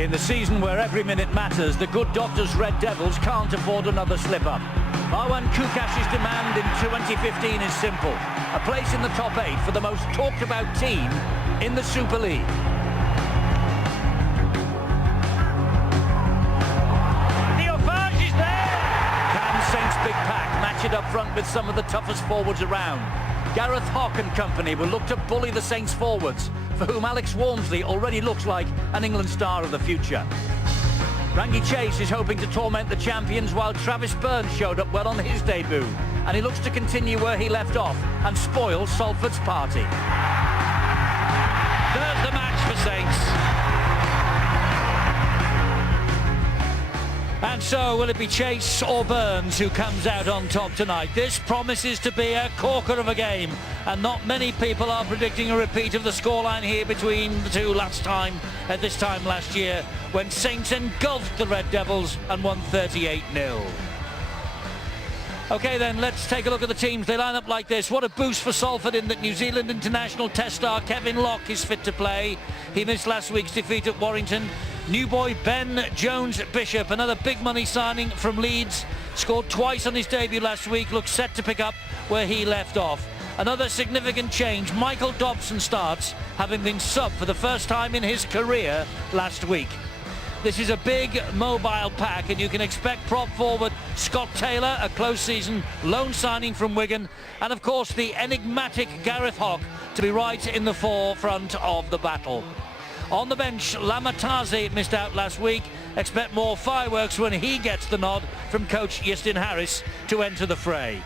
In the season where every minute matters, the good doctors Red Devils can't afford another slip-up. Marwan Kukash's demand in 2015 is simple: a place in the top 8 for the most talked-about team in the Super League. Neofage is there! Can Saints' big pack match it up front with some of the toughest forwards around? Gareth Hock and company will look to bully the Saints forwards, for whom Alex Walmsley already looks like an England star of the future. Rangi Chase is hoping to torment the champions, while Travis Burns showed up well on his debut, and he looks to continue where he left off and spoil Salford's party. There's the match for Saints. And so, will it be Chase or Burns who comes out on top tonight? This promises to be a corker of a game, and not many people are predicting a repeat of the scoreline here between the two at this time last year, when Saints engulfed the Red Devils and won 38-0. OK then, let's take a look at the teams. They line up like this. What a boost for Salford in that New Zealand international test star Kevin Locke is fit to play. He missed last week's defeat at Warrington. New boy Ben Jones-Bishop, another big money signing from Leeds, scored twice on his debut last week, looks set to pick up where he left off. Another significant change: Michael Dobson starts, having been subbed for the first time in his career last week. This is a big mobile pack, and you can expect prop forward Scott Taylor, a close season loan signing from Wigan, and of course the enigmatic Gareth Hock to be right in the forefront of the battle. On the bench, Lamataze missed out last week. Expect more fireworks when he gets the nod from coach Justin Harris to enter the fray.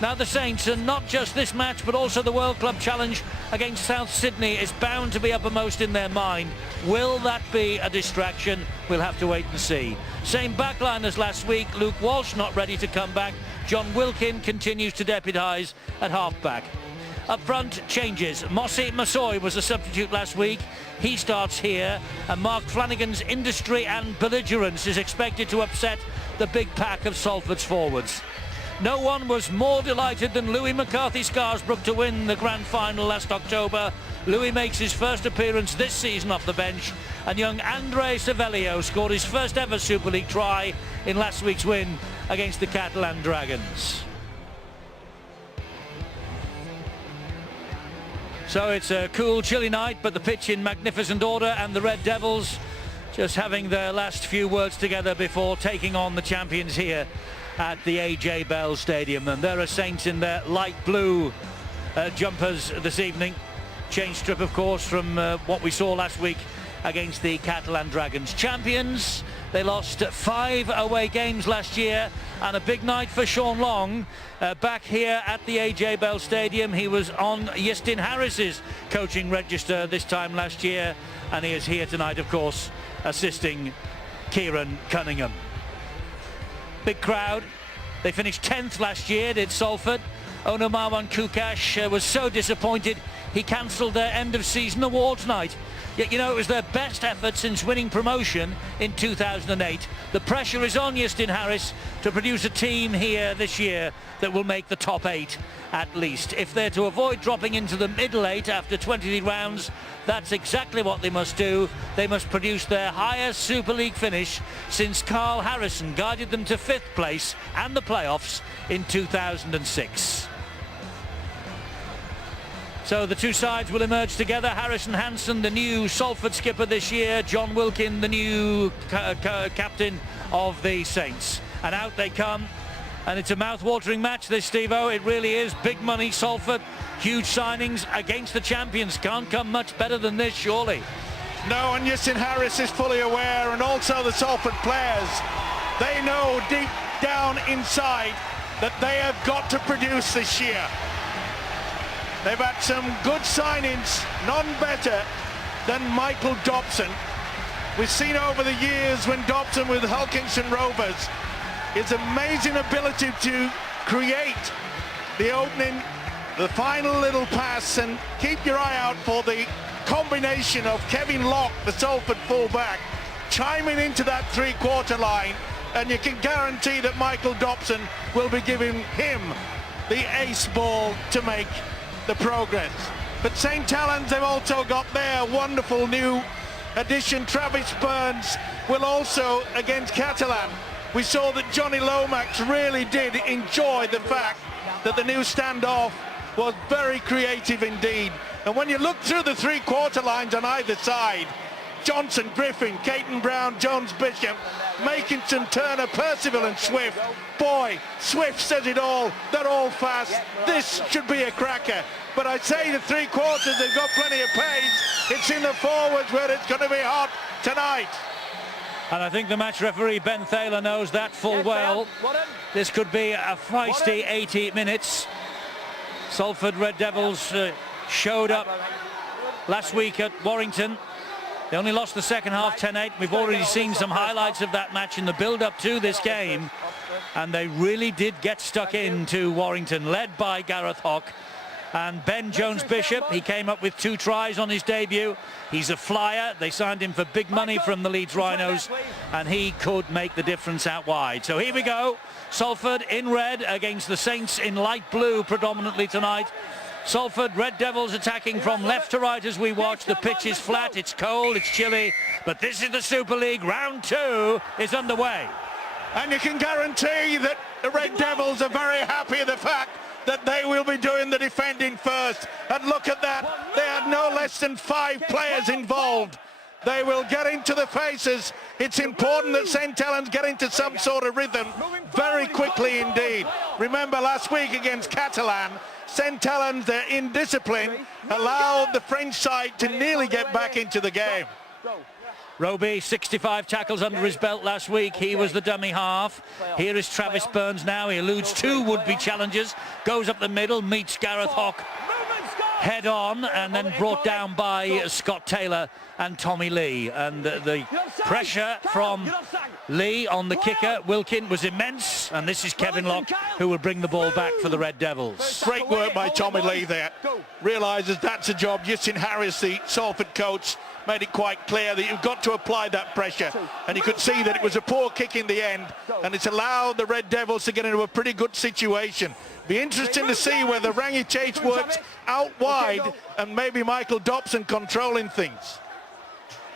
Now the Saints, and not just this match but also the World Club Challenge against South Sydney, is bound to be uppermost in their mind. Will that be a distraction? We'll have to wait and see. Same backline as last week. Luke Walsh not ready to come back. John Wilkin continues to deputise at half-back. Up front, changes. Mossy Massoy was a substitute last week. He starts here, and Mark Flanagan's industry and belligerence is expected to upset the big pack of Salford's forwards. No one was more delighted than Louis McCarthy-Scarsbrook to win the grand final last October. Louis makes his first appearance this season off the bench, and young Andre Savelio scored his first ever Super League try in last week's win against the Catalan Dragons. So it's a cool, chilly night, but the pitch in magnificent order, and the Red Devils just having their last few words together before taking on the champions here at the AJ Bell Stadium. And there are Saints in their light blue jumpers this evening. Change strip, of course, from what we saw last week against the Catalan Dragons. Champions, they lost 5 away games last year, and a big night for Sean Long back here at the AJ Bell Stadium. He was on Justin Harris's coaching register this time last year, and he is here tonight, of course, assisting Kieran Cunningham. Big crowd. They finished 10th last year, did Salford. Owner Marwan Kukash was so disappointed he cancelled their end of season awards night. Yet, you know, it was their best effort since winning promotion in 2008. The pressure is on Justin Harris to produce a team here this year that will make the top 8 at least. If they're to avoid dropping into the middle 8 after 20 rounds, that's exactly what they must do. They must produce their highest Super League finish since Carl Harrison guided them to 5th place and the playoffs in 2006. So the two sides will emerge together. Harrison Hansen, the new Salford skipper this year. John Wilkin, the new captain of the Saints. And out they come. And it's a mouth-watering match, this, Steve-O. It really is. Big money, Salford. Huge signings against the champions. Can't come much better than this, surely. No, and Justin Harris is fully aware, and also the Salford players. They know deep down inside that they have got to produce this year. They've had some good signings, none better than Michael Dobson. We've seen over the years when Dobson with Hulkinson Rovers, his amazing ability to create the opening, the final little pass, and keep your eye out for the combination of Kevin Locke, the Salford fullback, chiming into that three-quarter line, and you can guarantee that Michael Dobson will be giving him the ace ball to make the progress. But St Helens, they've also got their wonderful new addition, Travis Burns, will also, against Catalan. We saw that Johnny Lomax really did enjoy the fact that the new standoff was very creative indeed. And when you look through the three-quarter lines on either side, Johnson, Griffin, Caton Brown, Jones, Bishop, Makinson, Turner, Percival and Swift. Boy, Swift says it all. They're all fast. This should be a cracker. But I'd say the three quarters, they've got plenty of pace. It's in the forwards where it's going to be hot tonight. And I think the match referee, Ben Thaler, knows that full well. This could be a feisty 80 minutes. Salford Red Devils showed up last week at Warrington. They only lost the second half 10-8. We've already seen some highlights of that match in the build-up to this game. And they really did get stuck into Warrington, led by Gareth Hock. And Ben Jones-Bishop, he came up with 2 tries on his debut. He's a flyer. They signed him for big money from the Leeds Rhinos, and he could make the difference out wide. So here we go. Salford in red against the Saints in light blue predominantly tonight. Salford Red Devils attacking from left to right as we watch. The pitch is flat, it's cold, it's chilly, but this is the Super League. Round 2 is underway. And you can guarantee that the Red Devils are very happy with the fact that they will be doing the defending first. And look at that, they had no less than 5 players involved. They will get into the faces. It's important that St Helens get into some sort of rhythm very quickly indeed. Remember last week against Catalan, St Helens, their indiscipline, allowed the French side to nearly get back into the game. Roby, 65 tackles under his belt last week. He was the dummy half. Here is Travis Burns now. He eludes 2 would-be challengers, goes up the middle, meets Gareth Hock head on, and then brought down by Scott Taylor and Tommy Lee. And the pressure from Lee on the kicker, Wilkin, was immense. And this is Kevin Locke, who will bring the ball back for the Red Devils. Great work by Tommy Lee there. Realises that's a job. Justin Harris, the Salford coach, made it quite clear that you've got to apply that pressure. And you could see that it was a poor kick in the end, and it's allowed the Red Devils to get into a pretty good situation. Be interesting to see whether Rangi Chase works out wide and maybe Michael Dobson controlling things.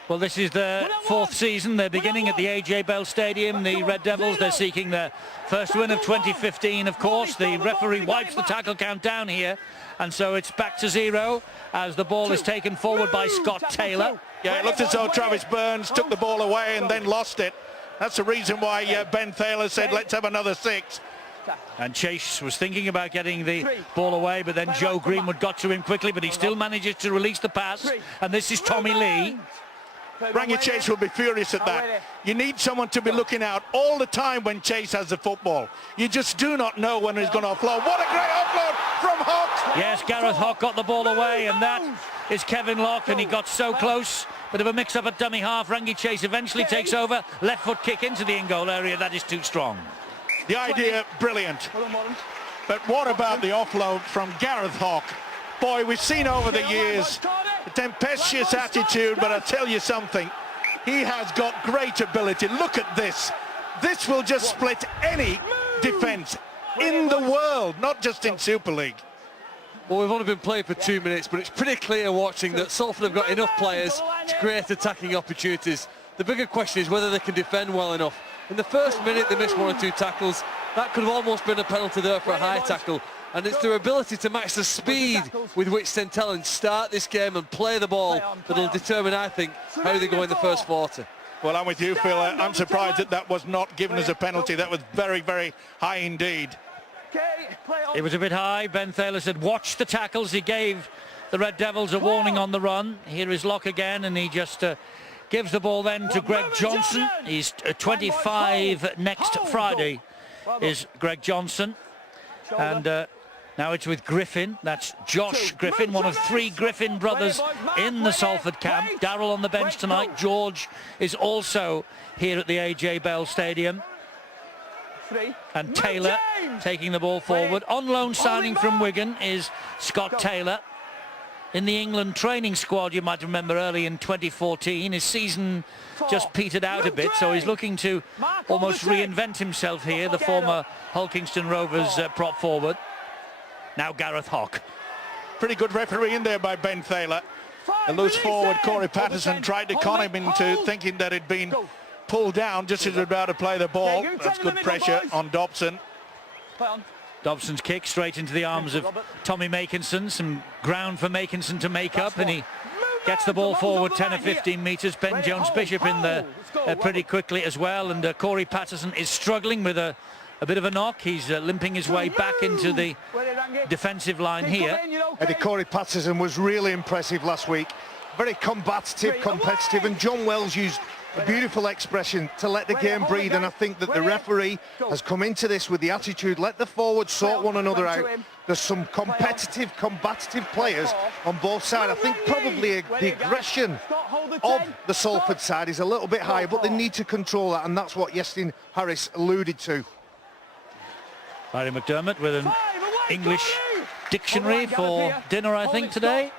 Well, this is the 4th season. They're beginning at the AJ Bell Stadium. The Red Devils, they're seeking their first win of 2015, of course. The referee wipes the tackle count down here, and so it's back to 0 as the ball is taken forward by Scott Taylor. Yeah, it looked as though Travis Burns took the ball away and then lost it. That's the reason why Ben Thaler said, let's have another 6. And Chase was thinking about getting the ball away, but then Joe Greenwood got to him quickly, but he still manages to release the pass. And this is Tommy Lee. Rangi Chase will be furious at that. You need someone to be looking out all the time when Chase has the football. You just do not know when he's going to offload. What a great offload from Hock! Yes, Gareth Hock got the ball away, and that is Kevin Locke, and he got so close. Bit of a mix-up at dummy half. Rangi Chase eventually takes over. Left foot kick into the in-goal area. That is too strong. The idea, brilliant. But what about the offload from Gareth Hock? Boy, we've seen over the years a tempestuous attitude, but I'll tell you something. He has got great ability. Look at this. This will just split any defence in the world, not just in Super League. Well, we've only been playing for 2 minutes, but it's pretty clear watching that Salford have got enough players to create attacking opportunities. The bigger question is whether they can defend well enough. In the first minute, they missed 1 or 2 tackles. That could have almost been a penalty there for a high tackle. And it's their ability to match the speed with which St Helens start this game and play the ball that'll determine, I think, how they go in the first 40. Well, I'm with you, Phil. I'm surprised that that was not given as a penalty. That was very, very high indeed. It was a bit high. Ben Thaler said, watch the tackles. He gave the Red Devils a warning on the run. Here is Locke again, and he just gives the ball then to Greg Johnson. He's 25 next Friday is Greg Johnson. And now it's with Griffin. That's Josh Griffin, one of 3 Griffin brothers in the Salford camp. Darrell on the bench tonight. George is also here at the AJ Bell Stadium. And Taylor taking the ball forward. On loan signing from Wigan is Scott Taylor. In the England training squad, you might remember early in 2014, his season just petered out a bit, so he's looking to almost reinvent himself here, the former Hull Kingston Rovers prop forward. Now Gareth Hock. Pretty good referee in there by Ben Thaler. The loose forward, Corey Patterson, tried to con him into thinking that he'd been pulled down just as he was about to play the ball. That's good pressure on Dobson. Dobson's kick straight into the arms of Tommy Makinson. Some ground for Makinson to make up, and he gets the ball forward 10 or 15 metres. Ben Jones-Bishop in there pretty quickly as well, and Corey Patterson is struggling with a bit of a knock. He's limping his way back into the defensive line here. Eddie, Corey Patterson was really impressive last week. Very combative, competitive, and John Wells used a beautiful expression to let the game breathe, and I think that the referee has come into this with the attitude, let the forwards sort one another out. There's some competitive, combative players on both sides. I think probably the aggression of the Salford side is a little bit higher, but they need to control that, and that's what Iestyn Harris alluded to. Barry McDermott with an English dictionary for dinner, I think, today.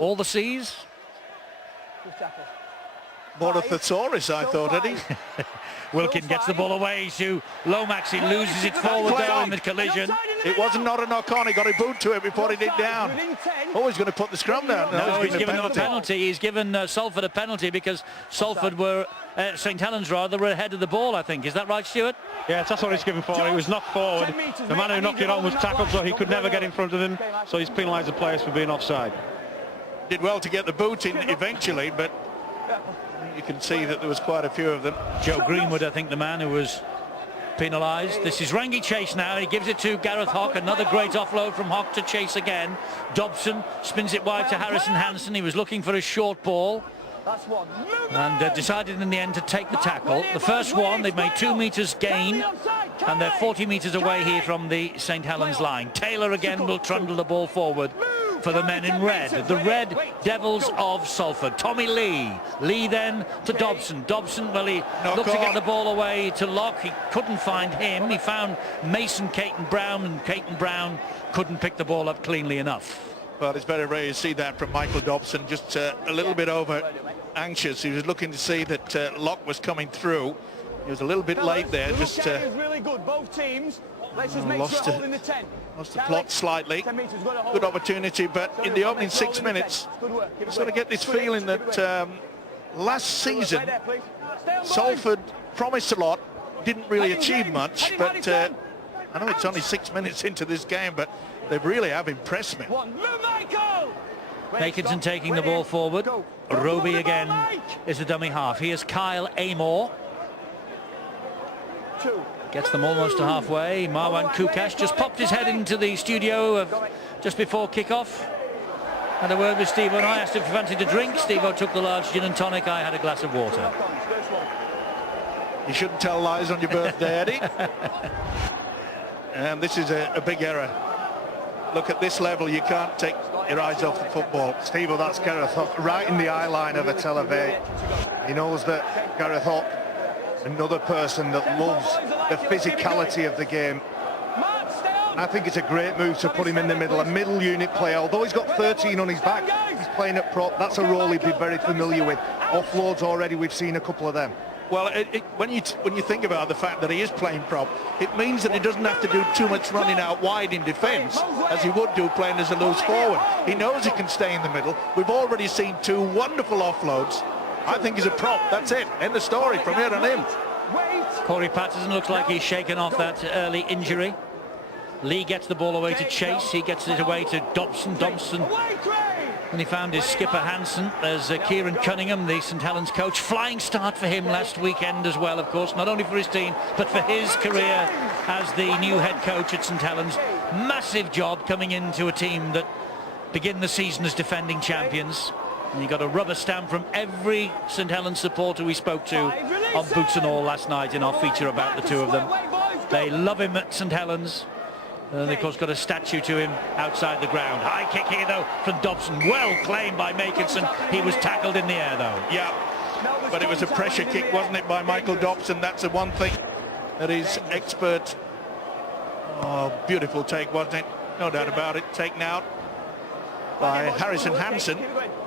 All the C's. More of thesaurus, I thought, Eddie. Wilkin gets the ball away to Lomax. He loses it forward there in the collision. It wasn't not a knock on. He got a boot to it before he did down. Oh, he's going to put the scrum down. No, he's given a penalty. He's given Salford a penalty because Salford were, St Helens rather, were ahead of the ball, I think. Is that right, Stuart? Yeah, that's what he's given for. He was knocked forward. The man who knocked it on was tackled, so he could never get in front of him. So he's penalised the players for being offside. Did well to get the boot in eventually, but you can see that there was quite a few of them. Joe Greenwood, I think, the man who was penalised. This is Rangi Chase now. He gives it to Gareth Hock. Another great offload from Hock to Chase again. Dobson spins it wide to Harrison Hansen. He was looking for a short ball and decided in the end to take the tackle. The first one, they've made 2 metres gain, and they're 40 metres away here from the St Helens line. Taylor again will trundle the ball forward for the men in red, the Red Devils of Salford. Tommy Lee. Lee then to Dobson. Dobson, well, he looked to get the ball away to Locke. He couldn't find him. He found Mason Caton Brown, and Caton Brown couldn't pick the ball up cleanly enough. Well, it's very rare to see that from Michael Dobson. Just a little bit over anxious. He was looking to see that Locke was coming through. He was a little bit late there. Just really good. Both teams. Let's just make sure holding the 10. Lost the plot slightly. Good opportunity, but in the opening 6 minutes, you sort of get this feeling that last season Salford promised a lot, didn't really achieve much, but I know it's only 6 minutes into this game, but they really have impressed me. Makinson taking the ball forward. Roby again is the dummy half. Here's Kyle Amor. Gets them almost to halfway. Marwan Kukash just popped his head into the studio just before kick-off. Had a word with Steve-O, and I asked if he fancied a drink. Steve-O took the large gin and tonic. I had a glass of water. You shouldn't tell lies on your birthday, Eddie. And this is a big error. Look, at this level, you can't take your eyes off the football. Steve-O, that's Gareth Hock right in the eye line of a Televate. He knows that Gareth Hock, another person that loves the physicality of the game. And I think it's a great move to put him in the middle, a middle unit player. Although he's got 13 on his back, he's playing at prop. That's a role he'd be very familiar with. Offloads already, we've seen a couple of them. Well, when you think about the fact that he is playing prop, it means that he doesn't have to do too much running out wide in defence, as he would do playing as a loose forward. He knows he can stay in the middle. We've already seen 2 wonderful offloads. I think he's a prop. That's it. End of story from here on in. Corey Patterson looks like he's shaken off that early injury. Lee gets the ball away to Chase. He gets it away to Dobson. And he found his skipper Hansen. There's Kieran Cunningham, the St Helens coach. Flying start for him last weekend as well, of course, not only for his team, but for his career as the new head coach at St Helens. Massive job coming into a team that begin the season as defending champions. And you got a rubber stamp from every St Helens supporter we spoke to on Boots and All last night in our feature about the two of them. They love him at St Helens. And they, of course, got a statue to him outside the ground. High kick here, though, from Dobson. Well claimed by Makinson. He was tackled in the air, though. Yeah, but it was a pressure kick, wasn't it, by Michael Dobson? That's the one thing that is expert. Oh, beautiful take, wasn't it? No doubt about it. Taken out by Harrison Hansen.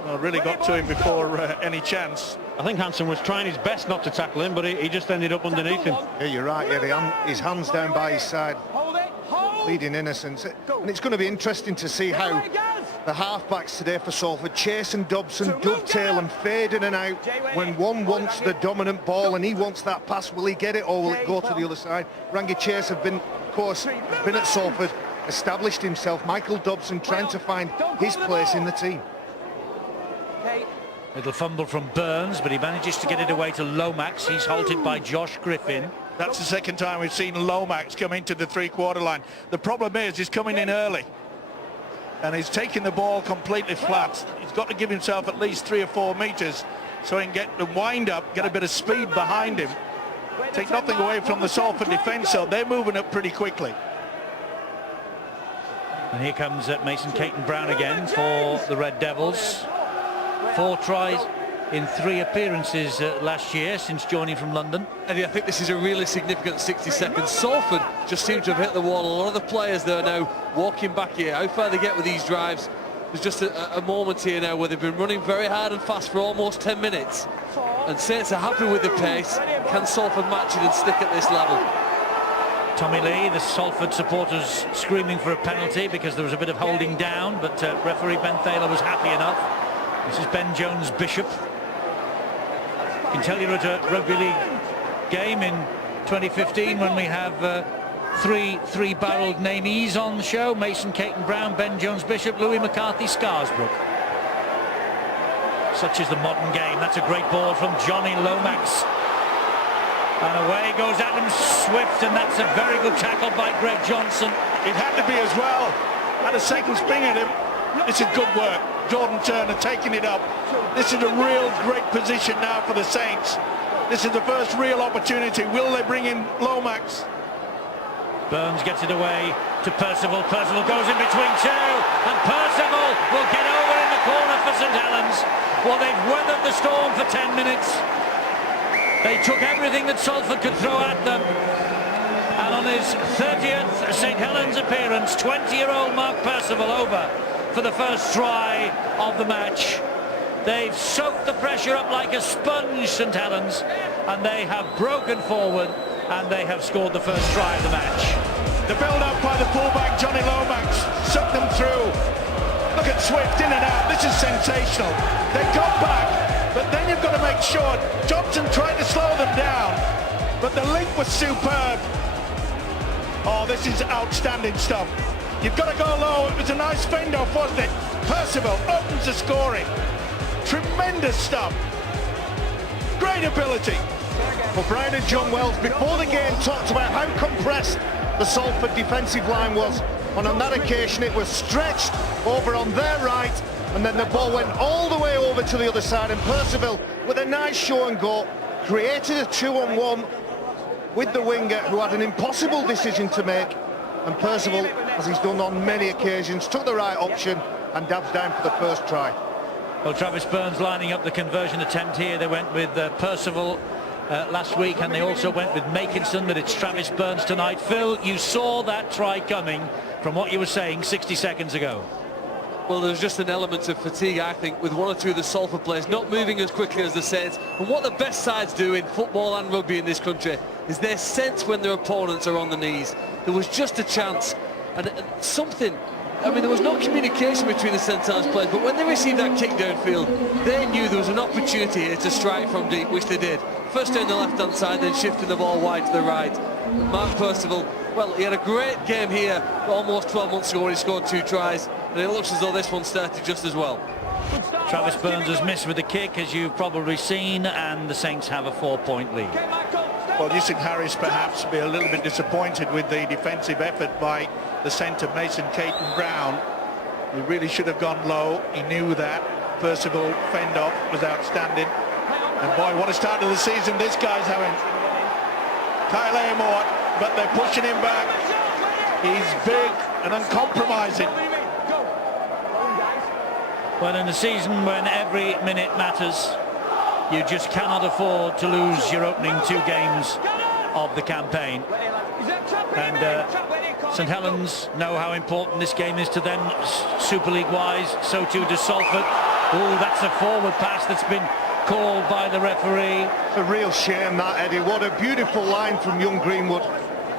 Well, really got to him before any chance. I think Hansen was trying his best not to tackle him, but he just ended up underneath him. Yeah, you're right. Yeah, his hands down by his side. Pleading innocence. And it's going to be interesting to see how the half-backs today for Salford, Chase and Dobson, dovetail and fade in and out when one wants the dominant ball and he wants that pass. Will he get it or will it go to the other side? Rangi Chase have been, of course, has been at Salford, established himself. Michael Dobson trying to find his place in the team. Little fumble from Burns, but he manages to get it away to Lomax. He's halted by Josh Griffin. That's the second time we've seen Lomax come into the three-quarter line. The problem is he's coming in early and he's taking the ball completely flat. He's got to give himself at least 3 or 4 meters so he can get the wind up, get a bit of speed behind him. Take nothing away from the Salford defence, so they're moving up pretty quickly. And here comes Mason Caton-Brown again for the Red Devils. 4 tries in 3 appearances last year since joining from London. Eddie, I think this is a really significant 60 seconds. Salford just seem to have hit the wall. A lot of the players there are now walking back here. How far they get with these drives, there's just a moment here now where they've been running very hard and fast for almost 10 minutes. And Saints are happy with the pace. Can Salford match it and stick at this level? Tommy Lee, the Salford supporters screaming for a penalty because there was a bit of holding down, but referee Ben Thaler was happy enough. This is Ben Jones-Bishop. I can tell you're at a rugby league game in 2015 when we have three-barreled namees on the show. Mason Caton-Brown, Ben Jones-Bishop, Louis McCarthy, Scarsbrook. Such is the modern game. That's a great ball from Johnny Lomax. And away goes Adam Swift, and that's a very good tackle by Greg Johnson. It had to be as well. Had a second spring at him. This is good work. Jordan Turner taking it up. This is a real great position now for the Saints. This is the first real opportunity. Will they bring in Lomax? Burns gets it away to Percival. Percival goes in between 2, and Percival will get over in the corner for St Helens. Well, they've weathered the storm for 10 minutes. They took everything that Salford could throw at them. And on his 30th St Helens appearance, 20-year-old Mark Percival over for the first try of the match. They've soaked the pressure up like a sponge, St Helens, and they have broken forward and they have scored the first try of the match. The build-up by the fullback Johnny Lomax sucked them through. Look at Swift in and out. This is sensational. They got back, but then you've got to make sure. Johnson tried to slow them down, but the link was superb. Oh, this is outstanding stuff. You've got to go low. It was a nice fend-off, wasn't it? Percival opens the scoring. Tremendous stuff. Great ability. Well, Brian and John Wells, before the game, talked about how compressed the Salford defensive line was. And on that occasion, it was stretched over on their right, and then the ball went all the way over to the other side. And Percival, with a nice show and go, created a 2-on-1 with the winger, who had an impossible decision to make. And Percival, as he's done on many occasions, took the right option and dabs down for the first try. Well, Travis Burns lining up the conversion attempt here. They went with Percival last week, and they also went with Makinson, but it's Travis Burns tonight. Phil, you saw that try coming from what you were saying 60 seconds ago. Well, there's just an element of fatigue, I think, with 1 or 2 of the Salford players not moving as quickly as the Saints. And what the best sides do in football and rugby in this country is they sense when their opponents are on the knees. There was just a chance, and something. I mean, there was no communication between the St Helens players, but when they received that kick downfield, they knew there was an opportunity here to strike from deep, which they did. First down the left-hand side, then shifting the ball wide to the right. Mark Percival, well, he had a great game here almost 12 months ago when he scored 2 tries, and it looks as though this one started just as well. Travis Burns has missed with the kick, as you've probably seen, and the Saints have a 4-point lead. Well, St Harris perhaps be a little bit disappointed with the defensive effort by the centre, Mason Caton-Brown. He really should have gone low. He knew that. Percival fend-off was outstanding. And boy, what a start to the season this guy's having. Kyle Amort, but they're pushing him back. He's big and uncompromising. Well, in a season when every minute matters, you just cannot afford to lose your opening 2 games of the campaign. And St Helens know how important this game is to them, Super League-wise. So too does Salford. Oh, that's a forward pass that's been called by the referee. It's a real shame that, Eddie. What a beautiful line from young Greenwood.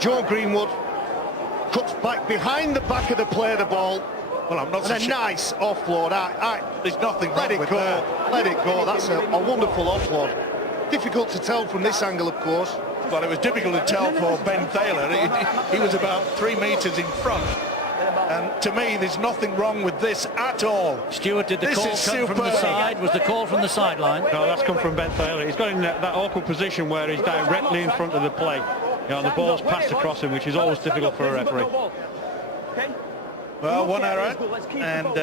Joe Greenwood cuts back behind the back of the player the ball, Well, I'm not so And a sure. nice offload. There's nothing wrong Let it with go. that. Let it go. That's a wonderful offload. Difficult to tell from this angle, of course. Well, it was difficult to tell for Ben Thaler. He was about 3 metres in front. And to me, there's nothing wrong with this at all. Stuart, did the This call is come from the superb. side? Was the call from the sideline? No, that's come from Ben Thaler. He's got in that awkward position where he's directly in front of the play. And the ball's passed across him, which is always difficult for a referee. Well, one error, and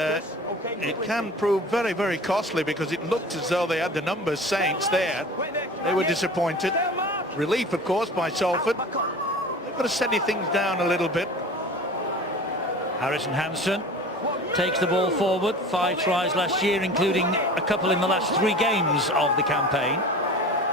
it can prove very, very costly because it looked as though they had the numbers, Saints, there. They were disappointed. Relief, of course, by Salford. They've got to steady things down a little bit. Harrison Hansen takes the ball forward. 5 tries last year, including a couple in the last 3 games of the campaign.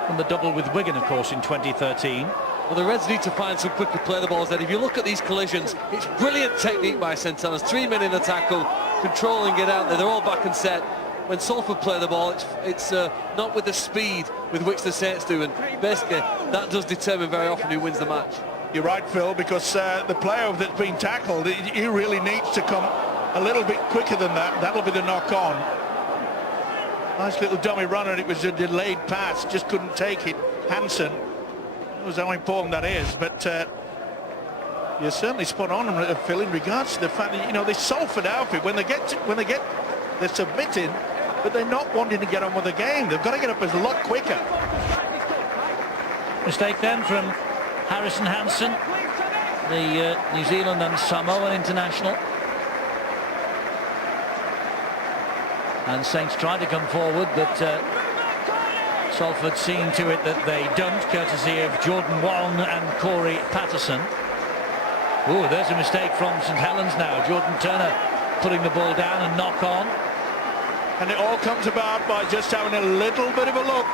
And the double with Wigan, of course, in 2013. Well, the Reds need to find some quick to play the balls then. If you look at these collisions, it's brilliant technique by St Helens. 3 men in the tackle, controlling it out there. They're all back and set. When Salford play the ball, it's not with the speed with which the Saints do, and basically that does determine very often who wins the match. You're right, Phil, because the player that's been tackled, he really needs to come a little bit quicker than that. That'll be the knock-on. Nice little dummy runner. It was a delayed pass, just couldn't take it. Hansen knows how important that is, but you're certainly spot on, Phil, in regards to the fact that, you know, this Salford outfit, when they get they're submitting, but they're not wanting to get on with the game. They've got to get up a lot quicker. Mistake then from Harrison Hansen, the New Zealand and Samoan international. And Saints tried to come forward, but Salford seen to it that they don't, courtesy of Jordan Wong and Corey Patterson. Oh, there's a mistake from St Helens now. Jordan Turner putting the ball down and knock on. And it all comes about by just having a little bit of a look.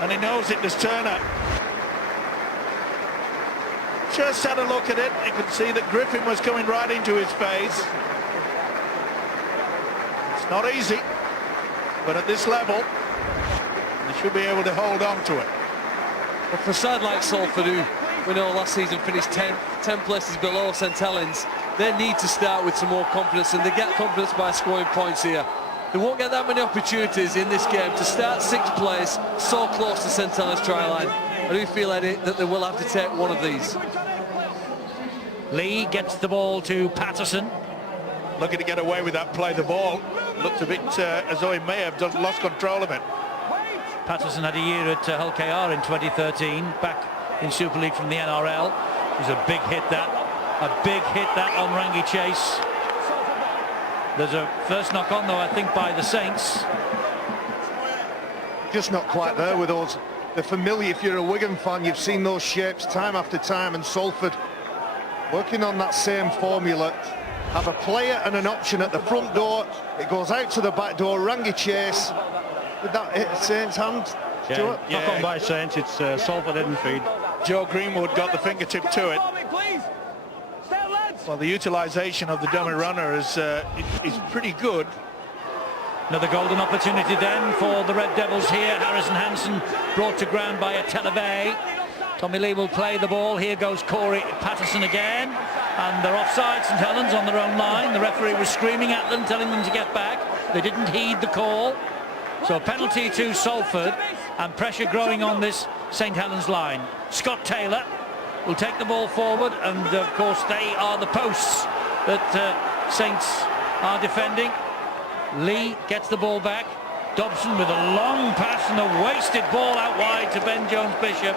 And he knows it, does Turner. Just had a look at it. You could see that Griffin was coming right into his face. It's not easy, but at this level, they should be able to hold on to it. But for a side like Salford, who we know last season finished 10 places below St Helens, they need to start with some more confidence, and they get confidence by scoring points here. They won't get that many opportunities in this game to start 6th place, so close to St Helens try line. I do feel, Eddie, that they will have to take one of these. Lee gets the ball to Patterson. Looking to get away with that play. The ball looked a bit as though he may have lost control of it. Patterson had a year at Hull KR in 2013, back in Super League from the NRL. It was a big hit that. A big hit that on Rangi Chase. There's a first knock on, though, I think, by the Saints. Just not quite there with those. They're familiar. If you're a Wigan fan, you've seen those shapes time after time, and Salford working on that same formula. Have a player and an option at the front door. It goes out to the back door. Rangi Chase. Did that hit Saints' hand, Stuart? Yeah, knock on by Saints. It's Salford hidden feed. Joe Greenwood got the fingertip to it. Well, the utilisation of the dummy runner is pretty good. Another golden opportunity then for the Red Devils here. Harrison Hansen brought to ground by a Televay. Tommy Lee will play the ball. Here goes Corey Patterson again. And they're offside, St Helens, on their own line. The referee was screaming at them, telling them to get back. They didn't heed the call. So penalty to Salford, and pressure growing on this St Helens line. Scott Taylor will take the ball forward, and of course they are the posts that Saints are defending. Lee gets the ball back. Dobson with a long pass and a wasted ball out wide to Ben Jones-Bishop.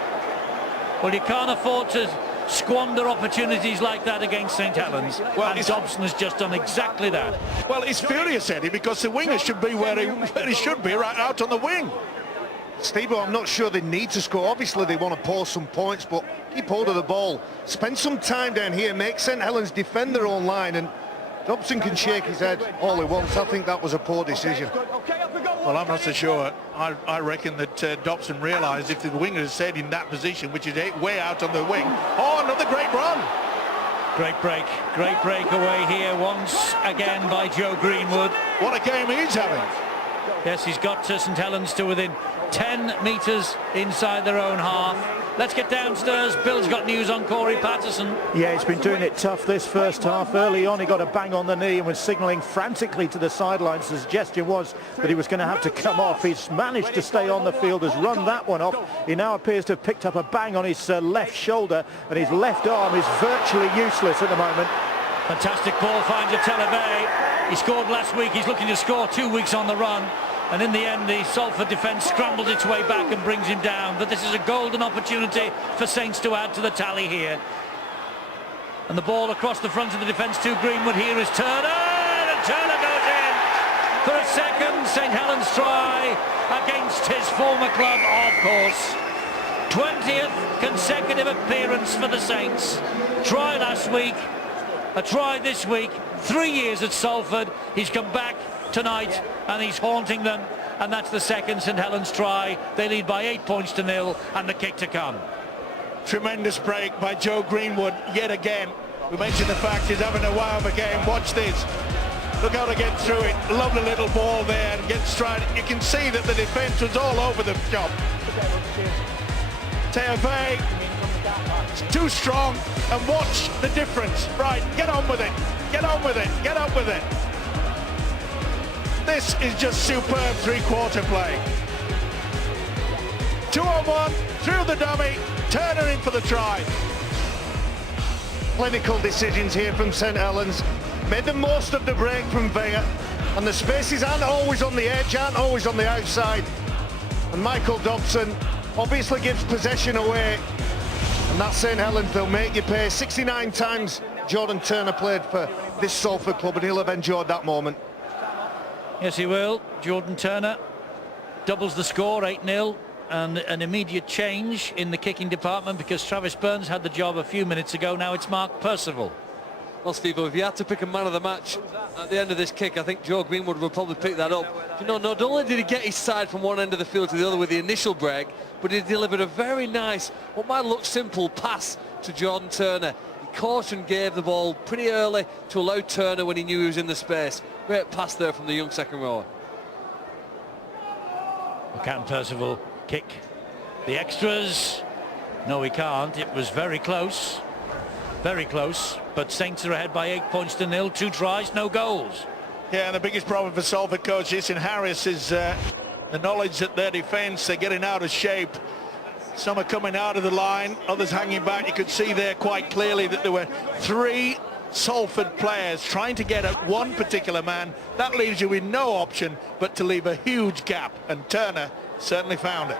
Well, you can't afford to squander opportunities like that against St Helens. Well, and Dobson has just done exactly that. Well, he's furious, Eddie, because the winger should be where he should be, right out on the wing. Steve, I'm not sure they need to score. Obviously, they want to pour some points, but keep hold of the ball. Spend some time down here, make St Helens defend their own line, and Dobson can shake his head all he wants. I think that was a poor decision. Well, I'm not so sure. I reckon that Dobson realised if the winger had stayed in that position, which is way out on the wing. Oh, another great run. Great breakaway here once again by Joe Greenwood. What a game he's having. Yes, he's got St Helens to within 10 metres inside their own half. Let's get downstairs. Bill's got news on Corey Patterson. Yeah, he's been doing it tough this first half. Early on, he got a bang on the knee and was signalling frantically to the sidelines. The suggestion was that he was going to have to come off. He's managed to stay on the field, has run that one off. He now appears to have picked up a bang on his left shoulder, and his left arm is virtually useless at the moment. Fantastic ball finds Televay. He scored last week. He's looking to score 2 weeks on the run. And in the end, the Salford defence scrambles its way back and brings him down. But this is a golden opportunity for Saints to add to the tally here. And the ball across the front of the defence to Greenwood. Here is Turner, and Turner goes in for a second St Helens try against his former club, of course. 20th consecutive appearance for the Saints. Try last week, a try this week. 3 years at Salford. He's come back tonight and he's haunting them, and that's the second St Helens try. They lead by 8 points to 0, and the kick to come. Tremendous break by Joe Greenwood yet again. We mentioned the fact he's having a wow of a game. Watch this. Look how to get through it. Lovely little ball there and get straight. You can see that the defence was all over the job. Televay, too strong, and watch the difference. Right, get on with it. Get on with it. Get up with it. This is just superb three-quarter play. 2-on-1, through the dummy, Turner in for the try. Clinical decisions here from St Helens. Made the most of the break from Vega. And the spaces aren't always on the edge, aren't always on the outside. And Michael Dobson obviously gives possession away. And that's St Helens, they'll make you pay. 69 times Jordan Turner played for this Salford club, and he'll have enjoyed that moment. Yes, he will. Jordan Turner doubles the score, 8-0, and an immediate change in the kicking department because Travis Burns had the job a few minutes ago. Now it's Mark Percival. Well, Steve, if you had to pick a man of the match at the end of this kick, I think Joe Greenwood will probably pick that up. You know, not only did he get his side from one end of the field to the other with the initial break, but he delivered a very nice, what might look simple, pass to Jordan Turner. He caution gave the ball pretty early to allow Turner when he knew he was in the space. Great pass there from the young second rower. Can Percival kick the extras? No, he can't. It was very close. Very close. But Saints are ahead by 8 points to 0. 2 tries, no goals. Yeah, and the biggest problem for Salford coach St Harris is the knowledge that their defence, they're getting out of shape. Some are coming out of the line, others hanging back. You could see there quite clearly that there were 3 Salford players trying to get at one particular man. That leaves you with no option but to leave a huge gap, and Turner certainly found it.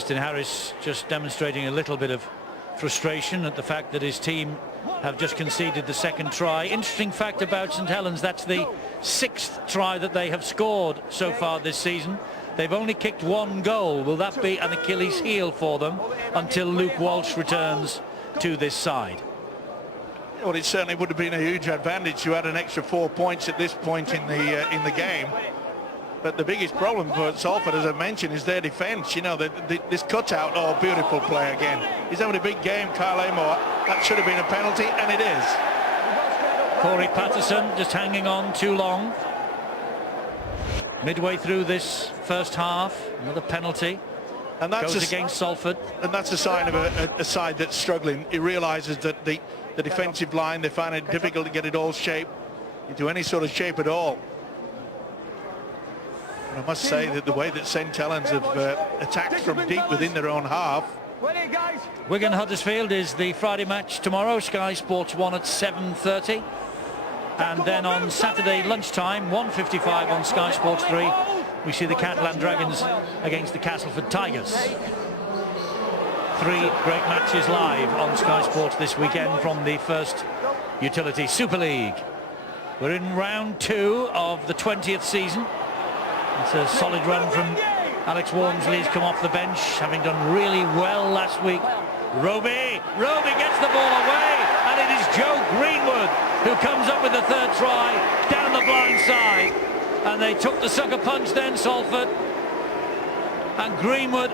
St Harris just demonstrating a little bit of frustration at the fact that his team have just conceded the second try. Interesting fact about St Helens, that's the 6th try that they have scored so far this season. They've only kicked 1 goal. Will that be an Achilles heel for them until Luke Walsh returns to this side? Well, it certainly would have been a huge advantage to add an extra 4 points at this point in the game. But the biggest problem for Salford, as I mentioned, is their defence. You know, this cutout, oh, beautiful play again. He's having a big game, Kyle Amor. That should have been a penalty, and it is. Corey Patterson just hanging on too long. Midway through this first half, another penalty. And that's goes against Salford. And that's a sign of a side that's struggling. He realises that the defensive line, they find it difficult to get it all shaped into any sort of shape at all. And I must say that the way that St Helens have attacked from deep within their own half. Wigan Huddersfield is the Friday match tomorrow. Sky Sports 1 at 7:30. And then on Saturday lunchtime, 1:55 on Sky Sports 3, we see the Catalan Dragons against the Castleford Tigers. 3 great matches live on Sky Sports this weekend from the First Utility Super League. We're in round 2 of the 20th season. It's a solid run from Alex Walmsley. He's come off the bench, having done really well last week. Roby gets the ball away, and it is Joe Greenwood who comes up with the 3rd try down the blind side. And they took the sucker punch then, Salford. And Greenwood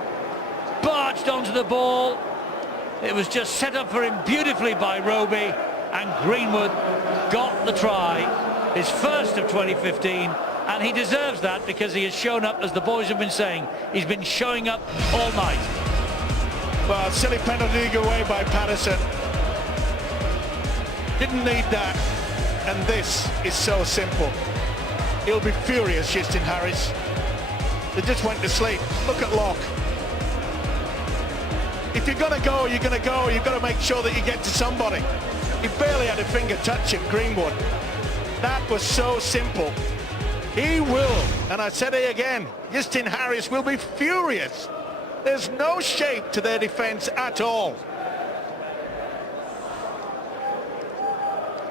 barged onto the ball. It was just set up for him beautifully by Roby, and Greenwood got the try, his first of 2015. And he deserves that because he has shown up, as the boys have been saying. He's been showing up all night. Well, silly penalty to go away by Patterson. Didn't need that. And this is so simple. He'll be furious, Justin Harris. They just went to sleep. Look at Locke. If you're going to go, you're going to go. You've got to make sure that you get to somebody. He barely had a finger touch at Greenwood. That was so simple. He will, and I said it again, Justin Harris will be furious. There's no shape to their defence at all.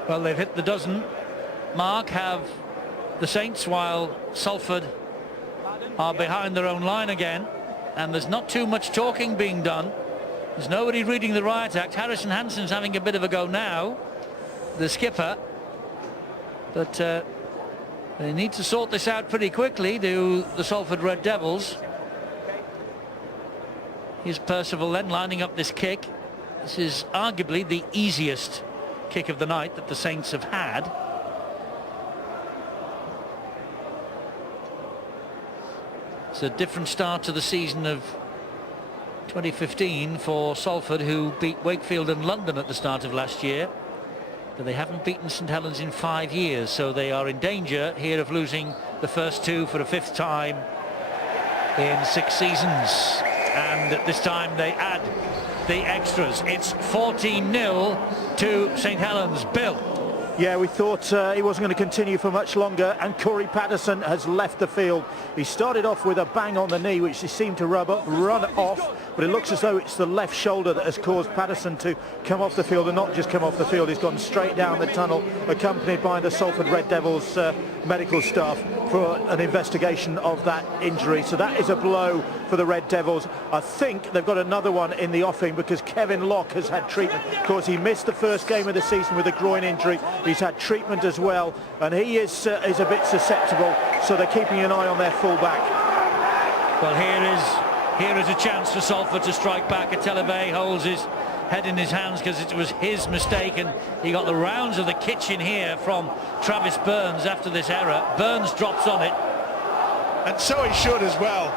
Well, they've hit the dozen mark, have the Saints, while Salford are behind their own line again, and there's not too much talking being done. There's nobody reading the riot act. Harrison Hansen's having a bit of a go now, the skipper, but they need to sort this out pretty quickly, do the Salford Red Devils. Here's Percival then lining up this kick. This is arguably the easiest kick of the night that the Saints have had. It's a different start to the season of 2015 for Salford, who beat Wakefield and London at the start of last year. But they haven't beaten St Helens in 5 years, so they are in danger here of losing the first two for a fifth time in 6 seasons. And this time they add the extras. It's 14-0 to St Helens. Bill. Yeah, we thought he wasn't going to continue for much longer, and Corey Patterson has left the field. He started off with a bang on the knee, which he seemed to run off, but it looks as though it's the left shoulder that has caused Patterson to come off the field, and not just come off the field, he's gone straight down the tunnel, accompanied by the Salford Red Devils medical staff for an investigation of that injury. So that is a blow for the Red Devils. I think they've got another one in the offing, because Kevin Locke has had treatment. Of course, he missed the first game of the season with a groin injury. He's had treatment as well, and he is a bit susceptible, so they're keeping an eye on their fullback. Well, here is a chance for Salford to strike back. Ateleve holds his head in his hands because it was his mistake, and he got the rounds of the kitchen here from Travis Burns after this error. Burns drops on it, and so he should as well.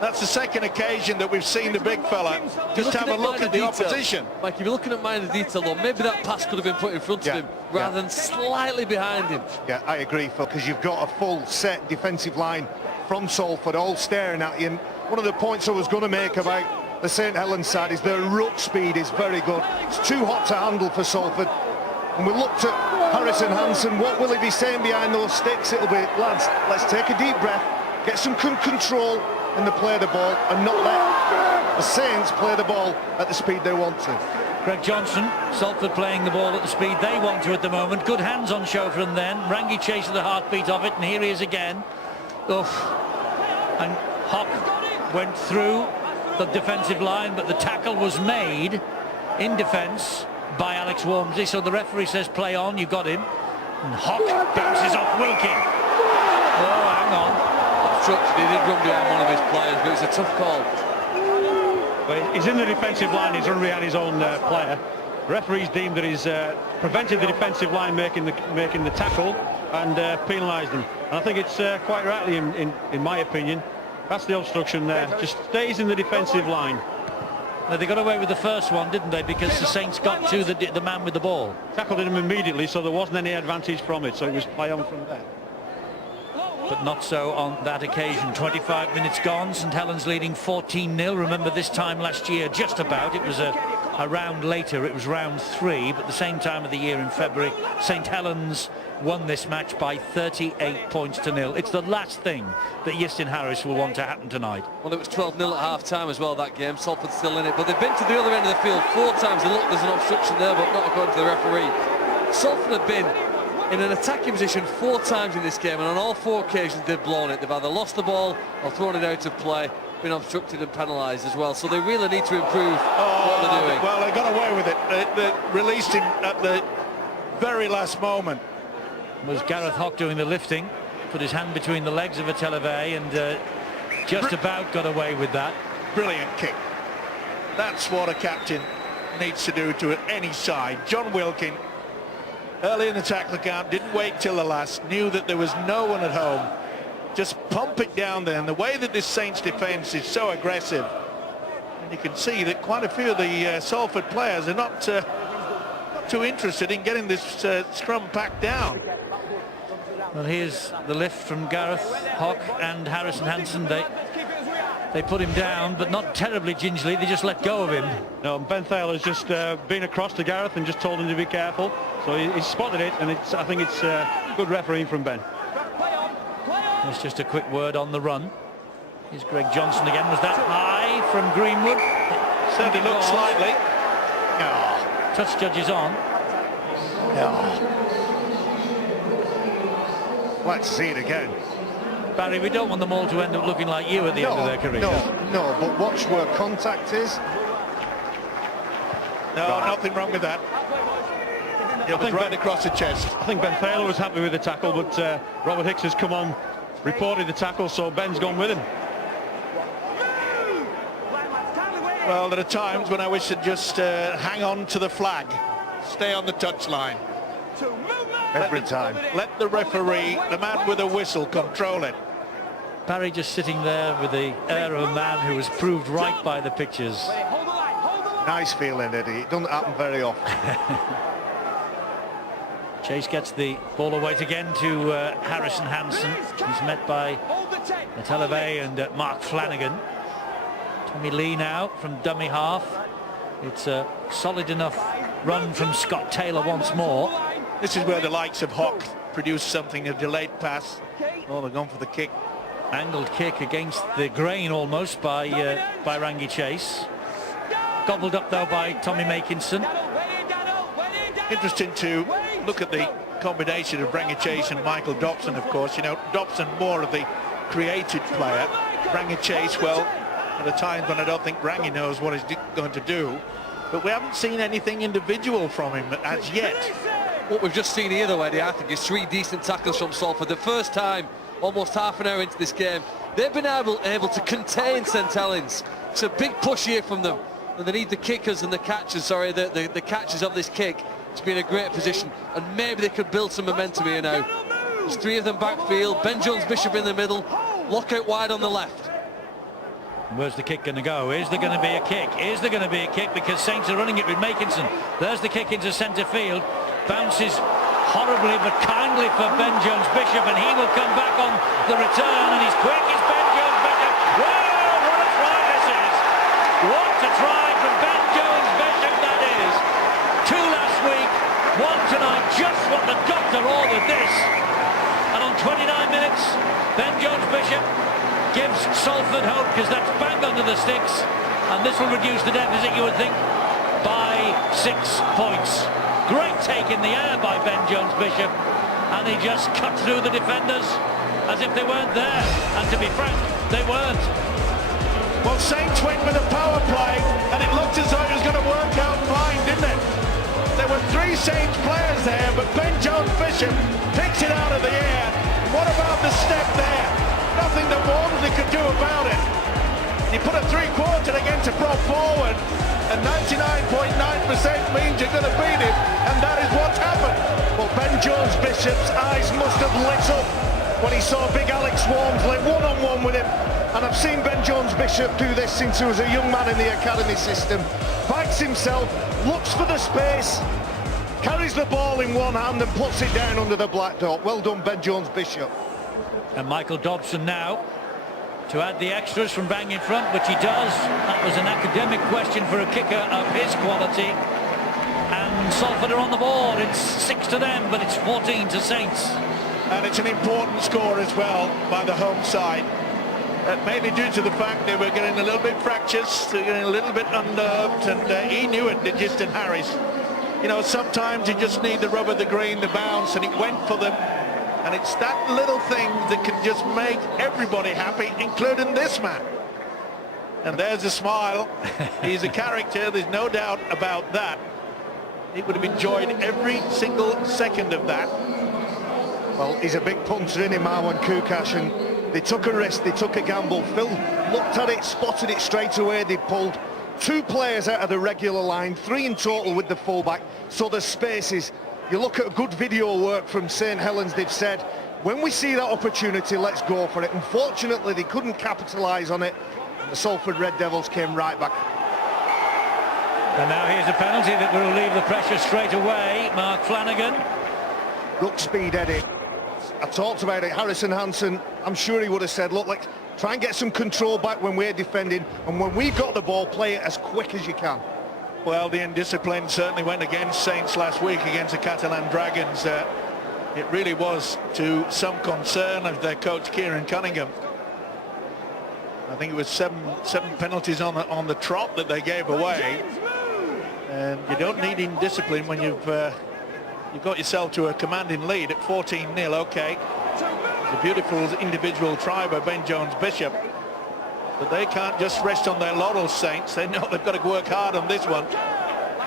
That's the second occasion that we've seen the big fella just have a look at the opposition. Mike, if you're looking at minor detail, though, maybe that pass could have been put in front of him rather than slightly behind him. Yeah, I agree, Phil, because you've got a full set defensive line from Salford all staring at you. And one of the points I was going to make about the St Helens side is their ruck speed is very good. It's too hot to handle for Salford. And we looked at Harrison Hansen. What will he be saying behind those sticks? It'll be, lads, let's take a deep breath, get some control and the play the ball, and not let the Saints play the ball at the speed they want to. Greg Johnson, Salford playing the ball at the speed they want to at the moment. Good hands on show from them. Rangi chases the heartbeat of it, and here he is again. Oof. And Hock went through the defensive line, but the tackle was made in defence by Alex Walmsley, so the referee says play on, you've got him. And Hock bounces off Wilkin. Oh, hang on. He did run behind one of his players, but it's a tough call. Well, he's in the defensive line, he's run behind his own player. The referee's deemed that he's prevented the defensive line making the tackle and penalised him. And I think it's quite rightly, in my opinion. That's the obstruction there. Just stays in the defensive line. Now, they got away with the first one, didn't they? Because the Saints got to the man with the ball. Tackled him immediately, so there wasn't any advantage from it. So it was play on from there. But not so on that occasion. 25 minutes gone, St Helens leading 14-0. Remember this time last year, just about, it was a round later, it was round 3, but the same time of the year in February, St Helens won this match by 38 points to 0. It's the last thing that Justin Harris will want to happen tonight. Well, it was 12-0 at half-time as well, that game. Salford's still in it, but they've been to the other end of the field 4 times, and look, there's an obstruction there, but not according to the referee. Salford have been in an attacking position 4 times in this game, and on all 4 occasions they've blown it. They've either lost the ball or thrown it out of play, been obstructed and penalised as well. So they really need to improve what they're doing. Well, they got away with it. They released him at the very last moment. It was Gareth Hock doing the lifting, put his hand between the legs of Ateleve, and just about got away with that. Brilliant kick. That's what a captain needs to do to any side. John Wilkin, early in the tackle count, didn't wait till the last, knew that there was no one at home. Just pump it down there, and the way that this Saints defence is so aggressive, And you can see that quite a few of the Salford players are not too interested in getting this scrum pack down. Well, here's the lift from Gareth, Hock and Harrison Hansen. They put him down, but not terribly gingerly. They just let go of him. No, Ben Thaler's just been across to Gareth and just told him to be careful. So he spotted it, and I think it's good refereeing from Ben. There's just a quick word on the run. Here's Greg Johnson again. Was that high from Greenwood? Certainly looks slightly. Oh. Touch judges on. Oh. Let's see it again. Barry, we don't want them all to end up looking like you at the end of their career. No, but watch where contact is. No, nothing wrong with that. It was right across the chest. I think Ben Thaler was happy with the tackle, but Robert Hicks has come on, reported the tackle, so Ben's gone with him. Well, there are times when I wish to just hang on to the flag, stay on the touchline. Every time. Let the referee, the man with a whistle, control it. Barry just sitting there with the air of a man who was proved right by the pictures. Nice feeling, Eddie. It doesn't happen very often. Chase gets the ball away again to Harrison Hansen. He's met by Televe and Mark Flanagan. Tommy Lee now from dummy half. It's a solid enough run from Scott Taylor once more. This is where the likes of Hock produce something, a delayed pass. Oh, they're gone for the kick. Angled kick against the grain almost by Rangi Chase. Gobbled up though by Tommy Makinson. Interesting to look at the combination of Rangi Chase and Michael Dobson, of course. You know, Dobson more of the creative player. Rangi Chase, well, at the times when I don't think Rangi knows what he's going to do. But we haven't seen anything individual from him as yet. What we've just seen here, though, Eddie, I think is 3 decent tackles from Salford. The first time, almost half an hour into this game, they've been able to contain St Helens. It's a big push here from them, and they need the kickers and the catchers, the catchers of this kick to be in a great position, and maybe they could build some momentum here now. There's 3 of them backfield, Ben Jones-Bishop in the middle, Lockout wide on the left. Where's the kick going to go? Is there going to be a kick? Is there going to be a kick? Because Saints are running it with Makinson. There's the kick into centre field. Bounces horribly but kindly for Ben Jones-Bishop, and he will come back on the return, and he's quick as Ben Jones-Bishop. Wow, what a try this is! What a try from Ben Jones-Bishop that is! 2 last week, 1 tonight, just what the doctor ordered this. And on 29 minutes, Ben Jones-Bishop gives Salford hope, because that's bang under the sticks, and this will reduce the deficit, you would think, by 6 points. Great take in the air by Ben Jones-Bishop, and he just cut through the defenders as if they weren't there, and to be frank, they weren't. Well, Saints went with a power play, and it looked as though it was going to work out fine, didn't it? There were 3 Saints players there, but Ben Jones-Bishop picks it out of the air. What about the step there? Nothing that Walmsley could do about it. He put a 3-quarter against a prop forward, and 99.9% means you're going to beat him, and that is what's happened. Well, Ben Jones-Bishop's eyes must have lit up when he saw big Alex Walmsley one-on-one with him. And I've seen Ben Jones-Bishop do this since he was a young man in the academy system. Backs himself, looks for the space, carries the ball in one hand and puts it down under the black dot. Well done, Ben Jones-Bishop. And Michael Dobson now to add the extras from bang in front, which he does. That was an academic question for a kicker of his quality. And Salford are on the board. It's 6 to them, but it's 14 to Saints. And it's an important score as well by the home side. Mainly due to the fact they were getting a little bit fractious, they're getting a little bit unnerved, and he knew it, did Justin Harris. You know, sometimes you just need the rub of the green, the bounce, and it went for them. And it's that little thing that can just make everybody happy, including this man. And there's a smile. He's a character, there's no doubt about that. He would have enjoyed every single second of that. Well, he's a big punter, isn't he, Marwan Kukash, and they took a risk, they took a gamble. Phil looked at it, spotted it straight away. They pulled 2 players out of the regular line, 3 in total with the fullback, so there's spaces. You look at good video work from St Helens. They've said, when we see that opportunity, let's go for it. Unfortunately, they couldn't capitalise on it. The Salford Red Devils came right back. And now here's a penalty that will relieve the pressure straight away. Mark Flanagan. Ruck speed, Eddie. I talked about it. Harrison Hansen, I'm sure he would have said, look, try and get some control back when we're defending, and when we've got the ball, play it as quick as you can. Well, the indiscipline certainly went against Saints last week against the Catalan Dragons. It really was to some concern of their coach Kieran Cunningham. I think it was seven penalties on the trot that they gave away, and you don't need indiscipline when you've got yourself to a commanding lead at 14-0. Okay, it's a beautiful individual try by Ben Jones-Bishop, but they can't just rest on their laurels, Saints. They know they've got to work hard on this one.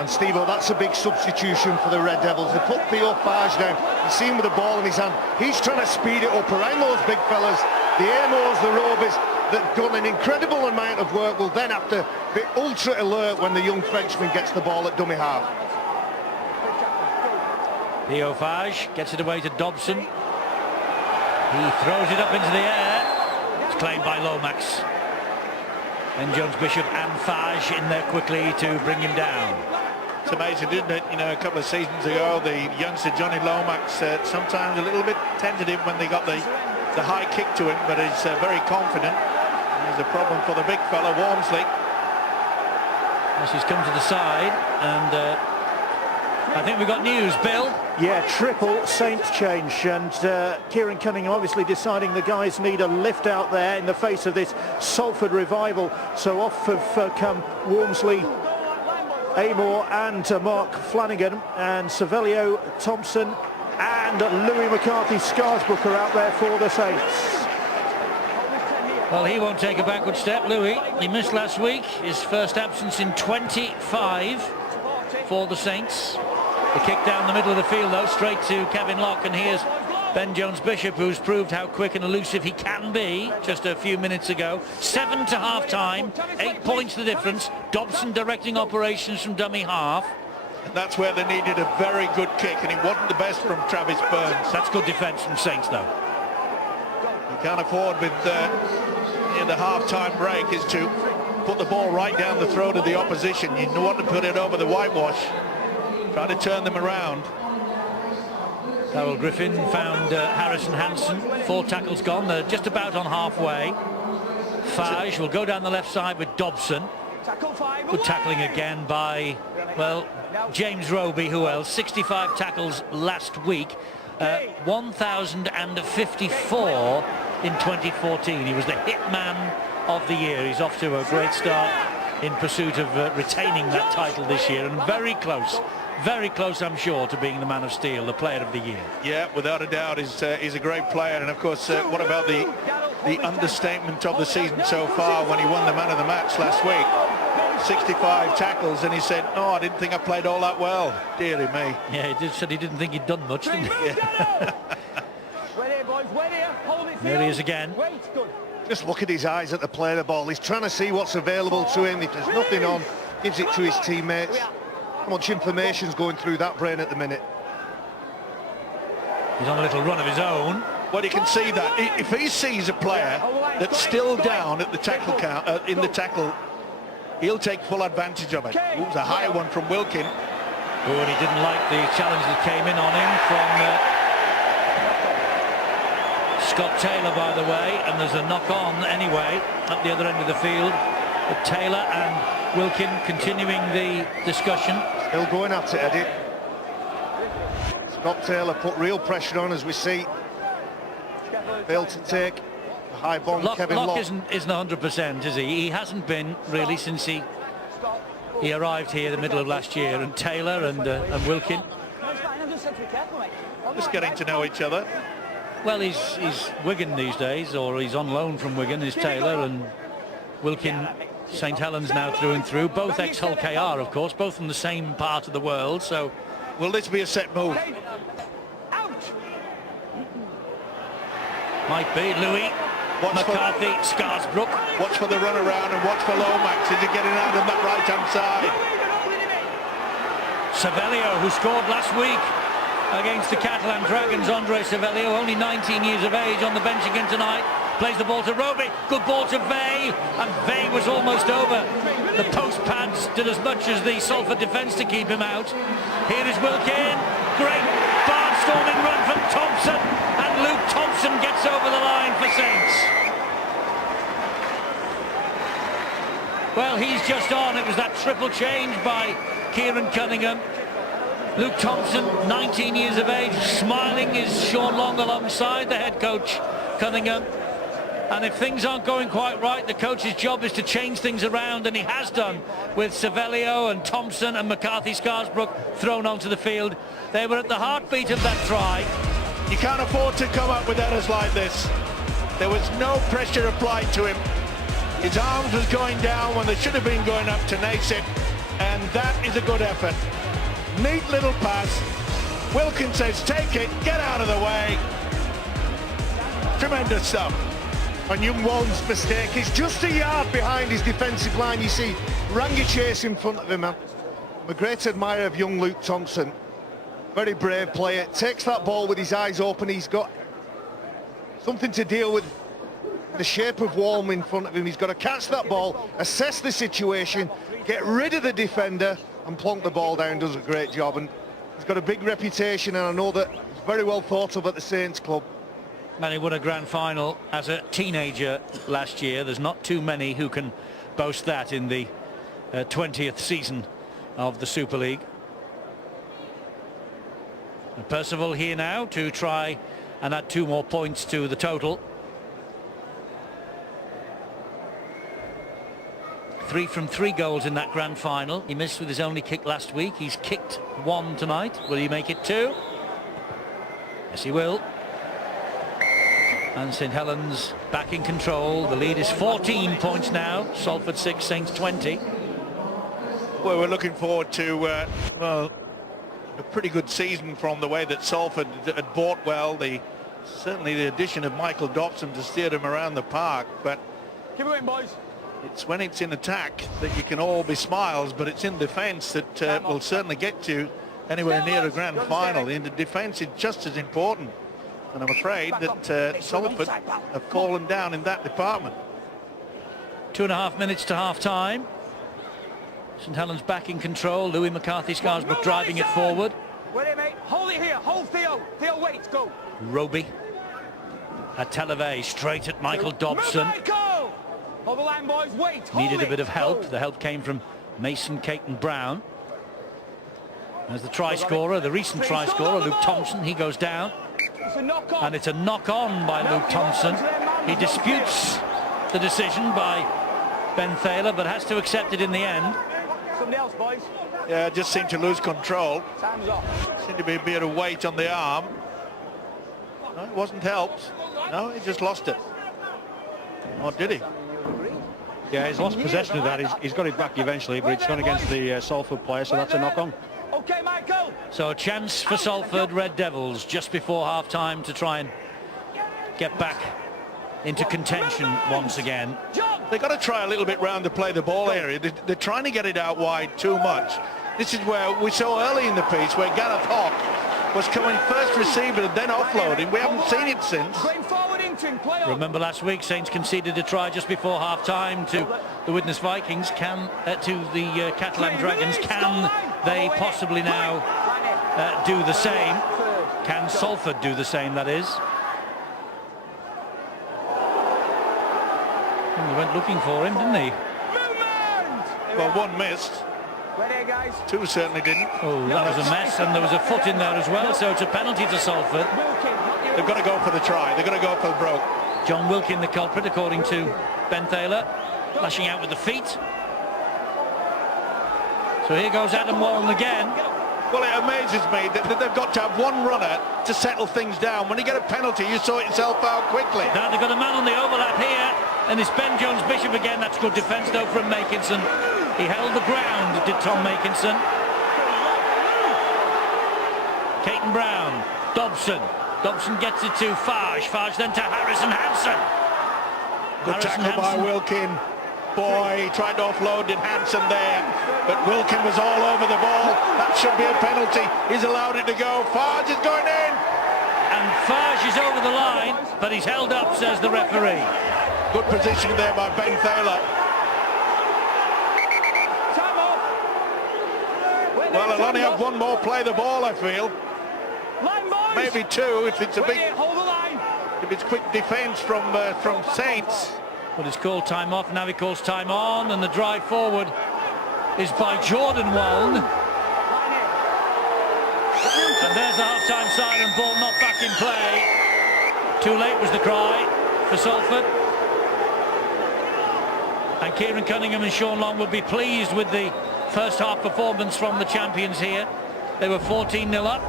And Steve-O, that's a big substitution for the Red Devils. They put Theo Fage down. You see him with the ball in his hand. He's trying to speed it up around those big fellas. The Amos, the Rovers, that done an incredible amount of work, will then have to be ultra alert when the young Frenchman gets the ball at dummy half. Theo Fage gets it away to Dobson. He throws it up into the air. It's claimed by Lomax. And Jones-Bishop and Fage in there quickly to bring him down. It's amazing, isn't it? You know, a couple of seasons ago, the youngster Johnny Lomax sometimes a little bit tentative when they got the high kick to him, but he's very confident. There's a problem for the big fella, Walmsley. As he's come to the side, and I think we've got news, Bill. Yeah, triple Saints change, and Kieran Cunningham obviously deciding the guys need a lift out there in the face of this Salford revival. So off have come Walmsley, Amor and Mark Flanagan, and Savelio, Thompson and Louis McCarthy-Scarsbrook are out there for the Saints. Well, he won't take a backward step, Louis. He missed last week, his first absence in 25 for the Saints. The kick down the middle of the field, though, straight to Kevin Locke, and here's Ben Jones-Bishop, who's proved how quick and elusive he can be just a few minutes ago. 7 to half-time, 8 points the difference. Dobson directing operations from dummy half. And that's where they needed a very good kick, and it wasn't the best from Travis Burns. That's good defence from Saints, though. You can't afford with in the half-time break is to put the ball right down the throat of the opposition. You want to put it over the whitewash, try to turn them around. Darrell Griffin found Harrison Hansen. 4 tackles gone. They're just about on halfway. Fage will go down the left side with Dobson. Good tackling again by, well, James Roby, who else? 65 tackles last week. 1,054 in 2014. He was the hit man of the year. He's off to a great start in pursuit of retaining that title this year, and very close, I'm sure, to being the man of steel, the player of the year. Yeah, without a doubt, he's a great player. And of course, what about the understatement of the season so far when he won the man of the match last week? 65 tackles, and he said, no, I didn't think I played all that well. Deary me. Yeah, he said he didn't think he'd done much, didn't he? Yeah. There he is again. Just look at his eyes at the play of the ball. He's trying to see what's available to him. If there's nothing on, gives it to his teammates. How much information's going through that brain at the minute? He's on a little run of his own. Well, you can see that. If he sees a player that's still down at the tackle count, in the tackle, he'll take full advantage of it. It was a high one from Wilkin. Oh, and he didn't like the challenge that came in on him from Scott Taylor, by the way, and there's a knock-on anyway at the other end of the field. But Taylor and Wilkin continuing the discussion. Still going at it, Eddie. Scott Taylor put real pressure on, as we see. Failed to take a high bomb. Kevin Locke isn't 100%, is he? He hasn't been really since he arrived here the middle of last year. And Taylor and Wilkin Just getting to know each other. Well, he's Wigan these days, or he's on loan from Wigan, is Taylor, and Wilkin, St Helens now through and through. Both ex-Hull KR, of course, both from the same part of the world, so... Will this be a set move? Might be. Louis, McCarthy, Scarsbrook. Watch for the run around and watch for Lomax as you're getting out on that right-hand side. Savelio, who scored last week against the Catalan Dragons. Andre Savelio, only 19 years of age, on the bench again tonight. Plays the ball to Roby. Good ball to Vey. And Vey was almost over. The post pads did as much as the Salford defence to keep him out. Here is Wilkin. Great barnstorming run from Thompson. And Luke Thompson gets over the line for Saints. Well, he's just on. It was that triple change by Kieran Cunningham. Luke Thompson, 19 years of age, smiling, is Sean Long alongside the head coach, Cunningham. And if things aren't going quite right, the coach's job is to change things around, and he has done with Savelio and Thompson and McCarthy-Scarsbrook thrown onto the field. They were at the heartbeat of that try. You can't afford to come up with errors like this. There was no pressure applied to him. His arms was going down when they should have been going up to nace it, and that is a good effort. Neat little pass. Wilkins says, take it, get out of the way. Tremendous stuff. And Young Walton's mistake is just a yard behind his defensive line. You see Rangi Chase in front of him. I'm a great admirer of young Luke Thompson. Very brave player. Takes that ball with his eyes open. He's got something to deal with. The shape of Walm in front of him. He's got to catch that ball, assess the situation, get rid of the defender and plonk the ball down. Does a great job, and he's got a big reputation, and I know that it's very well thought of at the Saints club. And he won a grand final as a teenager last year. There's not too many who can boast that in the 20th season of the Super League. And Percival here now to try and add 2 more points to the total. 3 from 3 goals in that grand final. He missed with his only kick last week. He's kicked 1 tonight. Will he make it 2? Yes, he will. And St Helens back in control. The lead is 14 points now. Salford 6, Saints 20. Well, we're looking forward to well, a pretty good season from the way that Salford had bought well. Certainly the addition of Michael Dobson to steer them around the park, but Keep it going, boys. it's when it's in attack that you can all be smiles, but it's in defence that will certainly get you anywhere near a grand final. In the defence is just as important, and I'm afraid that Salford have fallen down in that department. 2.5 minutes to half-time. St Helens back in control. Louis McCarthy-Scarsbrook driving it forward. Wait a mate. Hold it here. Hold Theo. Theo, wait. Go. Roby at Telavey, straight at Michael Dobson. Hold the line, boys. Wait. Needed a bit of help. The help came from Mason Caton Brown. As the try scorer, the recent try scorer, Luke Thompson, he goes down. And it's a knock-on by Luke Thompson. He disputes the decision by Ben Thaler, but has to accept it in the end. Somebody else, boys. Yeah, just seemed to lose control. Time's off. Seemed to be a bit of weight on the arm. No, it wasn't helped. No, he just lost it. Or did he? Yeah, he's lost possession of that. He's got it back eventually, but it's gone against the Salford player, so that's a knock-on. Okay, Michael. So a chance for Salford Red Devils just before half-time to try and get back into contention once again. They've got to try a little bit round to play the ball area. They're trying to get it out wide too much. This is where we saw early in the piece where Gareth Hawk was coming first receiver and then offloading. We haven't seen it since. Remember last week Saints conceded a try just before half-time to the Widnes Vikings. To the Catalan Dragons. Can they possibly now do the same? Can Salford do the same, that is? He went looking for him, didn't he? Well, one missed. Ready, guys? 2 certainly didn't. Oh, that was a mess, and there was a foot in there as well, so it's a penalty to Salford. They've got to go for the try. They've got to go for the broke. John Wilkin, the culprit, according to Ben Thaler, lashing out with the feet. So here goes Adam Walton again. Well, it amazes me that they've got to have one runner to settle things down. When you get a penalty, you sort yourself out quickly. Now they've got a man on the overlap here, and it's Ben Jones-Bishop again. That's good defence, though, from Makinson. He held the ground, did Tom Makinson. Caton Brown, Dobson. Dobson gets it to Farge. Farge then to Harrison Hansen. Good tackle by Wilkin. Boy, he tried to offload in Hansen there, but Wilkin was all over the ball. That should be a penalty. He's allowed it to go. Farge is going in. and Farge is over the line, but he's held up, says the referee. Good position there by Ben Thaler. Well, they'll only have one more play the ball, I feel. Maybe two if it's a big, if it's quick defence from Saints. But it's called time off. Now he calls time on, and the drive forward is by Jordan Waln. And there's the half-time siren, ball not back in play. Too late was the cry for Salford. And Kieran Cunningham and Sean Long will be pleased with the first half performance from the champions here. They were 14-0 up.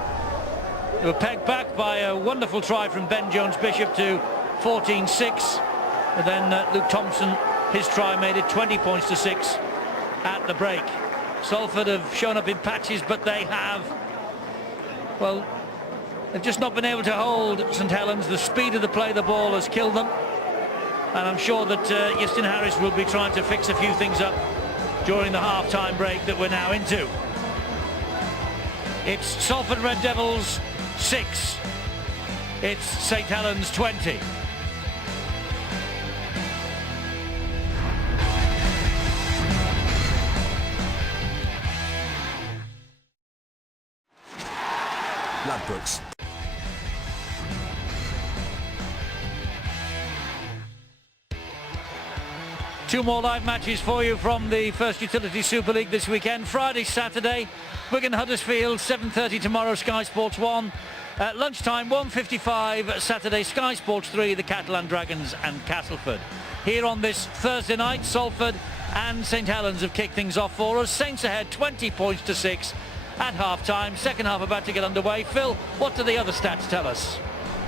They were pegged back by a wonderful try from Ben Jones-Bishop to 14-6. And then Luke Thompson, his try made it 20 points to 6 at the break. Salford have shown up in patches, but they have, well, they've just not been able to hold St Helens. The speed of the play, the ball has killed them. And I'm sure that Justin Harris will be trying to fix a few things up during the half-time break that we're now into. It's Salford Red Devils 6. It's St Helens 20. Ladbrokes. Two more live matches for you from the First Utility Super League this weekend. Friday, Saturday, Wigan Huddersfield, 7:30 tomorrow, Sky Sports 1. At lunchtime, 1:55 Saturday, Sky Sports 3, the Catalan Dragons and Castleford. Here on this Thursday night, Salford and St Helens have kicked things off for us. Saints ahead 20 points to 6 at half-time. Second half about to get underway. Phil, what do the other stats tell us?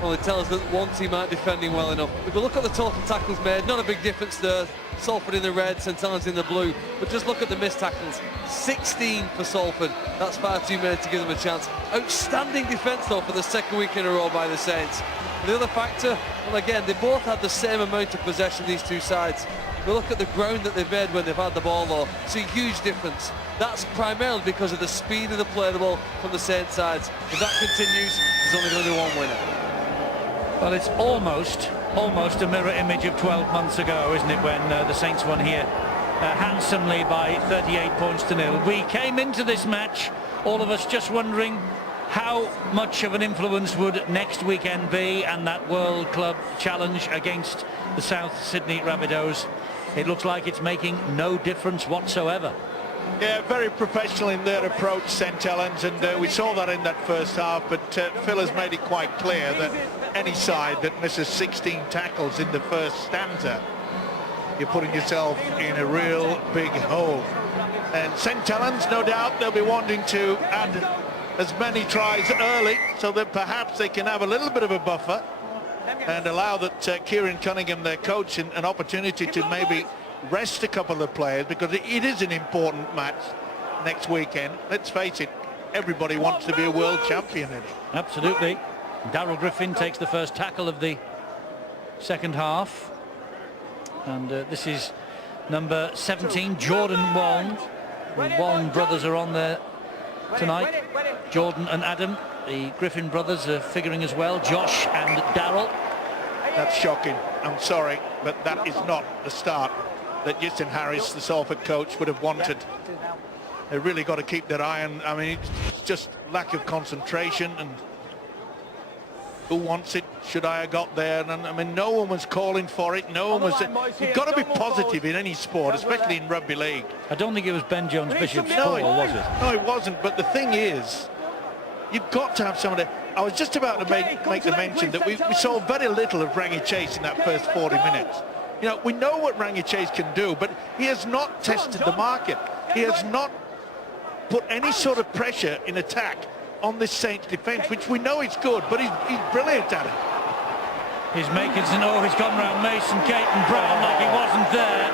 Well, they tell us that one team aren't defending well enough. If we look at the total tackles made, not a big difference there. Salford in the red, St Helens in the blue. But just look at the missed tackles. 16 for Salford. That's far too many to give them a chance. Outstanding defence, though, for the second week in a row by the Saints. And the other factor, well, again, they both had the same amount of possession, these two sides. We look at the ground that they've made when they've had the ball, though. It's a huge difference. That's primarily because of the speed of the play the ball from the Saints sides. If that continues, there's only going to be one winner. Well, it's almost a mirror image of 12 months ago, isn't it, when the Saints won here handsomely by 38 points to 0. We came into this match, all of us just wondering how much of an influence would next weekend be, and that World Club Challenge against the South Sydney Rabbitohs. It looks like it's making no difference whatsoever. Yeah, very professional in their approach, St Helens, and we saw that in that first half, but Phil has made it quite clear that any side that misses 16 tackles in the first stanza, you're putting yourself in a real big hole. And St Helens, no doubt, they'll be wanting to add as many tries early so that perhaps they can have a little bit of a buffer and allow that Kieran Cunningham, their coach, an opportunity to maybe rest a couple of players, because it is an important match next weekend. Let's face it, everybody wants to be a world champion in it. Absolutely. Darryl Griffin takes the first tackle of the second half, and this is number 17, Jordan Waln. The Waln brothers are on there tonight. Jordan and Adam, the Griffin brothers, are figuring as well. Josh and Darryl. That's shocking. I'm sorry, but that is not the start that Justin Harris, the Salford coach, would have wanted. They really got to keep their eye on. I mean, it's just lack of concentration, and who wants it? Should I have got there? And I mean, no one was calling for it. No one was. You've got to be positive in any sport, especially in rugby league. I don't think it was Ben Jones-Bishop's call, was it? No, it wasn't. But the thing is, you've got to have somebody. I was just about to make the mention that we saw very little of Rangi Chase in that first 40 minutes. You know, we know what Rangi Chase can do, but he has not tested the market. He has not put any sort of pressure in attack on this Saints defence, which we know is good, but he's brilliant at it. Here's Makinson. Oh, he's gone round Mason, Caton Brown like he wasn't there.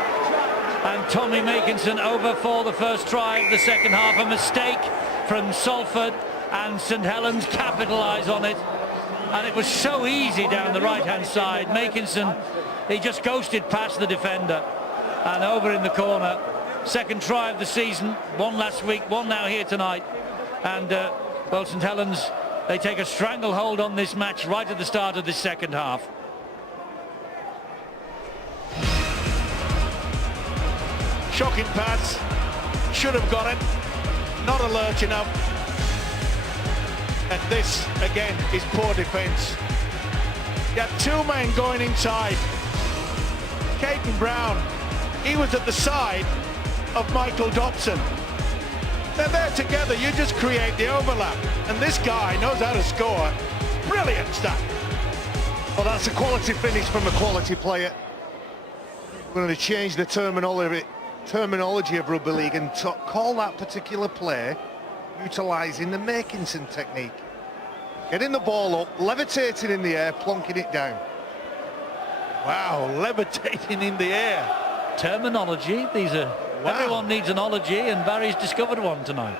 And Tommy Makinson over for the first try of the second half. A mistake from Salford, and St Helens capitalise on it. And it was so easy down the right-hand side. Makinson, he just ghosted past the defender and over in the corner. Second try of the season, one last week, one now here tonight. And well, St Helens They take a stranglehold on this match right at the start of the second half. Shocking pass. Should have got it. Not alert enough. And this, again, is poor defence. You had two men going inside. Caden Brown, he was at the side of Michael Dobson. They're there together, you just create the overlap. And this guy knows how to score. Brilliant stuff. Well, that's a quality finish from a quality player. We're going to change the terminology of rugby league and call that particular play utilising the Makinson technique. Getting the ball up, levitating in the air, plonking it down. Wow, levitating in the air. Terminology, these are... Wow. Everyone needs an ology, and Barry's discovered one tonight.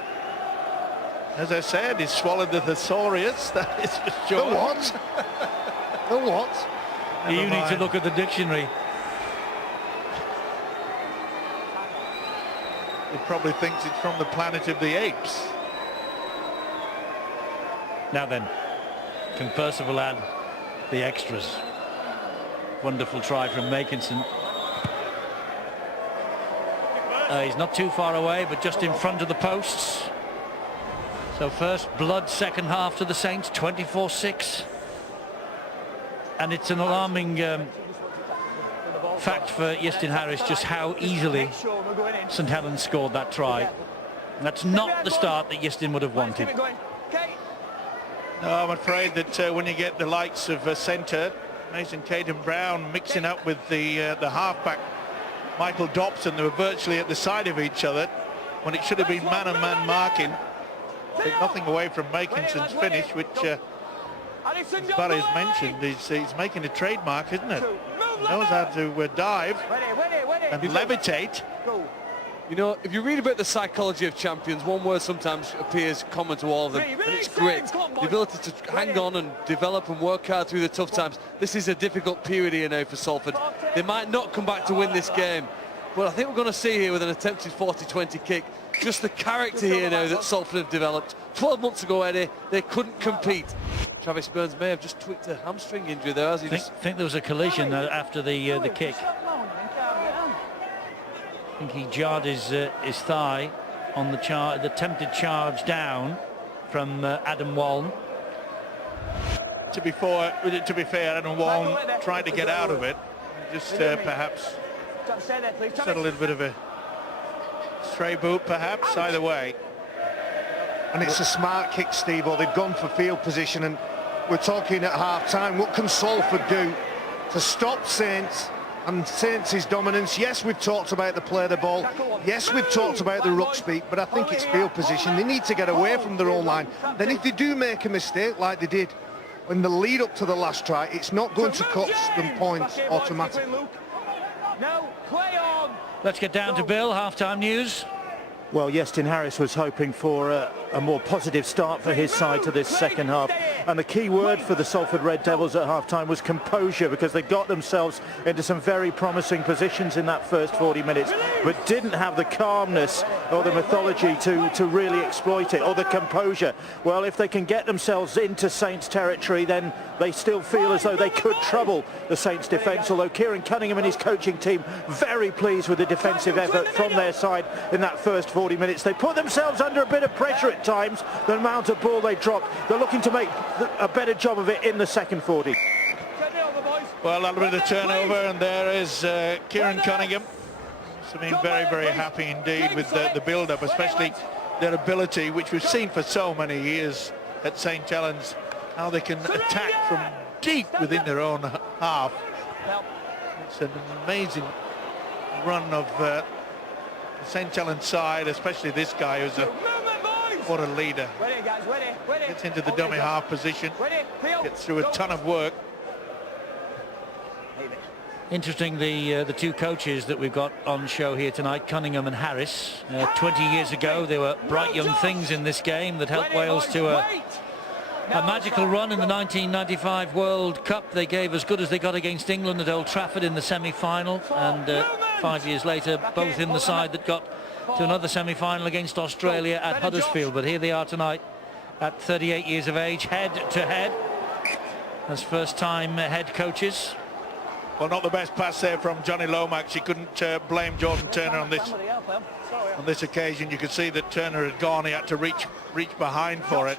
As I said, he swallowed the thesaurus, that is for sure. The what? The what? You need to look at the dictionary. He probably thinks it's from the planet of the apes. Now then, can Percival add the extras? Wonderful try from Makinson. He's not too far away, but just in front of the posts. So first blood, second half to the Saints, 24-6. And it's an alarming fact for Iestyn Harris just how easily St Helens scored that try. And that's not the start that Iestyn would have wanted. No, I'm afraid that when you get the likes of centre, Mason Caden Brown mixing up with the halfback Michael Dobson, they were virtually at the side of each other when it should have been man-on-man marking. Take nothing away from Makinson's finish, which, as Barry's mentioned, he's making a trademark, isn't it? He knows how to dive and levitate. You know, if you read about the psychology of champions, one word sometimes appears common to all of them, and it's grit. The ability to hang on and develop and work hard through the tough times. This is a difficult period here now for Salford. They might not come back to win this game, but I think we're going to see here with an attempted 40-20 kick, just the character here now that Salford have developed. 12 months ago, Eddie, they couldn't compete. Travis Burns may have just tweaked a hamstring injury there. As he I think there was a collision after the kick. I think he jarred his thigh on the attempted charge down from Adam Waln. To be fair, Adam Waln tried to get out of it, just perhaps set a little bit of a stray boot, perhaps. Either way, And it's a smart kick, Steve, or they've gone for field position, and we're talking at half-time. What can Salford do to stop Saints and Saints' dominance? Yes, we've talked about the play of the ball. Yes, we've talked about the ruck speed, but I think it's field position. They need to get away from their own line. Then if they do make a mistake like they did in the lead up to the last try, it's not going to cost them points automatically. Let's get down to Bill, half-time news. Well, Iestyn Harris was hoping for a more positive start for his side to this second half. And the key word for the Salford Red Devils at half-time was composure, because they got themselves into some very promising positions in that first 40 minutes, but didn't have the calmness or the mythology to really exploit it, or the composure. Well, if they can get themselves into Saints territory, then they still feel as though they could trouble the Saints defence, although Kieran Cunningham and his coaching team very pleased with the defensive effort from their side in that first 40 minutes. They put themselves under a bit of pressure at times, the amount of ball they dropped. They're looking to make a better job of it in the second 40. Well, that'll be the turnover, and there is Kieran Cunningham. So being very, very happy indeed with the build-up, especially their ability, which we've seen for so many years at St Helens, how they can attack from deep within their own half. It's an amazing run of the St Helens side, especially this guy who's what a leader. Gets into the dummy half position, gets through a ton of work. Interesting, the two coaches that we've got on show here tonight, Cunningham and Harris. 20 years ago, they were bright young things in this game that helped Wales to a magical run in the 1995 World Cup. They gave as good as they got against England at Old Trafford in the semi-final, and 5 years later, both in the side that got to another semi-final against Australia at Huddersfield. But here they are tonight at 38 years of age, head to head, as first-time head coaches. Well, not the best pass there from Johnny Lomax. You couldn't blame Jordan Turner on this occasion. You could see that Turner had gone. He had to reach behind for it.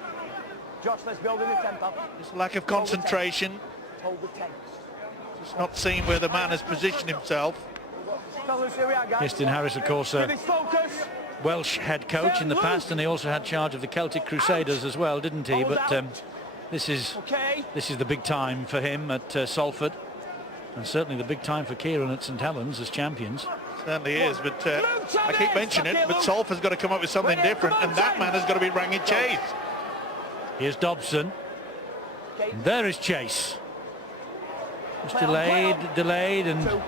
Josh, let's build in the tempo. Just lack of concentration. Just not seeing where the man has positioned himself. Justin Harris, of course, Welsh head coach in the past, and he also had charge of the Celtic Crusaders as well, didn't he? But this is the big time for him at Salford, and certainly the big time for Kieran at St Helens as champions. Certainly is, but I keep mentioning it, but Salford's got to come up with something different, and that man has got to be Rangi Chase. Here's Dobson. And there is Chase. Just delayed, and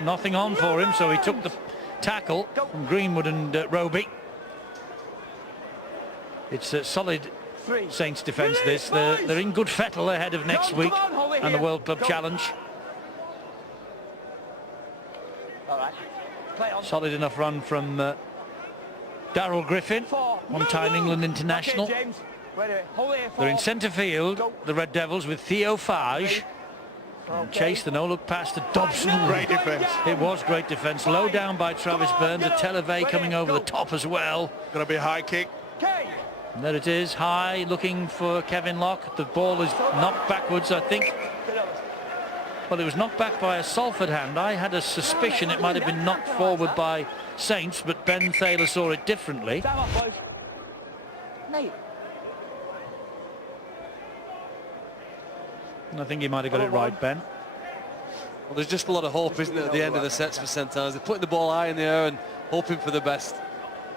nothing on for him, so he took the tackle from Greenwood and Roby. It's a solid Saints defence, this. They're in good fettle ahead of next week and the World Club Challenge. Solid enough run from Darryl Griffin, one-time England international. They're in centre field, the Red Devils, with Theo Fage. And Chase, the no-look pass to Dobson. Great defence. It was great defence. Low down by Travis Burns. A Televe coming over the top as well. Going to be a high kick. And there it is, high, looking for Kevin Locke. The ball is knocked backwards, I think. Well, it was knocked back by a Salford hand. I had a suspicion it might have been knocked forward by Saints, but Ben Thaler saw it differently. I think he might have got it right, Ben. Well, there's just a lot of hope, isn't there, at the end of the sets for St Helens. They're putting the ball high in the air and hoping for the best.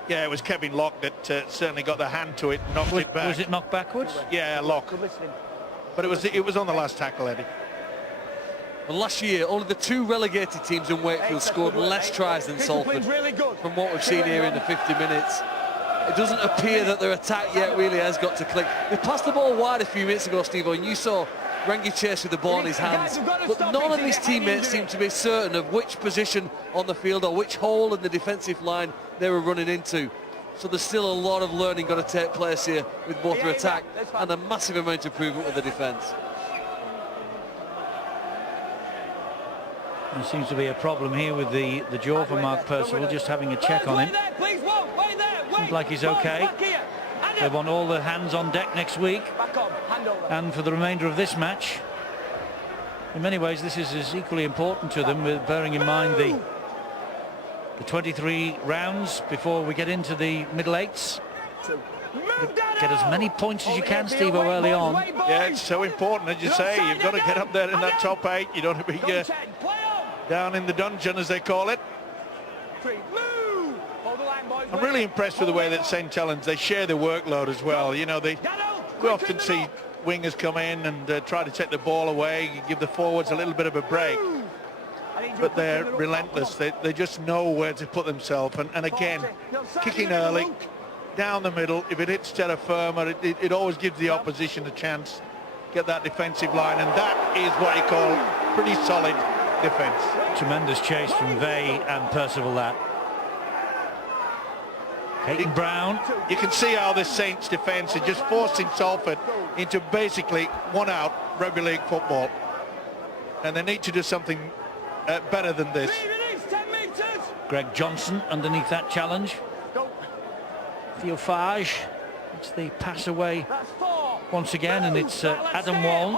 Yeah, it was Kevin Locke that certainly got the hand to it, knocked it back. Was it knocked backwards? Yeah, Locke. But it was on the last tackle, Eddie. Well, last year, only the two relegated teams in Wakefield scored less tries than Salford. From what we've seen here in the 50 minutes, it doesn't appear that their attack yet really has got to click. They passed the ball wide a few minutes ago, Steve-O, and you saw Rangi Chase with the ball in his hands, but none of his teammates seem to be certain of which position on the field or which hole in the defensive line they were running into. So there's still a lot of learning got to take place here with both their attack and a massive amount of improvement with the defence. There seems to be a problem here with the jaw for Mark Percival, just having a check on him. Seems like he's okay. They want all the hands on deck next week and for the remainder of this match. In many ways, this is as equally important to them, with bearing in mind the 23 rounds before we get into the middle eights. Get as many points as you can, Steve-O, early on. Yeah, it's so important, as you say. You've got to get up there in that top 8. You don't want to be down in the dungeon, as they call it. I'm really impressed with the way that St Helens, they share the workload as well. You know, we often see wingers come in and try to take the ball away, give the forwards a little bit of a break. But they're relentless. They just know where to put themselves. And again, kicking early, down the middle. If it hits terra firma, it always gives the opposition a chance. Get that defensive line, and that is what you call pretty solid defence. Tremendous chase from Vey and Percival, that. Hayden Brown. You can see how this Saints defence is just forcing Salford into basically one-out rugby league football. And they need to do something better than this. Greg Johnson underneath that challenge. Theo Fage. It's the pass away once again, and it's Adam Waln.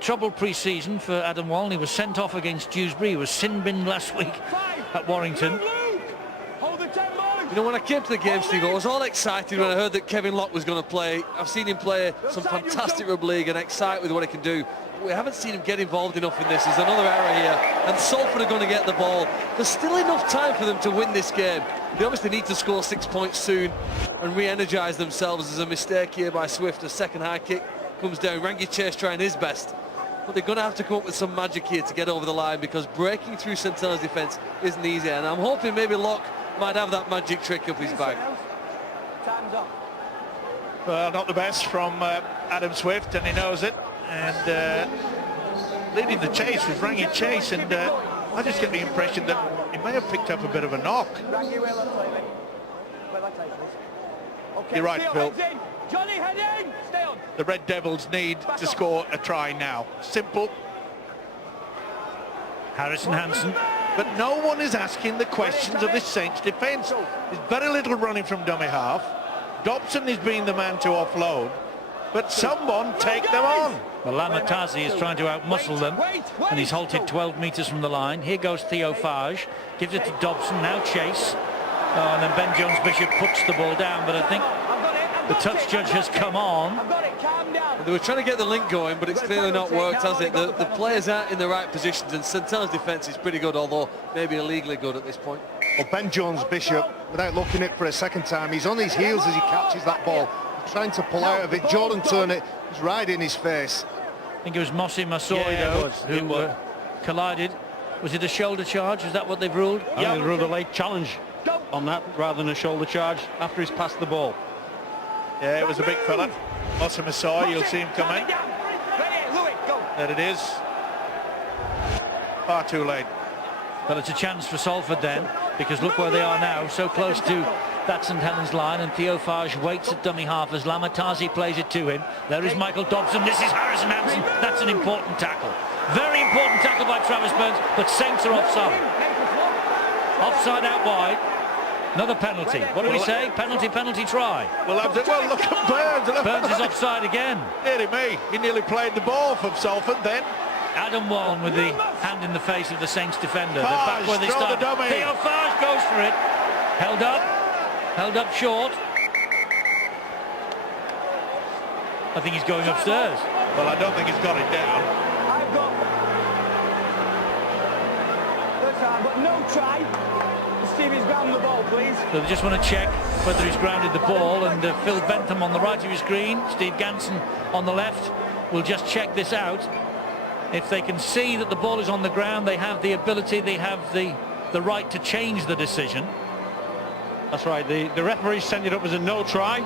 Troubled pre-season for Adam Waln. He was sent off against Dewsbury. He was sin-binned last week at Warrington. You know, when I came to the game, Steve, I was all excited when I heard that Kevin Locke was going to play. I've seen him play some fantastic rugby league and excited with what he can do. We haven't seen him get involved enough in this. There's another error here, and Salford are going to get the ball. There's still enough time for them to win this game. They obviously need to score 6 points soon and re-energise themselves. There's a mistake here by Swift. A second high kick comes down. Rangi Chase trying his best. But they're going to have to come up with some magic here to get over the line, because breaking through St Helens' defence isn't easy. And I'm hoping maybe Locke might have that magic trick up his bag. Well, not the best from Adam Swift, and he knows it. And leading the chase was Rangi Chase, and I just get the impression that he may have picked up a bit of a knock. You're right, Phil. Johnny, head in! Stay on! The Red Devils need to score a try now. Simple. Harrison Hansen. But no one is asking the questions of this Saints defence. There's very little running from dummy half. Dobson is being the man to offload. But someone take them on. Well, Lamatazi is trying to outmuscle them, and he's halted 12 metres from the line. Here goes Theo Fage, gives it to Dobson, now Chase. Oh, and then Ben Jones-Bishop puts the ball down, but I think the touch judge has come on. They were trying to get the link going, but it's clearly not worked, has it? The players aren't in the right positions, and St Helens' defence is pretty good, although maybe illegally good at this point. Well, Ben Jones-Bishop, without looking at it for a second time, he's on his heels as he catches that ball, trying to pull out of it. Jordan Turner is right in his face. I think it was Mossy Masoi, though, who collided. Was it a shoulder charge? Is that what they've ruled? I think they ruled a late challenge on that rather than a shoulder charge after he's passed the ball. Yeah, it was a big fella. Mossy Masoi, you'll see him coming. There it is. Far too late. Well, it's a chance for Salford then, because look where they are now, so close to that St Helens line, and Theo Fage waits at dummy half as Lamatazi plays it to him. There is Michael Dobson. This is Harrison Hansen. That's an important tackle. Very important tackle by Travis Burns, but Saints are offside. Offside out wide. Another penalty. What do we say? Penalty, try. Well, look at Burns. Burns is offside again. Nearly me. He nearly played the ball from Salford then. Adam Wallen with the hand in the face of the Saints defender. They're back where they started. Theo Fage goes for it. Held up short. I think he's going upstairs. Well, I don't think he's got it down. I've got no try. Stevie's grounded the ball, please. So they just want to check whether he's grounded the ball, and Phil Bentham on the right of his screen, Steve Ganson on the left will just check this out. If they can see that the ball is on the ground, they have the ability, they have the right to change the decision. That's right. The referee sent it up as a no try,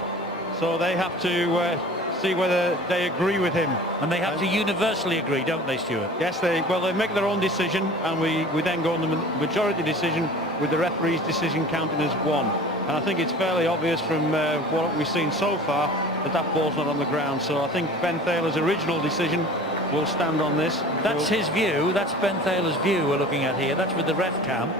so they have to see whether they agree with him. And they have to universally agree, don't they, Stuart? Yes, they make their own decision, and we then go on the majority decision with the referee's decision counting as one. And I think it's fairly obvious from what we've seen so far that ball's not on the ground. So I think Ben Thaler's original decision will stand on this. That's his view. That's Ben Thaler's view we're looking at here. That's with the ref cam.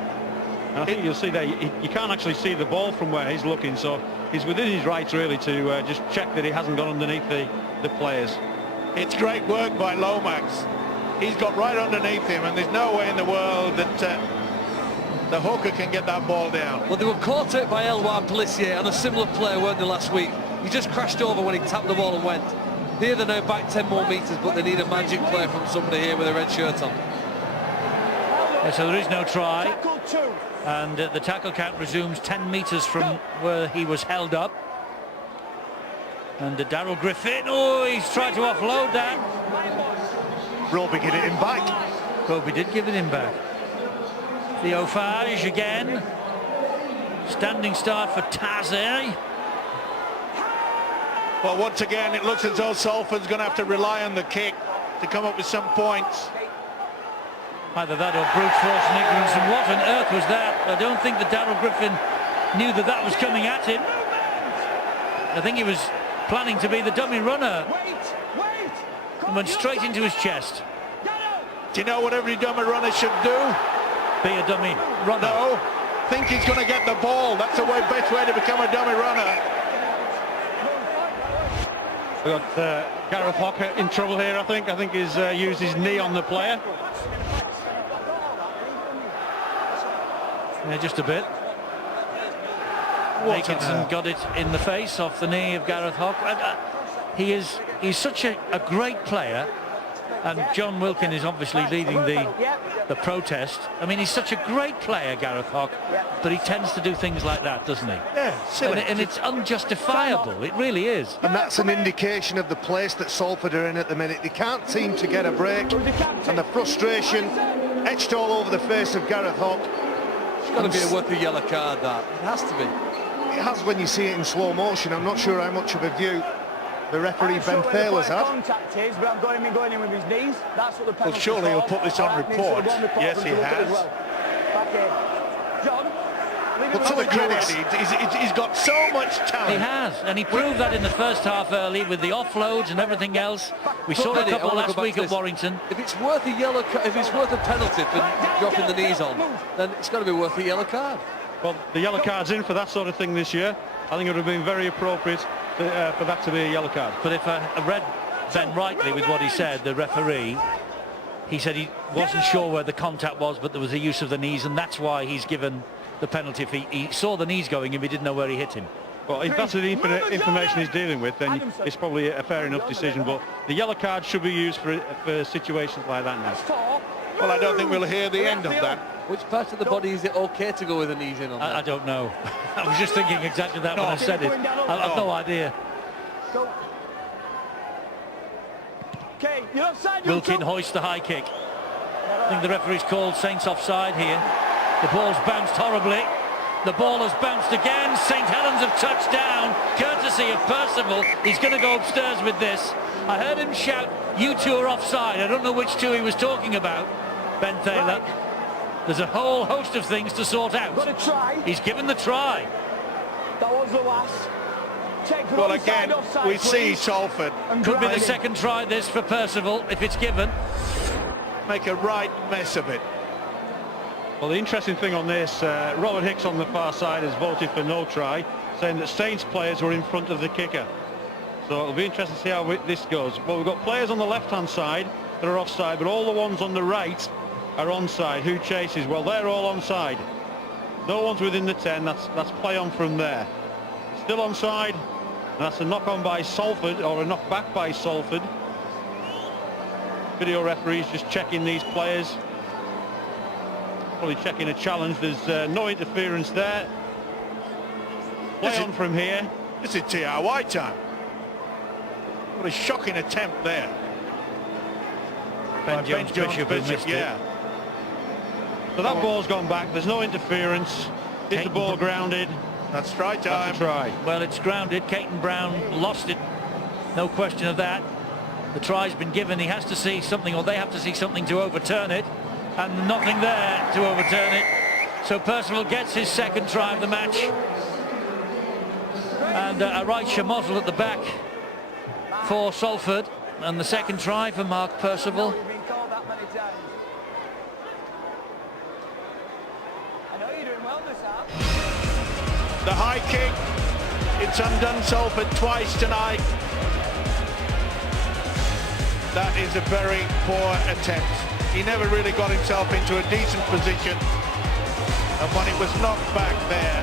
And I think you'll see that you can't actually see the ball from where he's looking, so he's within his rights really to just check that he hasn't gone underneath the players. It's great work by Lomax. He's got right underneath him, and there's no way in the world that the hooker can get that ball down. Well, they were caught out by Elwar Pelissier on a similar player, weren't they, last week? He just crashed over when he tapped the ball and went. Here they're now back 10 more metres, but they need a magic play from somebody here with a red shirt on. Yeah, so there is no try, and the tackle count resumes 10 metres from where he was held up. And Darrell Griffin, he's tried to offload that. Roby gave it him back. Roby did give it him back. Theo Fage again. Standing start for Taze. Well, once again, it looks as though Salford's going to have to rely on the kick to come up with some points. Either that or brute force and ignorance. And what on earth was that? I don't think that Darrell Griffin knew that was coming at him. I think he was planning to be the dummy runner. And went straight into his chest. Do you know what every dummy runner should do? Be a dummy runner. No. Think he's going to get the ball. That's the best way to become a dummy runner. We've got Gareth Hocker in trouble here, I think. I think he's used his knee on the player. Yeah, just a bit. Atkinson got it in the face off the knee of Gareth Hock. He's such a great player, and John Wilkin is obviously leading the protest. I mean, he's such a great player, Gareth Hock, but he tends to do things like that, doesn't he? Yeah, silly. And it's unjustifiable. It really is. And that's an indication of the place that Salford are in at the minute. They can't seem to get a break, and the frustration etched all over the face of Gareth Hock. It's got to be a worthy yellow card, that. It has to be. It has when you see it in slow motion. I'm not sure how much of a view the referee Ben Thaler's had. Contact is, but I'm going in with his knees. That's what the penalty. Well, surely he'll put this on report. Yes, he has. Back in. John. But to the credit, he's got so much talent. He has, and he proved that in the first half early with the offloads and everything else. We saw a couple last week at Warrington. If it's worth a yellow, if it's worth a penalty for dropping the knees on, then it's got to be worth a yellow card. Well, the yellow card's in for that sort of thing this year. I think it would have been very appropriate for that to be a yellow card. But if I read Ben rightly with what he said, the referee, he said he wasn't sure where the contact was, but there was a use of the knees, and that's why he's given the penalty. If he saw the knees going, if he didn't know where he hit him. Well, if that's the information he's dealing with, then it's probably a fair enough decision. But the yellow card should be used for situations like that now. Well, I don't think we'll hear the end of that. Which part of the body is it okay to go with the knees in on? I don't know. I was just thinking exactly that when I said it. I've no idea. Wilkin hoists the high kick. I think the referee's called Saints offside here. The ball's bounced horribly. The ball has bounced again. St Helens have touched down, courtesy of Percival. He's going to go upstairs with this. I heard him shout, "You two are offside." I don't know which two he was talking about, Ben Taylor. There's a whole host of things to sort out. He's given the try. That was the last. Well, again, we see Salford. Could be the second try this for Percival if it's given. Make a right mess of it. Well, the interesting thing on this, Robert Hicks on the far side has voted for no try, saying that Saints players were in front of the kicker. So it'll be interesting to see how this goes. Well, we've got players on the left-hand side that are offside, but all the ones on the right are onside. Who chases? Well, they're all onside. No one's within the 10. That's play on from there. Still onside. And that's a knock on by Salford, or a knock back by Salford. Video referees just checking these players. Probably checking a challenge. There's no interference there. Play on from here. This is TRY time. What a shocking attempt there. Ben Jones Bishop has missed it. So that ball's gone back. There's no interference. Is the ball grounded? That's try time. That's a try. Well, it's grounded. Caton Brown lost it. No question of that. The try's been given. He has to see something, or they have to see something to overturn it. And nothing there to overturn it. So Percival gets his second try of the match. And a right schmozzle at the back for Salford. And the second try for Mark Percival. The high kick, it's undone Salford twice tonight. That is a very poor attempt. He never really got himself into a decent position. And when it was knocked back there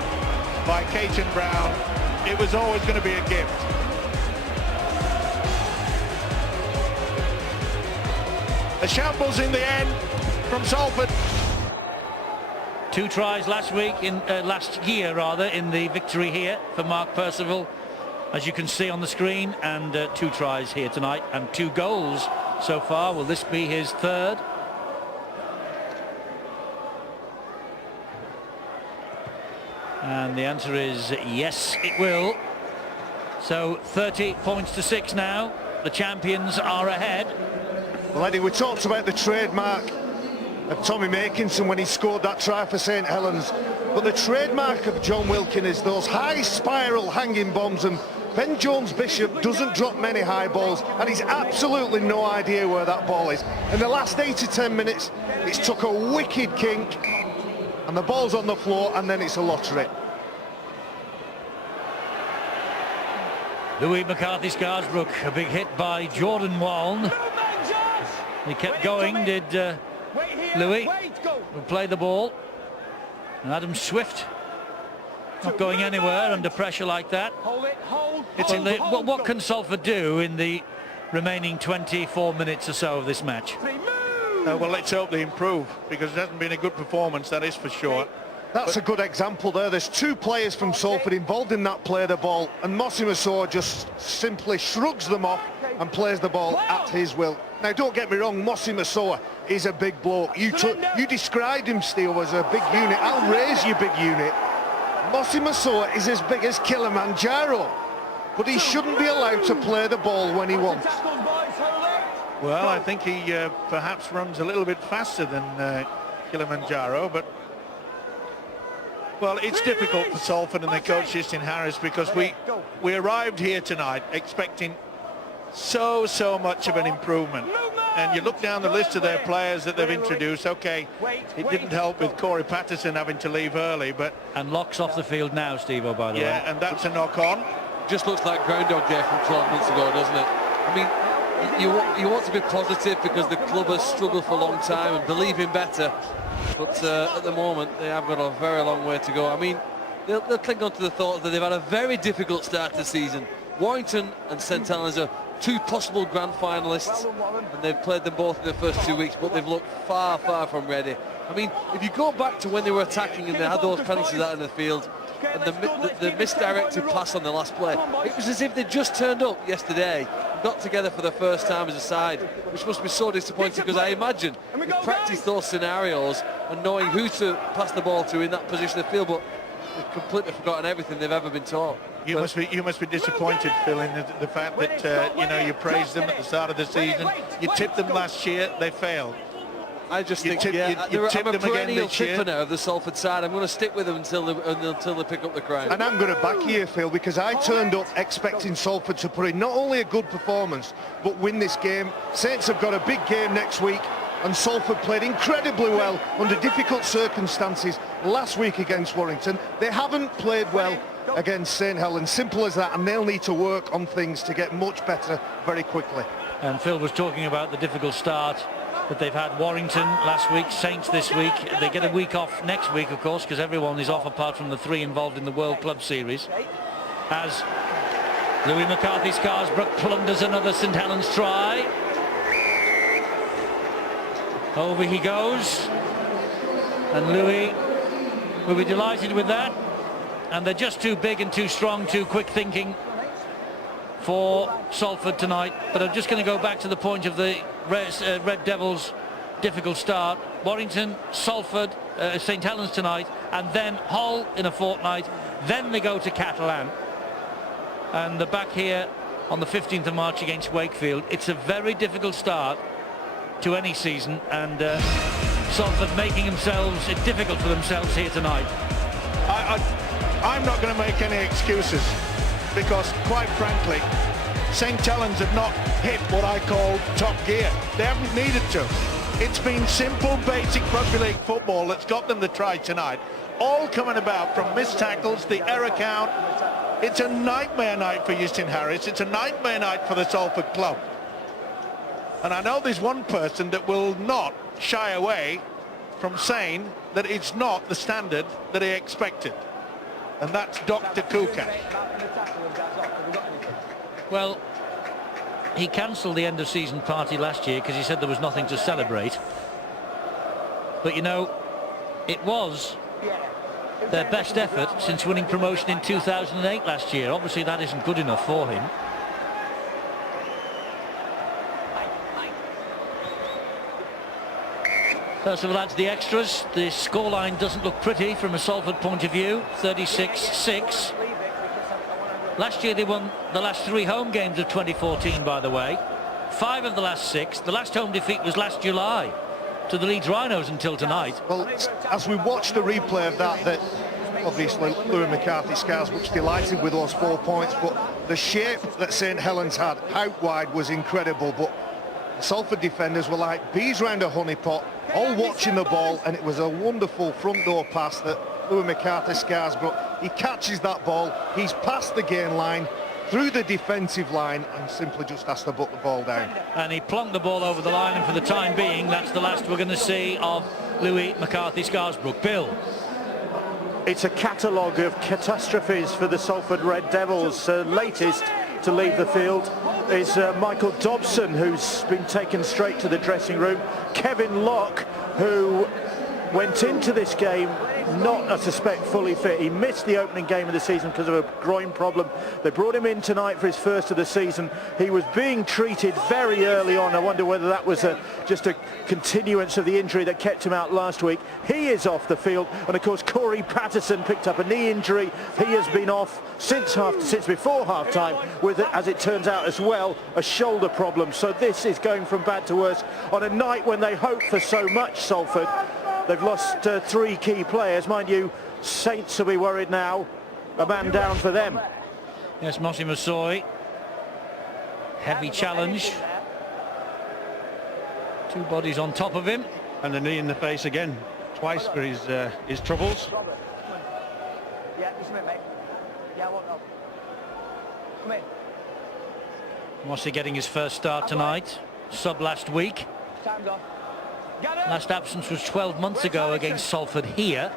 by Caton Brown, it was always going to be a gift. A shambles in the end from Salford. 2 tries last year in the victory here for Mark Percival, as you can see on the screen, and 2 tries here tonight and 2 goals so far. Will this be his third? And the answer is yes, it will. So 30 points to 6 now. The champions are ahead. Well, Eddie, we talked about the trademark of Tommy Makinson when he scored that try for St Helens, but the trademark of John Wilkin is those high spiral hanging bombs, and Ben Jones Bishop doesn't drop many high balls, and he's absolutely no idea where that ball is. In the last 8 to 10 minutes, it's took a wicked kink, and the ball's on the floor, and then it's a lottery. Louis McCarthy Scarsbrook, a big hit by Jordan Waln. He kept going, did Louis, who played the ball. And Adam Swift not going anywhere under pressure like that. What can Salford do in the remaining 24 minutes or so of this match? Well, let's hope they improve, because it hasn't been a good performance, that is for sure. That's a good example there. There's 2 players from Salford involved in that play the ball, and Mossy Massour just simply shrugs them off and plays the ball at his will. Now, don't get me wrong, Mossy Massour is a big bloke. You described him, Steele, as a big unit. I'll raise you, big unit. Mossy Massour is as big as Kilimanjaro, but he shouldn't be allowed to play the ball when he wants. Well, I think he perhaps runs a little bit faster than Kilimanjaro, but Well, it's difficult for Salford and their coach Justin Harris, because we arrived here tonight expecting so much of an improvement, and you look down the list of their players that they've introduced. Okay, it didn't help with Corey Patterson having to leave early, but And Locke's off the field now, Steve-O, by the way. yeah, and that's a knock-on. Just looks like Groundhog Day from 12 months ago, doesn't it? I mean, you want to be positive because the club has struggled for a long time and believe in better, but at the moment they have got a very long way to go. I mean, they'll cling on to the thought that they've had a very difficult start to the season. Warrington and St Helens are two possible grand finalists, and they've played them both in the first 2 weeks, but they've looked far from ready. I mean, if you go back to when they were attacking and they had those penalties out in the field, and the misdirected pass on the last play, it was as if they just turned up yesterday, got together for the first time as a side, which must be so disappointing, because I imagine they practiced those scenarios and knowing who to pass the ball to in that position of the field, but they've completely forgotten everything they've ever been taught. You must be disappointed, Phil, in the fact that you know, you praised them at the start of the season, you tipped them last year, they failed. I just think, you I'm a perennial this year. tipper now of the Salford side. I'm going to stick with them until they pick up the crown. And I'm going to back you, Phil, because I turned up expecting Salford to put in not only a good performance, but win this game. Saints have got a big game next week, and Salford played incredibly well under difficult circumstances last week against Warrington. They haven't played well against St Helens, simple as that, and they'll need to work on things to get much better very quickly. And Phil was talking about the difficult start that they've had. Warrington last week, Saints this week. They get a week off next week, of course, because everyone is off apart from the three involved in the World Club Series. As Louis McCarthy Scarsbrook plunders another St Helens try. Over he goes, and Louis will be delighted with that. And they're just too big and too strong, too quick thinking for Salford tonight. But I'm just going to go back to the point of the Red Devils' difficult start. Warrington, Salford, St Helens tonight, and then Hull in a fortnight. Then they go to Catalan, and they're back here on the 15th of March against Wakefield. It's a very difficult start to any season, and Salford making themselves it difficult for themselves here tonight. I'm not going to make any excuses, because quite frankly, St Helens have not hit what I call top gear. They haven't needed to. It's been simple, basic rugby league football that's got them the try tonight. All coming about from missed tackles, the error count. It's a nightmare night for Justin Harris. It's a nightmare night for the Salford club. And I know there's one person that will not shy away from saying that it's not the standard that he expected. And that's Dr. Kuka. Well, he cancelled the end of season party last year because he said there was nothing to celebrate. But you know, it was their best effort since winning promotion in 2008 last year. Obviously that isn't good enough for him. First of all, that's the extras. The scoreline doesn't look pretty from a Salford point of view. 36-6. Last year they won the last 3 home games of 2014, by the way. 5 of the last 6. The last home defeat was last July to the Leeds Rhinos until tonight. Well, as we watch the replay of that obviously Louis McCarthy Scarsbrook's delighted with those 4 points, but the shape that St Helens had out wide was incredible. But the Salford defenders were like bees round a honeypot, all watching the ball, and it was a wonderful front door pass that Louis McCarthy Scarsbrook, he catches that ball, he's past the gain line, through the defensive line, and simply just has to put the ball down. And he plonked the ball over the line, and for the time being, that's the last we're going to see of Louis McCarthy Scarsbrook. Bill. It's a catalogue of catastrophes for the Salford Red Devils. Latest to leave the field is Michael Dobson, who's been taken straight to the dressing room. Kevin Locke, who went into this game not, I suspect, fully fit. He missed the opening game of the season because of a groin problem. They brought him in tonight for his first of the season. He was being treated very early on. I wonder whether that was just a continuance of the injury that kept him out last week. He is off the field, and of course Corey Patterson picked up a knee injury. He has been off since before half-time with, as it turns out as well, a shoulder problem. So this is going from bad to worse on a night when they hope for so much, Salford. They've lost 3 key players. Mind you, Saints will be worried now. A man down for them. Yes, Mossy Masoi. Heavy challenge. Two bodies on top of him. And the knee in the face again, twice for his troubles. Yeah, just a minute, mate. Yeah, I won't know. Come in. Mossy getting his first start tonight. Sub last week. Time's off. Get it. Last absence was 12 months ago against Salford here.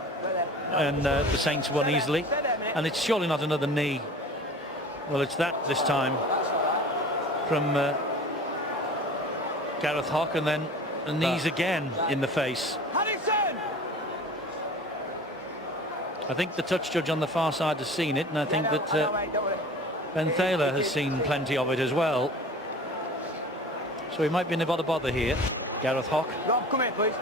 And the Saints won easily. And it's surely not another knee. Well, it's that this time from Gareth Hock, and then the knees again in the face. I think the touch judge on the far side has seen it, and I think that Ben Thaler has seen plenty of it as well. So he might be in a bit of bother here, Gareth Hock. Rob, come in, please.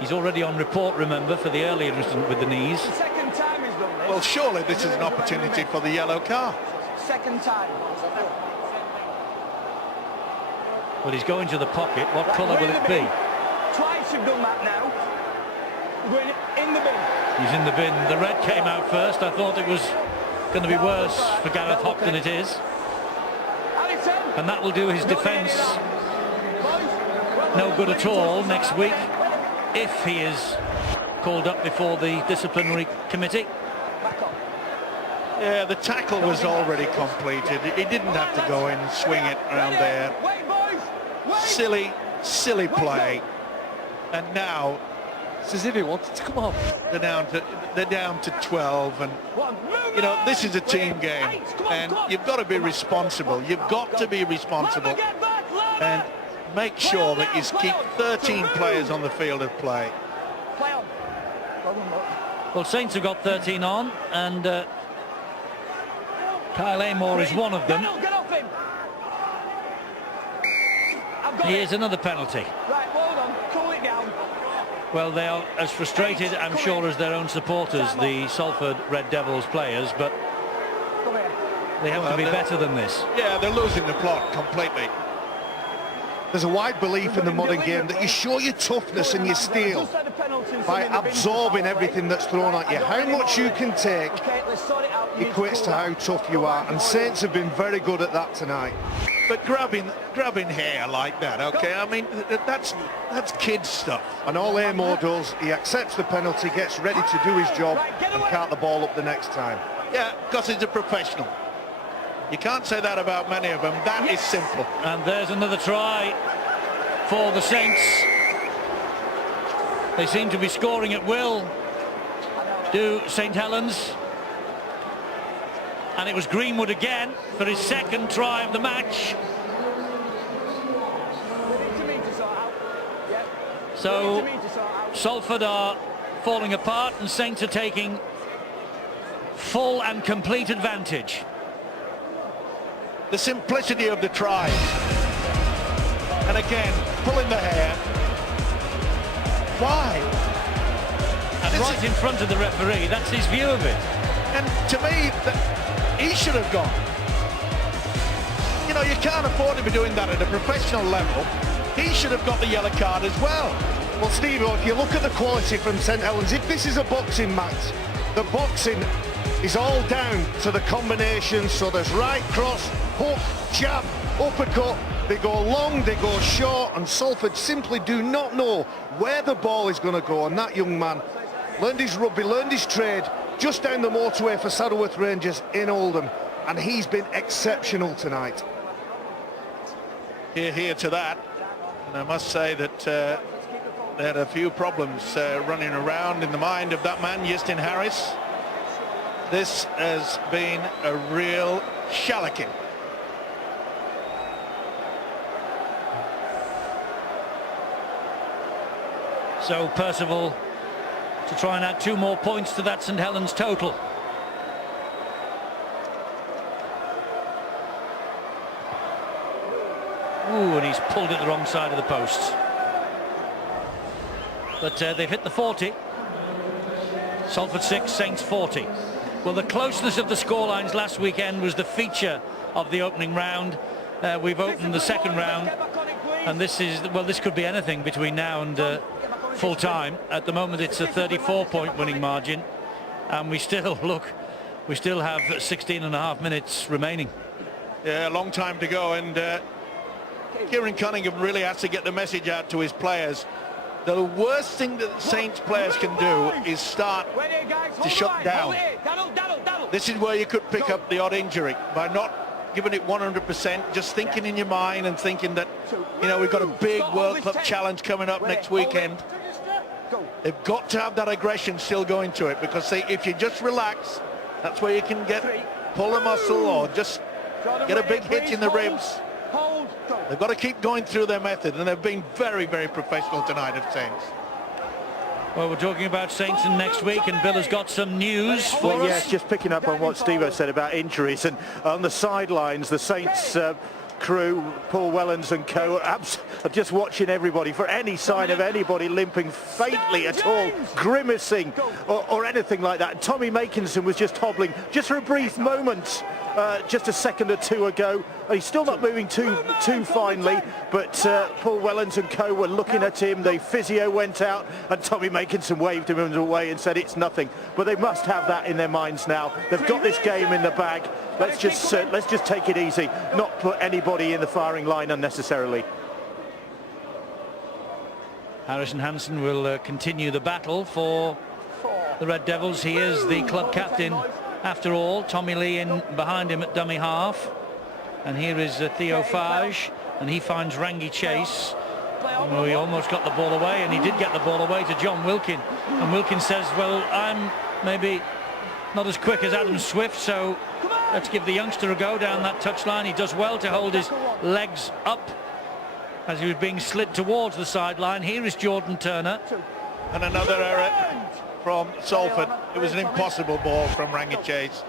He's already on report, remember, for the earlier incident with the knees. The second time he's done this. Well, surely this is an opportunity for the yellow card. Second time. Well, he's going to the pocket. What colour will it be? Twice you've done that now. Going in the bin. He's in the bin. The red came out first. I thought it was going to be worse for Gareth Hock than it is. And that will do his defence no good at all next week if he is called up before the disciplinary committee. Yeah, the tackle was already completed. He didn't have to go in and swing it around there. Silly play. And now It's as if he wanted to come off. they're down to 12, and you know, this is a team game, and you've got to be responsible. You've got to be responsible and make sure that you keep 13 players on the field of play. Well, Saints have got 13 on, and Kyle Amor is one of them. Here's another penalty. Right, hold on, cool it down. Well, they are as frustrated, I'm sure, as their own supporters, the Salford Red Devils players, but they have to be better than this. Yeah, they're losing the plot completely. There's a wide belief in the modern game that you show your toughness and your steel by absorbing everything that's thrown at you. How much you can take equates to how tough you are, and Saints have been very good at that tonight. But grabbing hair like that, okay, I mean, that's kid stuff. And all Amor does, he accepts the penalty, gets ready to do his job and cart the ball up the next time. Yeah, because he's a professional. You can't say that about many of them. That is simple. And there's another try for the Saints. They seem to be scoring at will, do St Helens. And it was Greenwood again for his second try of the match. So Salford are falling apart and Saints are taking full and complete advantage. The simplicity of the try. And again, pulling the hair. Why? And right in front of the referee, that's his view of it. And to me, he should have gone. You know, you can't afford to be doing that at a professional level. He should have got the yellow card as well. Well, Steve, if you look at the quality from St Helens, if this is a boxing match, the boxing is all down to the combinations. So there's right, cross, hook, jab, uppercut. They go long, they go short, and Salford simply do not know where the ball is going to go. And that young man learned his rugby, learned his trade just down the motorway for Saddleworth Rangers in Oldham, and he's been exceptional tonight. Here to that. And I must say that they had a few problems running around in the mind of that man, Justin Harris. This has been a real shellacking. So Percival to try and add 2 more points to that St Helens total. Ooh, and he's pulled it the wrong side of the posts. But they've hit the 40. Salford 6, Saints 40. Well, the closeness of the scorelines last weekend was the feature of the opening round. We've opened the second round, and this is, well, this could be anything between now and full time. At the moment it's a 34-point winning margin, and we still have 16 and a half minutes remaining. Yeah, a long time to go, and Kieran Cunningham really has to get the message out to his players. The worst thing that Saints players can do is start to shut down. This is where you could pick up the odd injury, by not giving it 100%, just thinking in your mind and thinking that, you know, we've got a big World Cup challenge coming up next weekend. They've got to have that aggression still going to it, because if you just relax, that's where you can pull a muscle or just get a big hit in the ribs. They've got to keep going through their method, and they've been very, very professional tonight of Saints. Well, we're talking about Saints in next week, and Bill has got some news for us. Yes, just picking up on what Steve said about injuries, and on the sidelines, the Saints crew, Paul Wellens and co, are just watching everybody for any sign of anybody limping faintly at all, grimacing or anything like that. Tommy Makinson was just hobbling just for a brief moment, just a second or two ago. He's still not moving too finely, but Paul Wellens and co were looking at him. The physio went out and Tommy Makinson waved him away and said it's nothing. But they must have that in their minds now. They've got this game in the bag. Let's just take it easy, not put anybody in the firing line unnecessarily. Harrison Hansen will continue the battle for the Red Devils. He is the club captain after all. Tommy Lee in behind him at dummy half. And here is Theo Fage, and he finds Rangi Chase. Oh, he almost got the ball away, and he did get the ball away to John Wilkin. And Wilkin says, well, I'm maybe not as quick as Adam Swift, so let's give the youngster a go down that touchline. He does well to hold his legs up as he was being slid towards the sideline. Here is Jordan Turner. And another error from Salford. It was an impossible ball from Rangi Chase.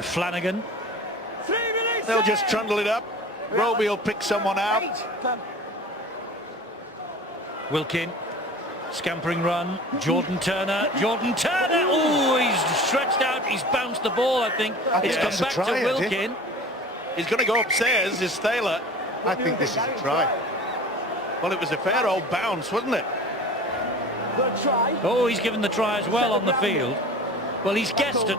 Flanagan. They'll just trundle it up. Roby will pick someone out. Wilkin. Scampering run. Jordan Turner. Oh, he's stretched out. He's bounced the ball, I think. It's come back to Wilkin. He's going to go upstairs, is Thaler. I think this is a try. Well, it was a fair old bounce, wasn't it? Oh, he's given the try as well on the field. Well, he's guessed at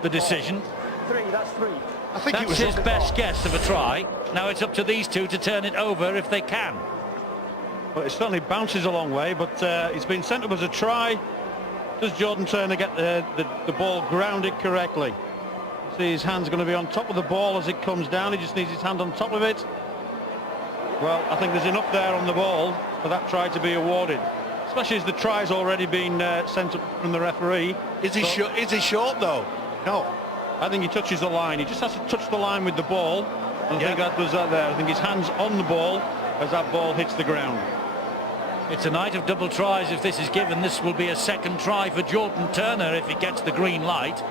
the decision. I think That's his best guess of a try. Now it's up to these two to turn it over if they can. Well, it certainly bounces a long way, but it's been sent up as a try. Does Jordan Turner get the ball grounded correctly? See, his hand's going to be on top of the ball as it comes down. He just needs his hand on top of it. Well, I think there's enough there on the ball for that try to be awarded, especially as the try's already been sent up from the referee. Is he short though? No. I think he touches the line. He just has to touch the line with the ball. And I think that does that there. I think his hand's on the ball as that ball hits the ground. It's a night of double tries if this is given. This will be a second try for Jordan Turner if he gets the green light.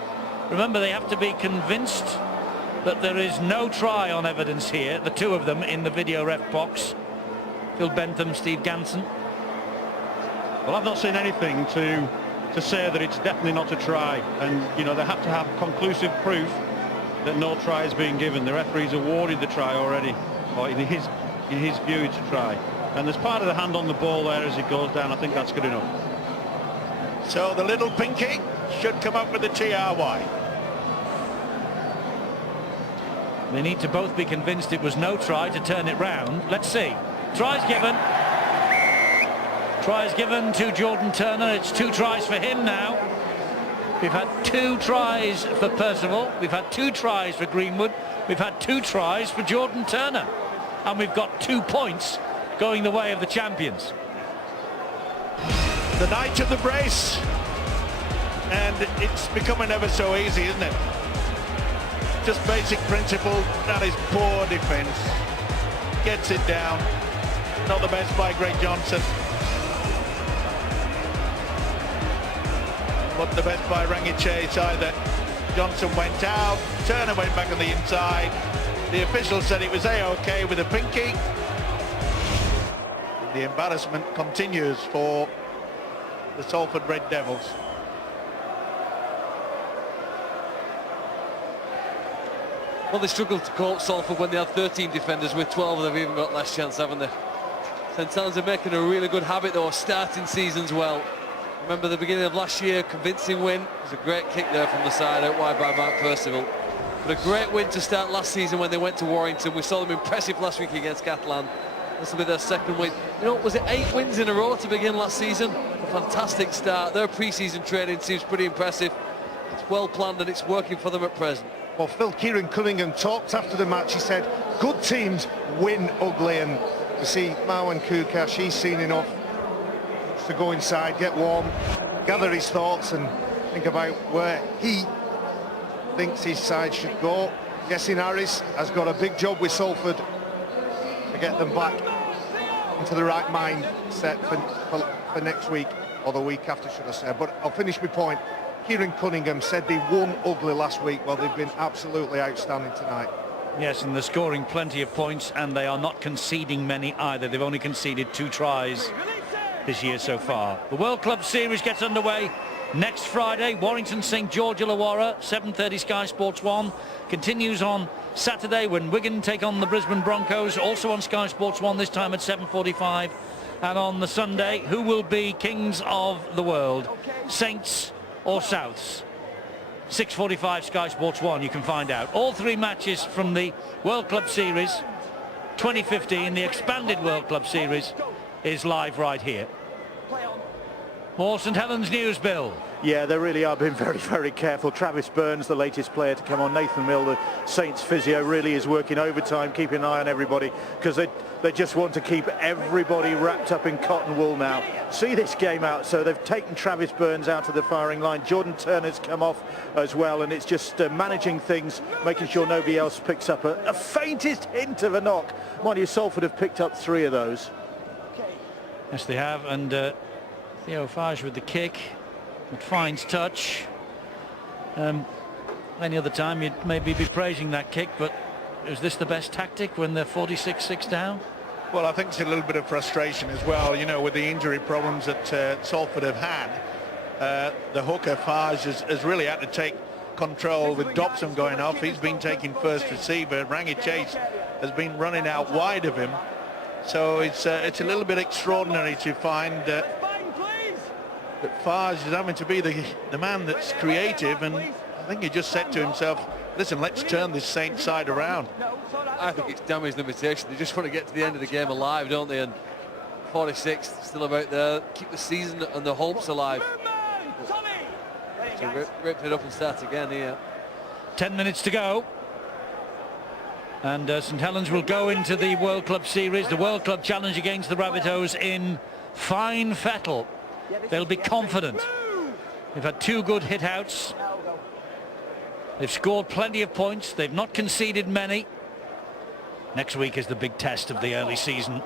Remember, they have to be convinced that there is no try on evidence here, the two of them in the video ref box. Phil Bentham, Steve Ganson. Well, I've not seen anything to say that it's definitely not a try, and you know they have to have conclusive proof that no try is being given. The referee's awarded the try already, or in his view it's a try, and there's part of the hand on the ball there as it goes down. I think that's good enough. So the little pinky should come up with the TRY. They need to both be convinced it was no try to turn it round. Let's see. Try's given. Tries given to Jordan Turner. It's 2 tries for him now. We've had 2 tries for Percival. We've had 2 tries for Greenwood. We've had 2 tries for Jordan Turner. And we've got 2 points going the way of the champions. The night of the brace. And it's becoming ever so easy, isn't it? Just basic principle. That is poor defence. Gets it down. Not the best by Greg Johnson. Not the best by Rangi Chase either. Johnson went out, Turner went back on the inside. The official said it was A-OK with a pinky. The embarrassment continues for the Salford Red Devils. Well, they struggled to cope, Salford, when they had 13 defenders. With 12 they've even got less chance, haven't they? St Helens are making a really good habit though, starting seasons well. Remember the beginning of last year, convincing win. It was a great kick there from the side out wide by Mark Percival. But a great win to start last season when they went to Warrington. We saw them impressive last week against Catalan. This will be their second win. You know, was it 8 wins in a row to begin last season? A fantastic start. Their pre-season training seems pretty impressive. It's well planned and it's working for them at present. Well, Phil Kieran Cunningham talked after the match. He said, good teams win ugly, and you see Marwan Kukash, he's seen enough to go inside, get warm, gather his thoughts and think about where he thinks his side should go. Guessing Harris has got a big job with Salford to get them back into the right mindset for next week, or the week after, should I say. But I'll finish my point. Kieran Cunningham said they won ugly last week. Well, they've been absolutely outstanding tonight. Yes, and they're scoring plenty of points, and they are not conceding many either. They've only conceded 2 tries this year so far. The World Club Series gets underway next Friday. Warrington St George Illawarra, 7:30 Sky Sports 1. Continues on Saturday when Wigan take on the Brisbane Broncos, also on Sky Sports 1, this time at 7:45. And on the Sunday, who will be kings of the world, Saints or Souths? 6:45 Sky Sports 1, you can find out. All 3 matches from the World Club Series 2015, the expanded World Club Series, is live right here. More St Helens news, Bill. Yeah, they really are being very, very careful. Travis Burns, the latest player to come on. Nathan Mill, the Saints physio, really is working overtime, keeping an eye on everybody, because they just want to keep everybody wrapped up in cotton wool now. See this game out, so they've taken Travis Burns out of the firing line. Jordan Turner's come off as well, and it's just managing things, making sure nobody else picks up a faintest hint of a knock. Mind you, Salford have picked up 3 of those. Yes, they have, and Theo Fage with the kick. It finds touch. Any other time you'd maybe be praising that kick, but is this the best tactic when they're 46-6 down? Well, I think it's a little bit of frustration as well, you know, with the injury problems that Salford have had. The hooker Fage has really had to take control with Dobson going off. He's been taking first receiver. Rangi Chase has been running out wide of him. So it's a little bit extraordinary to find that Fage is having to be the man that's creative, and I think he just said to himself, listen, let's turn this Saints side around. I think it's damage limitation. They just want to get to the end of the game alive, don't they? And 46 still about there. Keep the season and the hopes alive. So rip it up and start again here. 10 minutes to go. And St Helens will go into the World Club Series, the World Club Challenge against the Rabbitohs in fine fettle. They'll be confident. They've had 2 good hit-outs. They've scored plenty of points. They've not conceded many. Next week is the big test of the early season.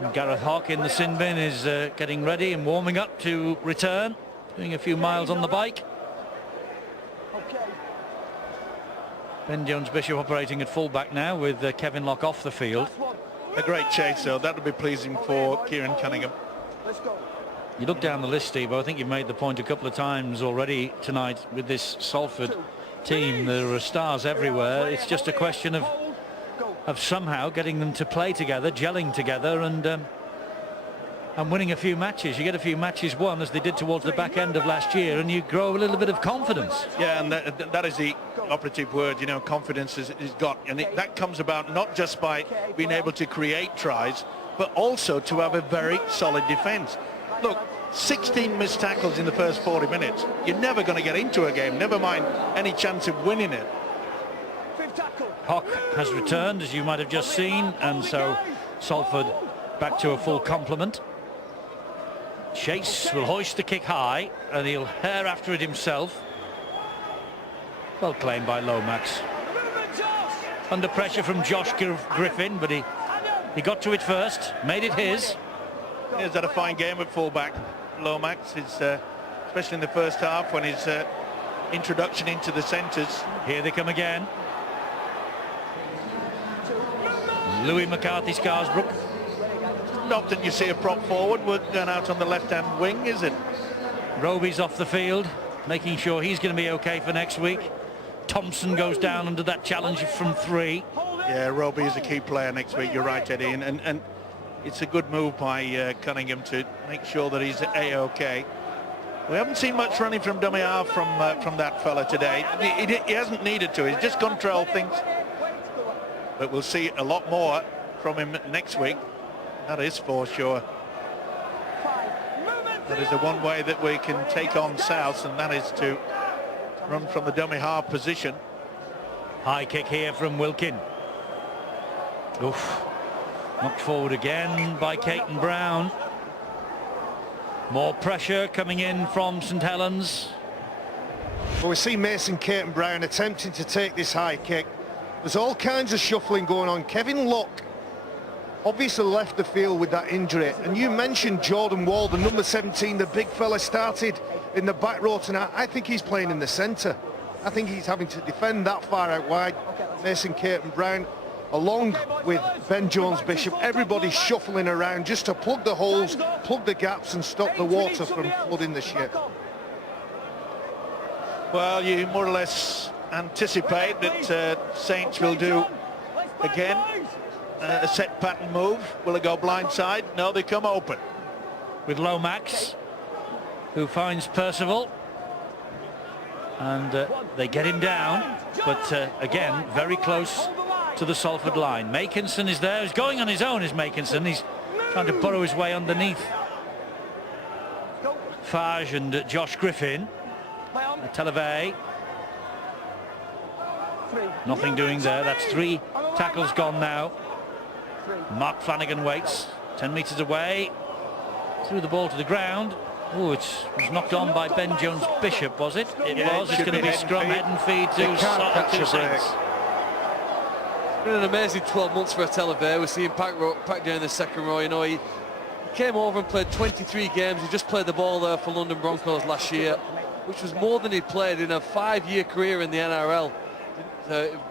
And Gareth Hock in the sin bin is getting ready and warming up to return, doing a few miles on the bike. Ben Jones-Bishop operating at fullback now with Kevin Locke off the field. A great chase, though. That'll be pleasing for Kieran Cunningham. You look down the list, Steve, I think you've made the point a couple of times already tonight with this Salford team. There are stars everywhere. It's just a question of somehow getting them to play together, gelling together, and winning a few matches. You get a few matches won, as they did towards the back end of last year, and you grow a little bit of confidence. Yeah, and that is the operative word, you know, confidence is got. And that comes about not just by being able to create tries, but also to have a very solid defence. Look, 16 missed tackles in the first 40 minutes. You're never going to get into a game, never mind any chance of winning it. Hock has returned, as you might have just seen, and so Salford back to a full complement. Chase will hoist the kick high, and he'll hair after it himself. Well claimed by Lomax. Under pressure from Josh Griffin, but he got to it first, made it his. He's had a fine game at fullback. Lomax is, especially in the first half, when his introduction into the centres. Here they come again. Louis McCarthy Scarsbrook. Not that you see a prop forward going out on the left-hand wing, is it? Roby's off the field, making sure he's going to be okay for next week. Thompson goes down under that challenge from 3. Yeah, Roby is a key player next week. You're right, Eddie. And it's a good move by Cunningham to make sure that he's A-OK. We haven't seen much running from dummy half from that fella today. He hasn't needed to. He's just controlled things. But we'll see a lot more from him next week. That is for sure. That is the one way that we can take on South, and that is to run from the dummy half position. High kick here from Wilkin. Oof. Knocked forward again by Caton Brown. More pressure coming in from St Helens. Well, we see Mason Caton Brown attempting to take this high kick. There's all kinds of shuffling going on. Kevin Locke obviously left the field with that injury. And you mentioned Jordan Wall, the number 17, the big fella, started in the back row tonight. I think he's playing in the centre. I think he's having to defend that far out wide. Mason Caton Brown, along with Ben Jones-Bishop, everybody shuffling around just to plug the holes, plug the gaps and stop the water from flooding the ship. Well, you more or less anticipate that Saints will do again a set pattern move. Will it go blindside? No, they come open. With Lomax, who finds Percival. And they get him down, but again, very close to the Salford line. Makinson is there. He's going on his own, is Makinson. He's trying to burrow his way underneath Fage and Josh Griffin. Televay. Nothing doing there. That's 3 tackles gone now. Mark Flanagan waits. 10 metres away. Threw the ball to the ground. Oh, it was knocked on by Ben Jones-Bishop, was it? It was. It's going to be scrum, head and feed to Saints. It's been an amazing 12 months for Televay. We're seeing packed down the second row. You know, he came over and played 23 games. He just played the ball there for London Broncos last year, which was more than he'd played in a 5-year career in the NRL.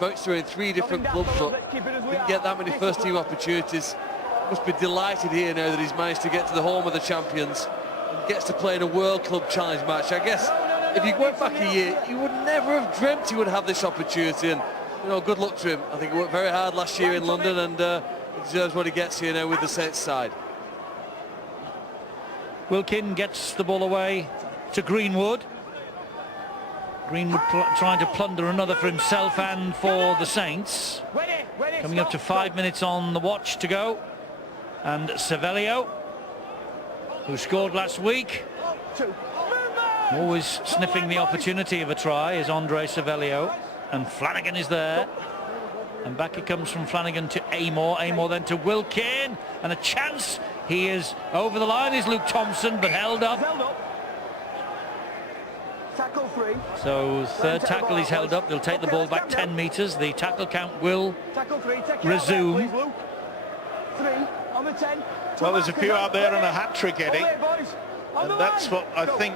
Bounced through in 3 different clubs, but didn't get that many first-team opportunities. Must be delighted here now that he's managed to get to the home of the champions. Gets to play in a World Club Challenge match. I guess if you went back a year, you would never have dreamt he would have this opportunity, and you know, good luck to him. I think he worked very hard last year in London, and he deserves what he gets here now with the Saints side. Wilkin gets the ball away to Greenwood. Greenwood trying to plunder another for himself and for the Saints. Coming up to 5 minutes on the watch to go, and Savelio, who scored last week, always sniffing the opportunity of a try, is Andre Savelio, and Flanagan is there, and back it comes from Flanagan to Amor then to Wilkin, and a chance. He is over the line, is Luke Thompson, but held up. So third tackle is held up. They'll take the ball back 10 metres. The tackle count will resume. Well, there's a few out there on a hat-trick, Eddie, and that's what I think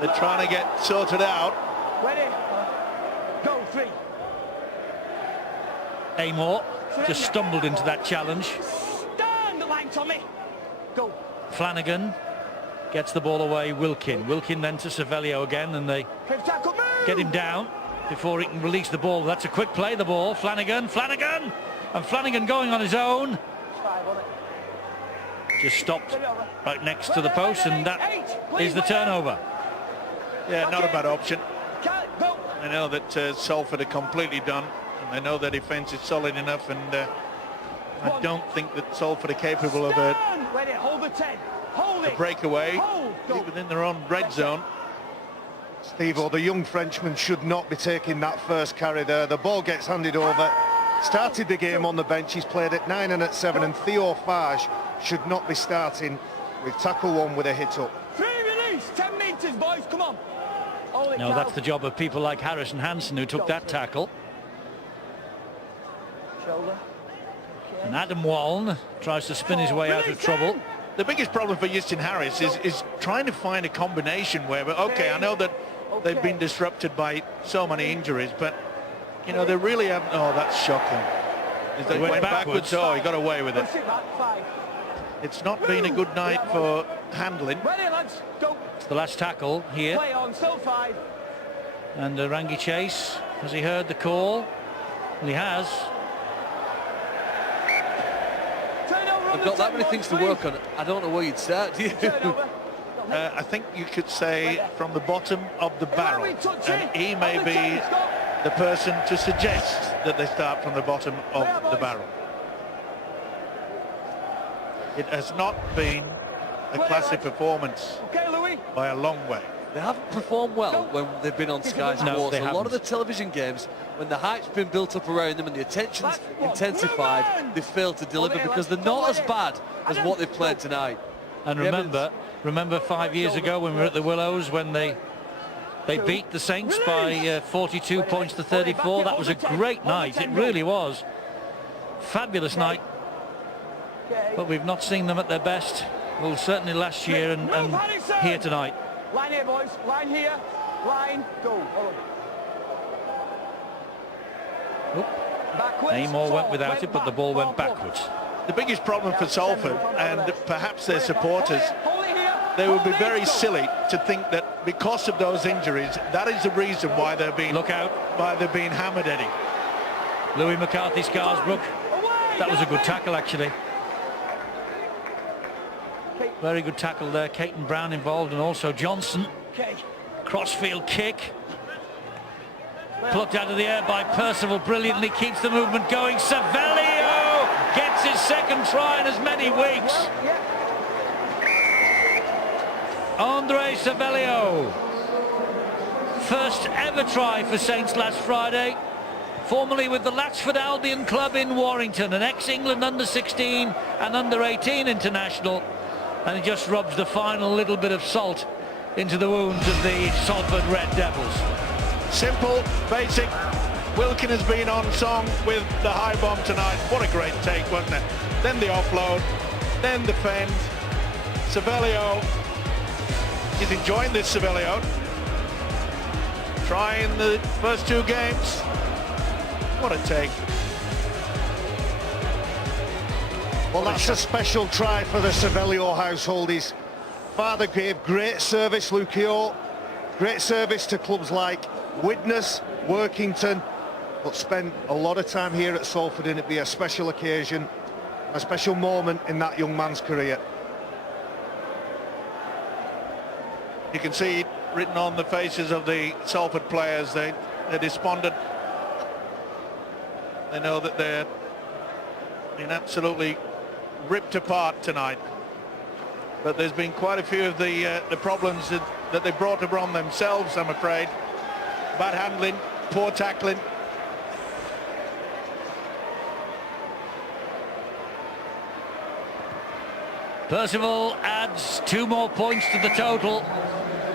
they're trying to get sorted out. Amor just stumbled into that challenge. Flanagan gets the ball away. Wilkin then to Savelio again, and they get him down before he can release the ball. That's a quick play, the ball. Flanagan, and Flanagan going on his own. Just stopped right next to the post, and that is the turnover. Yeah, not a bad option. I know that Salford are completely done, and I know their defence is solid enough, and I don't think that Salford are capable of a breakaway within their own red zone. Steve, the young Frenchman should not be taking that first carry there. The ball gets handed over. Started the game on the bench. He's played at 9 and at 7, and Theo Fage should not be starting with tackle 1 with a hit up. Free release, 10 metres, boys, come on. No, that's the job of people like Harrison Hansen, who took that tackle. Shoulder. And Adam Waln tries to spin his way out of trouble. The biggest problem for Justin Harris is trying to find a combination where, okay, I know that they've been disrupted by so many injuries, but you know, they really haven't. Oh, that's shocking. They went backwards. Oh, he got away with it. It's not been a good night for handling. It's the last tackle here. And Rangi Chase, has he heard the call? Well, he has. they've got that many things to work on. I don't know where you'd start, do you? I think you could say from the bottom of the barrel, and he may be the person to suggest that they start from the bottom of the barrel. It has not been a classy performance by a long way. They haven't performed well when they've been on Sky Sports. A lot of the television games, when the hype's been built up around them and the attention's intensified, they've failed to deliver because they're not as bad as what they've played tonight. And remember 5 years ago when we were at the Willows, when they beat the Saints by 42 points to 34. That was a great night. It really was. Fabulous night. But we've not seen them at their best. Well, certainly last year and here tonight. Line here, boys. Line here. Line. Go. Namor went without it, but the ball went backwards. The biggest problem for Salford, and perhaps their supporters, they would be very silly to think that because of those injuries, that is the reason why they're being hammered, Eddie. Louis McCarthy, Scarsbrook. That was a good tackle, actually. Very good tackle there. Caton Brown involved, and also Johnson. Crossfield kick. Plucked out of the air by Percival brilliantly, keeps the movement going. Savelio gets his second try in as many weeks. Andre Savelio. First ever try for Saints last Friday. Formerly with the Latchford Albion club in Warrington, an ex-England under-16 and under-18 international. And it just rubs the final little bit of salt into the wounds of the Salford Red Devils. Simple, basic. Wilkin has been on song with the high bomb tonight. What a great take, wasn't it? Then the offload, then the fend. Savelio is enjoying this, Savelio. Trying the first two games. What a take. Well, that's a special try for the Savelio household. His father gave great service, Lucio. Great service to clubs like Widnes, Workington, but spent a lot of time here at Salford, and it'd be a special occasion, a special moment in that young man's career. You can see it written on the faces of the Salford players. They're despondent. They know that they're been absolutely ripped apart tonight. But there's been quite a few of the problems that they brought upon themselves, I'm afraid. Bad handling, poor tackling. Percival adds 2 more points to the total,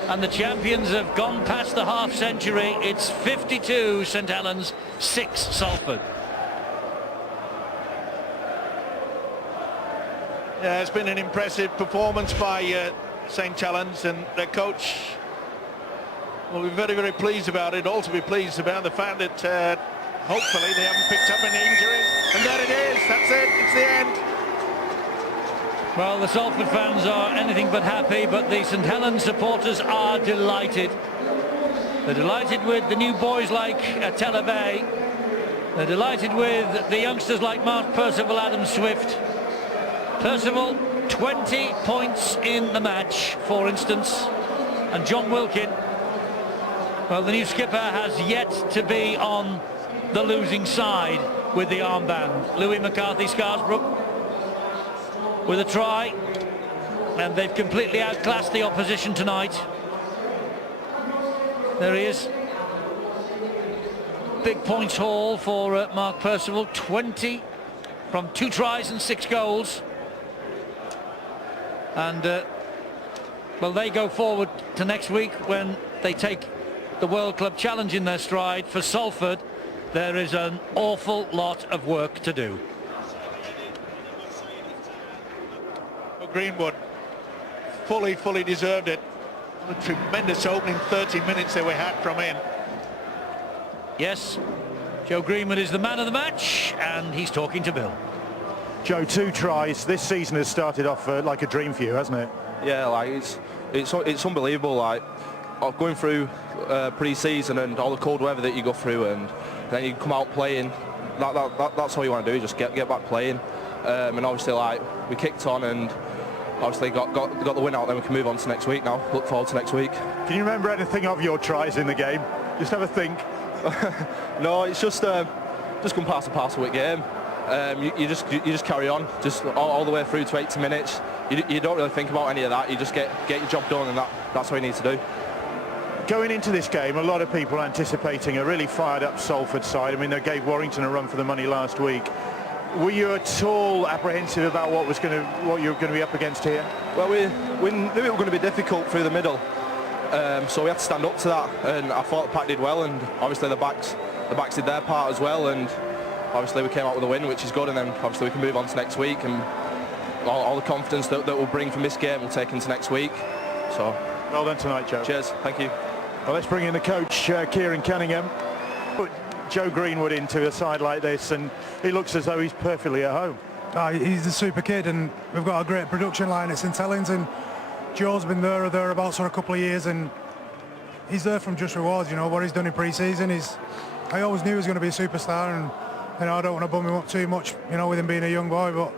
and the champions have gone past the half century. It's 52 St Helens, 6 Salford. Yeah, it's been an impressive performance by St Helens, and their coach will be very, very pleased about it. Also be pleased about the fact that hopefully they haven't picked up any injuries. And there it is, that's it, it's the end. Well, the Salford fans are anything but happy, but the St Helens supporters are delighted. They're delighted with the new boys like Televe. They're delighted with the youngsters like Mark Percival, Adam Swift. Percival, 20 points in the match, for instance. And John Wilkin, well, the new skipper has yet to be on the losing side with the armband. Louis McCarthy, Scarsbrook, with a try. And they've completely outclassed the opposition tonight. There he is. Big points haul for Mark Percival, 20 from 2 tries and 6 goals. And well, they go forward to next week when they take the World Club Challenge in their stride. For Salford, there is an awful lot of work to do. Greenwood fully deserved it. A tremendous opening 30 minutes that we had from him. Yes, Joe Greenwood is the man of the match, and he's talking to Bill. Joe, 2 tries. This season has started off like a dream for you, hasn't it? Yeah, like it's unbelievable. Like going through pre-season and all the cold weather that you go through, and then you come out playing. That's all you want to do. Just get back playing. and obviously like we kicked on and obviously got the win out. Then we can move on to next week now. Look forward to next week. Can you remember anything of your tries in the game? Just have a think. No, it's just come past the parcel with game. You just carry on, just all the way through to 80 minutes. You don't really think about any of that. You just get your job done, and that's what you need to do. Going into this game, a lot of people anticipating a really fired-up Salford side. I mean, they gave Warrington a run for the money last week. Were you at all apprehensive about what you were going to be up against here? Well, we knew it was going to be difficult through the middle, so we had to stand up to that. And I thought the pack did well, and obviously the backs did their part as well. And obviously we came out with a win, which is good. And then obviously we can move on to next week, and all the confidence that we'll bring from this game we'll take into next week. So well done tonight, Joe. Cheers. Thank you. Well, let's bring in the coach, Kieran Cunningham. Put Joe Greenwood into a side like this, and he looks as though he's perfectly at home. He's a super kid, and we've got a great production line at St Helens, and Joe's been there or thereabouts for a couple of years, and he's there from just rewards. You know what he's done in pre-season is, I always knew he was going to be a superstar, and you know I don't want to bum him up too much, you know, with him being a young boy, but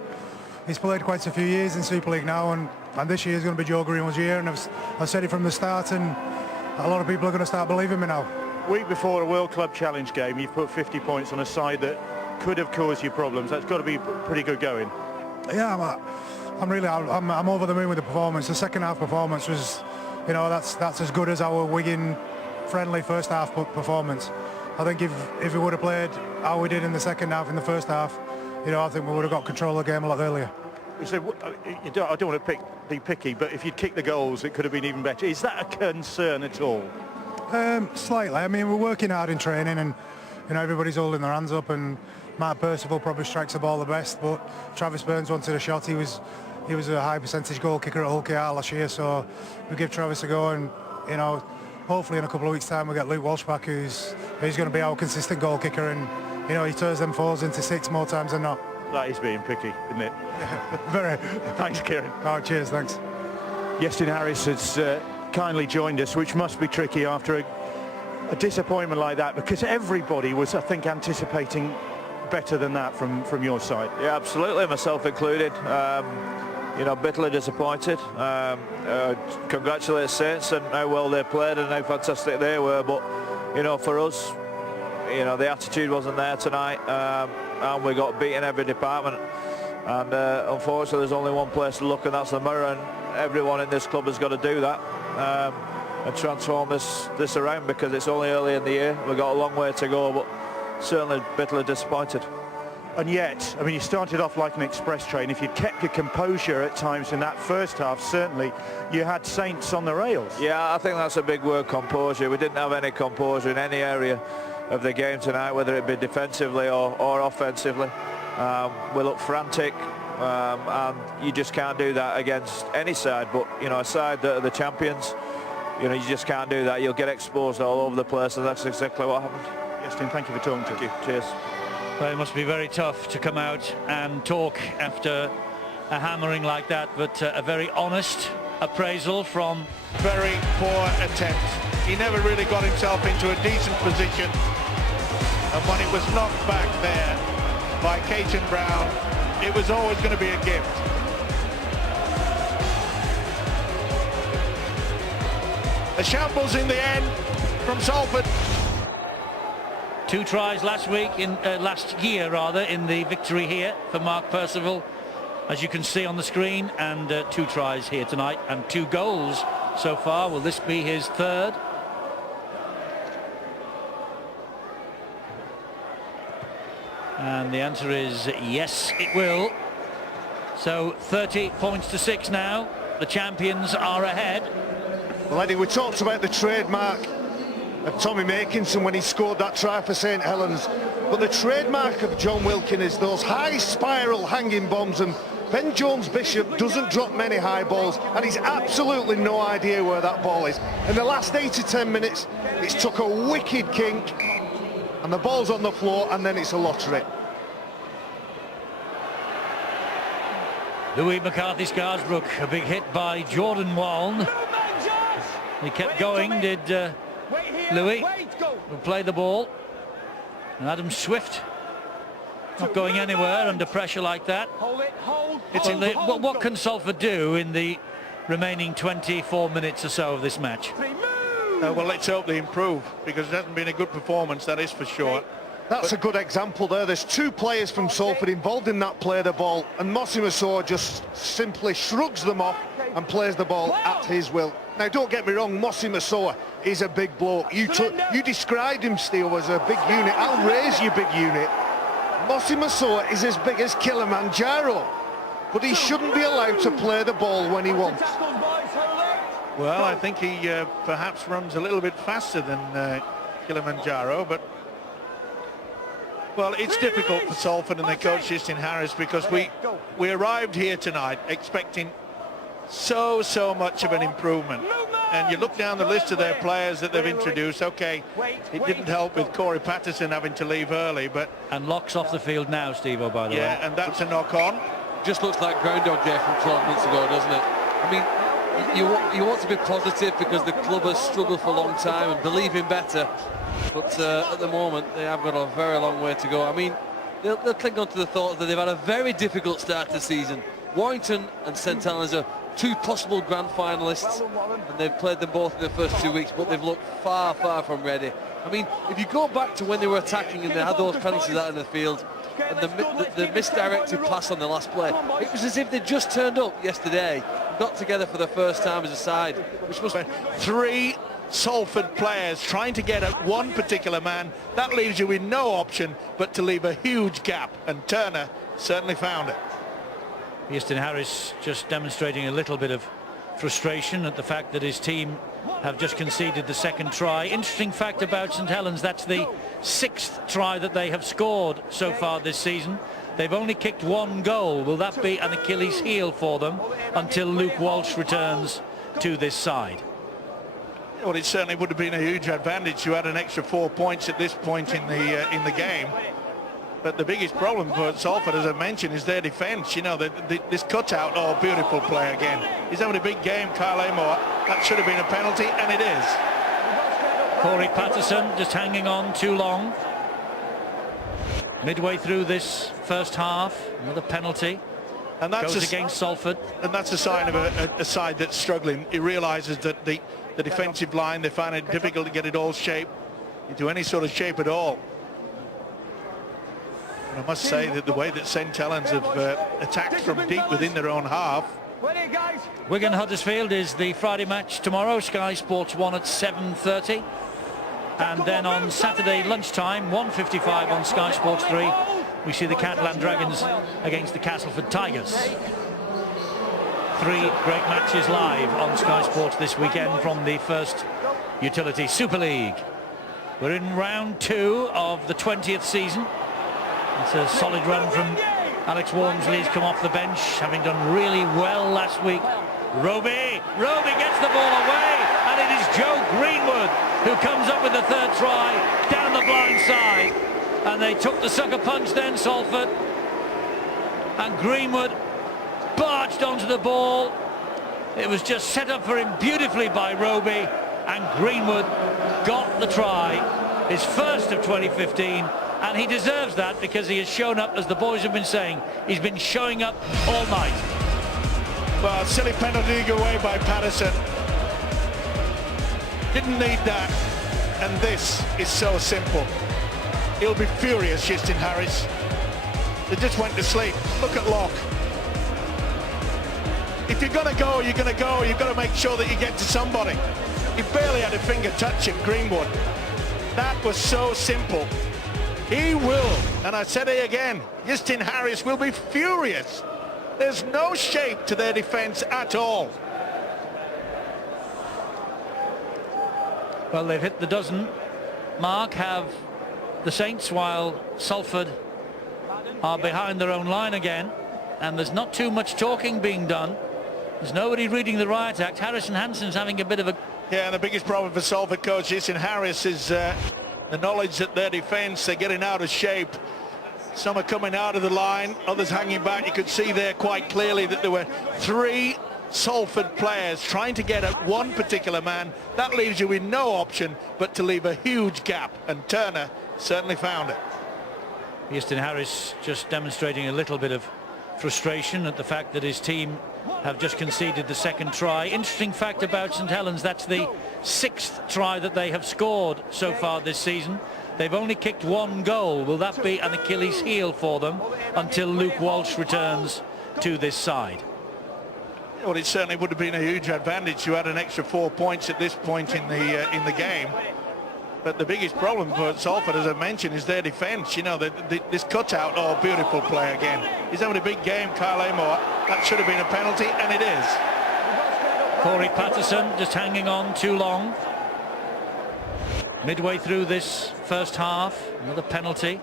he's played quite a few years in Super League now, and this year is going to be Joe Greenwood's year, and I've said it from the start, and a lot of people are going to start believing me now. Week before a World Club Challenge game, you've put 50 points on a side that could have caused you problems. That's got to be pretty good going. Yeah, I'm over the moon with the performance. The second half performance was, you know, that's as good as our Wigan friendly first half performance. I think if we would have played how we did in the second half in the first half, you know, I think we would have got control of the game a lot earlier. So, I don't want to be picky, but if you'd kicked the goals, it could have been even better. Is that a concern at all? Slightly. I mean, we're working hard in training, and you know everybody's holding their hands up. And Matt Percival probably strikes the ball the best, but Travis Burns wanted a shot. He was a high percentage goal kicker at Hull KR last year, so we give Travis a go, and you know, hopefully in a couple of weeks' time we get Luke Walsh back, who's going to be our consistent goal kicker, and you know he turns them fours into six more times than not. That is being picky, isn't it? Very. Thanks, Kieran. Oh, cheers, thanks. Iestyn Harris has kindly joined us, which must be tricky after a disappointment like that, because everybody was, I think, anticipating better than that from your side. Yeah, absolutely, myself included. You know, bitterly disappointed. Congratulate Saints and how well they played and how fantastic they were, but you know, for us, you know, the attitude wasn't there tonight, and we got beaten in every department, and unfortunately there's only one place to look, and that's the mirror, and everyone in this club has got to do that and transform this around, because it's only early in the year. We've got a long way to go, but certainly bitterly disappointed. And yet, I mean, you started off like an express train. If you'd kept your composure at times in that first half, certainly you had Saints on the rails. Yeah, I think that's a big word, composure. We didn't have any composure in any area of the game tonight, whether it be defensively or offensively. We look frantic, and you just can't do that against any side, but you know, a side that are the champions, you know, you just can't do that. You'll get exposed all over the place, and that's exactly what happened. Iestyn, thank you for talking to you. Cheers. Well, it must be very tough to come out and talk after a hammering like that, but a very honest appraisal from... Very poor attempt. He never really got himself into a decent position, and when it was knocked back there by Caton Brown, it was always going to be a gift. A shambles in the end from Salford. 2 tries last year in the victory here for Mark Percival, as you can see on the screen, and 2 tries here tonight and 2 goals so far. Will this be his third? And the answer is yes, it will. So 30 points to 6 now. The champions are ahead. Well, Eddie, we talked about the trademark of Tommy Makinson when he scored that try for St Helens, but the trademark of John Wilkin is those high spiral hanging bombs, and Ben Jones-Bishop doesn't drop many high balls, and he's absolutely no idea where that ball is. In the last 8 to 10 minutes, it's took a wicked kink, and the ball's on the floor, and then it's a lottery. Louis McCarthy Scarsbrook, a big hit by Jordan Waln. He kept going, did Louis, who played the ball. And Adam Swift Not going anywhere under pressure like that. What can Salford do in the remaining 24 minutes or so of this match? Well, let's hope they improve, because it hasn't been a good performance, that is for sure. That's a good example there. There's two players from Salford involved in that play of the ball, and Mossy Massour just simply shrugs them off and plays the ball at his will. Now, don't get me wrong, Mossy Massour is a big bloke. You described him, Steele, as a big unit. I'll raise you, big unit. Mossy Massour is as big as Kilimanjaro, but he shouldn't be allowed to play the ball when he wants. Well, I think he perhaps runs a little bit faster than Kilimanjaro, but well, it's difficult for Salford and their coach Justin Harris, because we arrived here tonight expecting so much of an improvement, and you look down the list of their players that they've introduced. Okay, it didn't help with Corey Patterson having to leave early, but and Locke's off the field now, Steve-O, by the way. Yeah, and that's a knock-on. Just looks like Groundhog Day from 12 months ago, doesn't it? I mean, you want to be positive because the club has struggled for a long time and believe in better, but at the moment they have got a very long way to go. I mean, they'll cling on to the thought that they've had a very difficult start to the season. Warrington and St Helens are two possible grand finalists, and they've played them both in the first 2 weeks, but they've looked far from ready. I mean, if you go back to when they were attacking and they had those penalties out in the field, and the misdirected pass on the last play, it was as if they just turned up yesterday, got together for the first time as a side, which must be three Salford players trying to get at one particular man. That leaves you with no option but to leave a huge gap, and Turner certainly found it. Justin Harris just demonstrating a little bit of frustration at the fact that his team have just conceded the second try. Interesting fact about St Helens, that's the 6th try that they have scored so far this season. They've only kicked 1 goal. Will that be an Achilles heel for them until Luke Walsh returns to this side? Well, it certainly would have been a huge advantage to add an extra 4 points at this point in the game. But the biggest problem for Salford, as I mentioned, is their defence. You know, this cutout, oh, beautiful play again. He's having a big game, Kyle Amor. That should have been a penalty, and it is. Corey Patterson just hanging on too long. Midway through this first half, another penalty. And that's goes against Salford. And that's a sign of a side that's struggling. He realises that the defensive line, they find it difficult to get it all shaped into any sort of shape at all. And I must say that the way that St Helens have attacked from deep within their own half. Wigan Huddersfield is the Friday match tomorrow. Sky Sports 1 at 7:30. And then on Saturday lunchtime, 1:55 on Sky Sports 3, we see the Catalan Dragons against the Castleford Tigers. 3 great matches live on Sky Sports this weekend from the First Utility Super League. We're in round 2 of the 20th season. It's a solid run from Alex Walmsley. He's come off the bench, having done really well last week. Roby gets the ball away, and it is Joe Greenwood who comes up with the 3rd try down the blind side. And they took the sucker punch then, Salford. And Greenwood barged onto the ball. It was just set up for him beautifully by Roby, and Greenwood got the try, his first of 2015. And he deserves that, because he has shown up, as the boys have been saying. He's been showing up all night. Well, silly penalty away by Patterson. Didn't need that. And this is so simple. He'll be furious, Justin Harris. They just went to sleep. Look at Locke. If you're going to go, you're going to go. You've got to make sure that you get to somebody. He barely had a finger touch at Greenwood. That was so simple. He will, and I said it again, Justin Harris will be furious. There's no shape to their defence at all. Well, they've hit the dozen mark, have the Saints, while Salford are behind their own line again. And there's not too much talking being done. There's nobody reading the riot act. Harrison Hansen's having a bit of a... Yeah, and the biggest problem for Salford coach Justin Harris is the knowledge that their defence, they're getting out of shape. Some are coming out of the line, others hanging back. You could see there quite clearly that there were 3 Salford players trying to get at one particular man. That leaves you with no option but to leave a huge gap, and Turner certainly found it. Easton Harris just demonstrating a little bit of frustration at the fact that his team have just conceded the second try. Interesting fact about St Helens, that's the 6th try that they have scored so far this season. They've only kicked 1 goal. Will that be an Achilles heel for them until Luke Walsh returns to this side? Well, it certainly would have been a huge advantage to add an extra 4 points at this point in the game. But the biggest problem for Salford, as I mentioned, is their defence. You know, this cutout, oh, beautiful play again. He's having a big game, Kyle Amor. That should have been a penalty, and it is. Corey Patterson just hanging on too long. Midway through this first half, another penalty.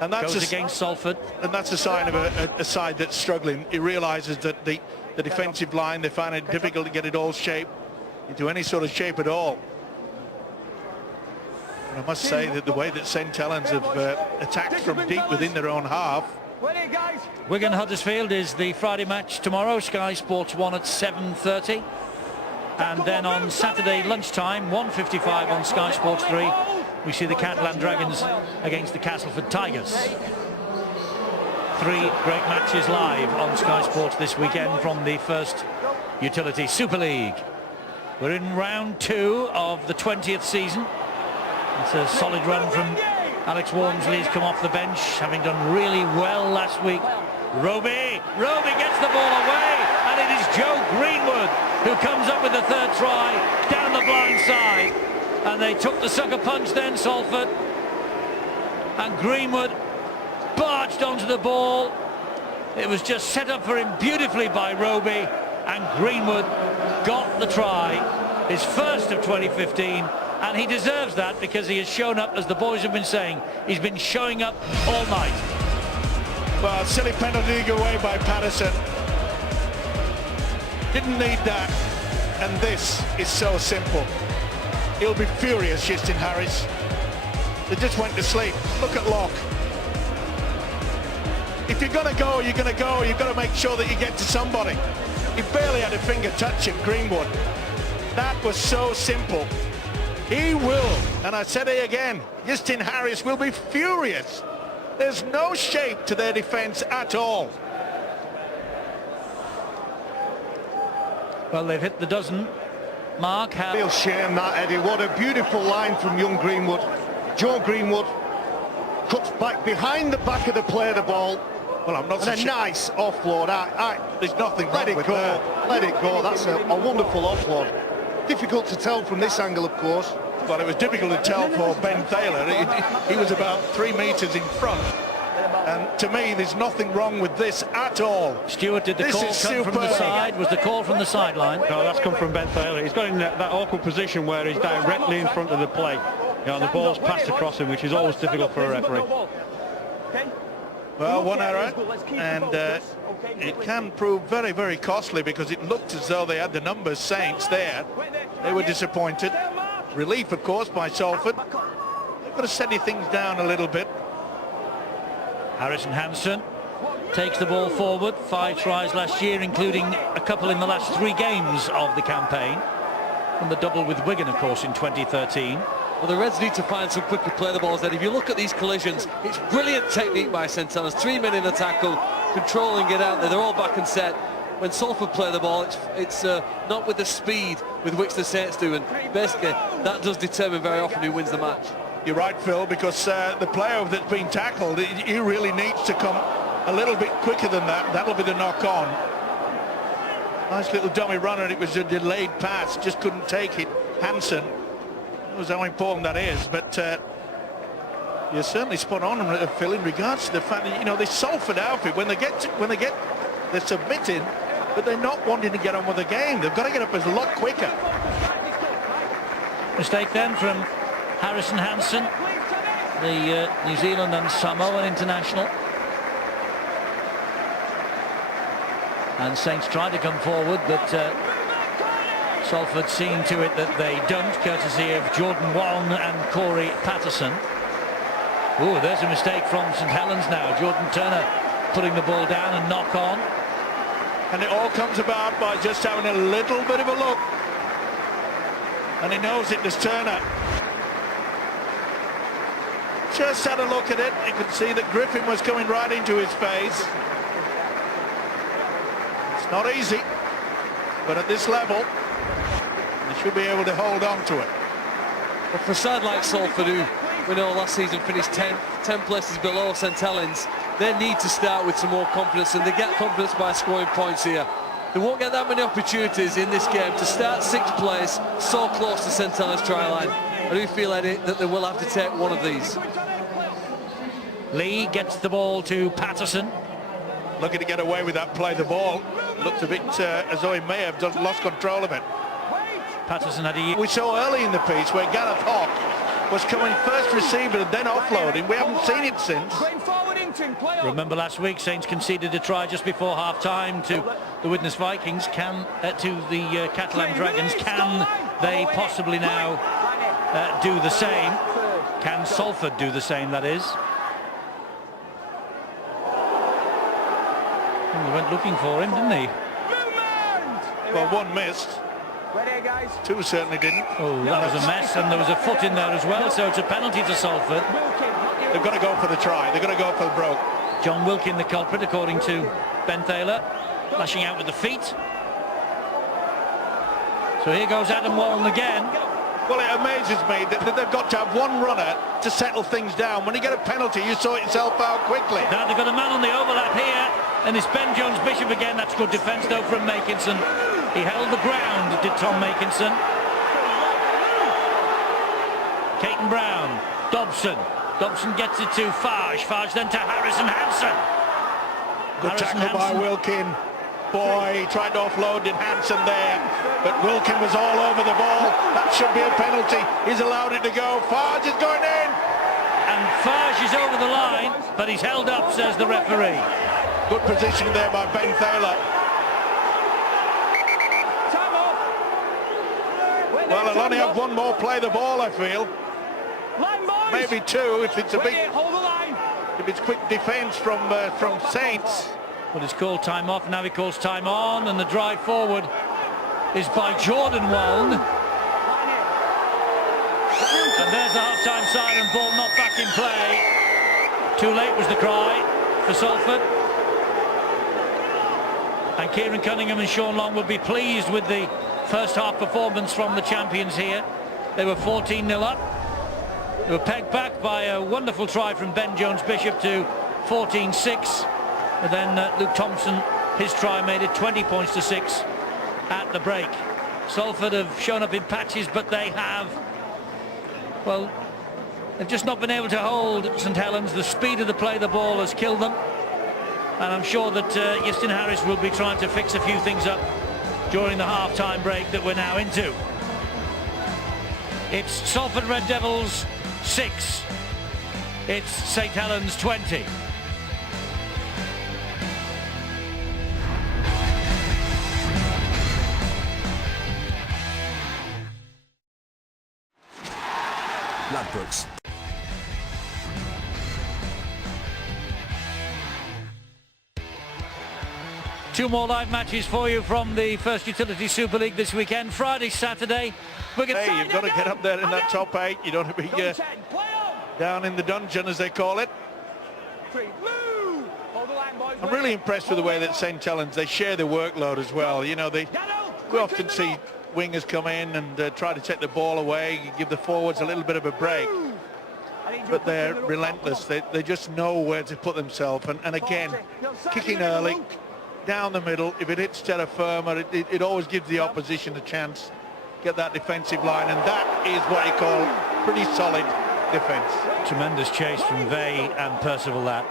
And that's goes against Salford. And that's a sign of a side that's struggling. He realises that the defensive line, they find it difficult to get it all shaped into any sort of shape at all. And I must say that the way that St Helens have attacked from deep within their own half. Wigan Huddersfield is the Friday match tomorrow. Sky Sports 1 at 7:30. And then on Saturday lunchtime, 1:55 on Sky Sports 3, we see the Catalan Dragons against the Castleford Tigers. 3 great matches live on Sky Sports this weekend from the first Utility Super League. We're in round 2 of the 20th season. It's a solid run from Alex Walmsley. He's come off the bench, having done really well last week. Roby gets the ball away, and it is Joe Greenwood who comes up with the 3rd try down the blind side. And they took the sucker punch then, Salford. And Greenwood barged onto the ball. It was just set up for him beautifully by Roby, and Greenwood got the try, his first of 2015. And he deserves that because he has shown up, as the boys have been saying. He's been showing up all night. Well, silly penalty to go away by Patterson. Didn't need that. And this is so simple. He'll be furious, Easton Harris. They just went to sleep. Look at Locke. If you're going to go, you're going to go. You've got to make sure that you get to somebody. He barely had a finger touch at Greenwood. That was so simple. He will, and I said it again, Easton Harris will be furious. There's no shape to their defence at all. Well, they've hit the dozen mark. Real shame that, Eddie. What a beautiful line from young Greenwood. Joe Greenwood cuts back behind the back of the player the ball. Well, I'm not. And a nice offload. There's nothing wrong with that. Let it go. That's a wonderful offload. Difficult to tell from this angle, of course. Well, it was difficult to tell for Ben Taylor. He was about 3 metres in front. And to me, there's nothing wrong with this at all. Stuart, did the call come from the side? Was the call from the sideline? No, that's come from Ben Taylor. He's got in that awkward position where he's directly in front of the play. You know, and the ball's passed across him, which is always difficult for a referee. Well, 1 error, and it can prove very, very costly because it looked as though they had the numbers Saints there. They were disappointed. Relief, of course, by Salford. They've got to steady things down a little bit. Harrison Hansen takes the ball forward. 5 tries last year, including a couple in the last 3 games of the campaign. And the double with Wigan, of course, in 2013. Well, the Reds need to find some quicker play the balls then. If you look at these collisions, it's brilliant technique by St Helens. 3 men in the tackle, controlling it out there. They're all back and set. When Salford play the ball, it's not with the speed with which the Saints do, and basically that does determine very often who wins the match. You're right, Phil, because the player that's been tackled, he really needs to come a little bit quicker than that. That'll be the knock-on. Nice little dummy runner. It was a delayed pass, just couldn't take it. Hansen knows how important that is, but you're certainly spot on, Phil, in regards to the fact that, you know, this Salford outfit, when they get they're submitting, but they're not wanting to get on with the game. They've got to get up a lot quicker. Mistake then from Harrison Hansen, the New Zealand and Samoan international. And Saints tried to come forward, but Salford seen to it that they don't, courtesy of Jordan Wong and Corey Patterson. Oh, there's a mistake from St Helens now. Jordan Turner putting the ball down and knock on. And it all comes about by just having a little bit of a look. And he knows it, does Turner. just had a look at it. You could see that Griffin was coming right into his face. It's not easy, but at this level, they should be able to hold on to it. But for a side like Salford, who we know last season finished 10 places below St Helens, they need to start with some more confidence, and they get confidence by scoring points here. They won't get that many opportunities in this game to start 6th place so close to St Helens try line. I do feel, Eddie, that they will have to take one of these. Lee gets the ball to Patterson. Looking to get away with that play. The ball looked a bit as though he may have lost control of it. Patterson had a... We saw early in the piece where Gareth Hawk was coming first receiver and then offloading. We haven't seen it since. Remember last week, Saints conceded a try just before half-time to the Widnes Vikings. To the Catalan Dragons. Can they possibly now do the same? Can Salford do the same, that is? He went looking for him, didn't he? Well, one missed. Two certainly didn't. Oh, that was a mess, and there was a foot in there as well, so it's a penalty to Salford. They've got to go for the try. They've got to go for the broke. John Wilkin, the culprit, according to Ben Thaler, lashing out with the feet. So here goes Adam Wallen again. Well, it amazes me that they've got to have one runner to settle things down. When you get a penalty, you sort yourself out quickly. Now they've got a man on the overlap here, and it's Ben Jones-Bishop again. That's good defence, though, from Makinson. He held the ground, did Tom Makinson. Caton Brown, Dobson. Dobson gets it to Farge. Farge then to Harrison Hansen. Good tackle by Wilkin. Boy, he tried to offload in Hansen there, but Wilkin was all over the ball. That should be a penalty. He's allowed it to go. Farge is going in. And Farge is over the line, but he's held up, says the referee. Good position there by Ben Thaler. Well, they'll only have one more play the ball, I feel. Maybe two if it's a big, if it's quick defence from Saints. Well, it's called time off. Now he calls time on, and the drive forward is by Jordan Wallen. And there's the half-time siren. Ball not back in play. Too late was the cry for Salford. And Kieran Cunningham and Sean Long will be pleased with the first half performance from the champions here. They were 14-0 up. They were pegged back by a wonderful try from Ben Jones-Bishop to 14-6. And then Luke Thompson, his try made it 20 points to 6 at the break. Salford have shown up in patches, but they have, well, they've just not been able to hold St Helens. The speed of the play, the ball has killed them. And I'm sure that Justin Harris will be trying to fix a few things up during the half-time break that we're now into. It's Salford Red Devils 6. It's St Helens 20. Ladbrokes. Two more live matches for you from the First Utility Super League this weekend. Friday, Saturday. Hey, you've got to get up there in that top 8. You don't want to be down in the dungeon, as they call it. I'm really impressed with the way that St Helens, they share the workload as well. You know, we often see wingers come in and try to take the ball away, give the forwards a little bit of a break. But they're relentless. They just know where to put themselves. And again, kicking early, down the middle. If it hits terra firma, it always gives the opposition a chance. Get that defensive line, and that is what you call pretty solid defence. Tremendous chase from Vey and Percival that.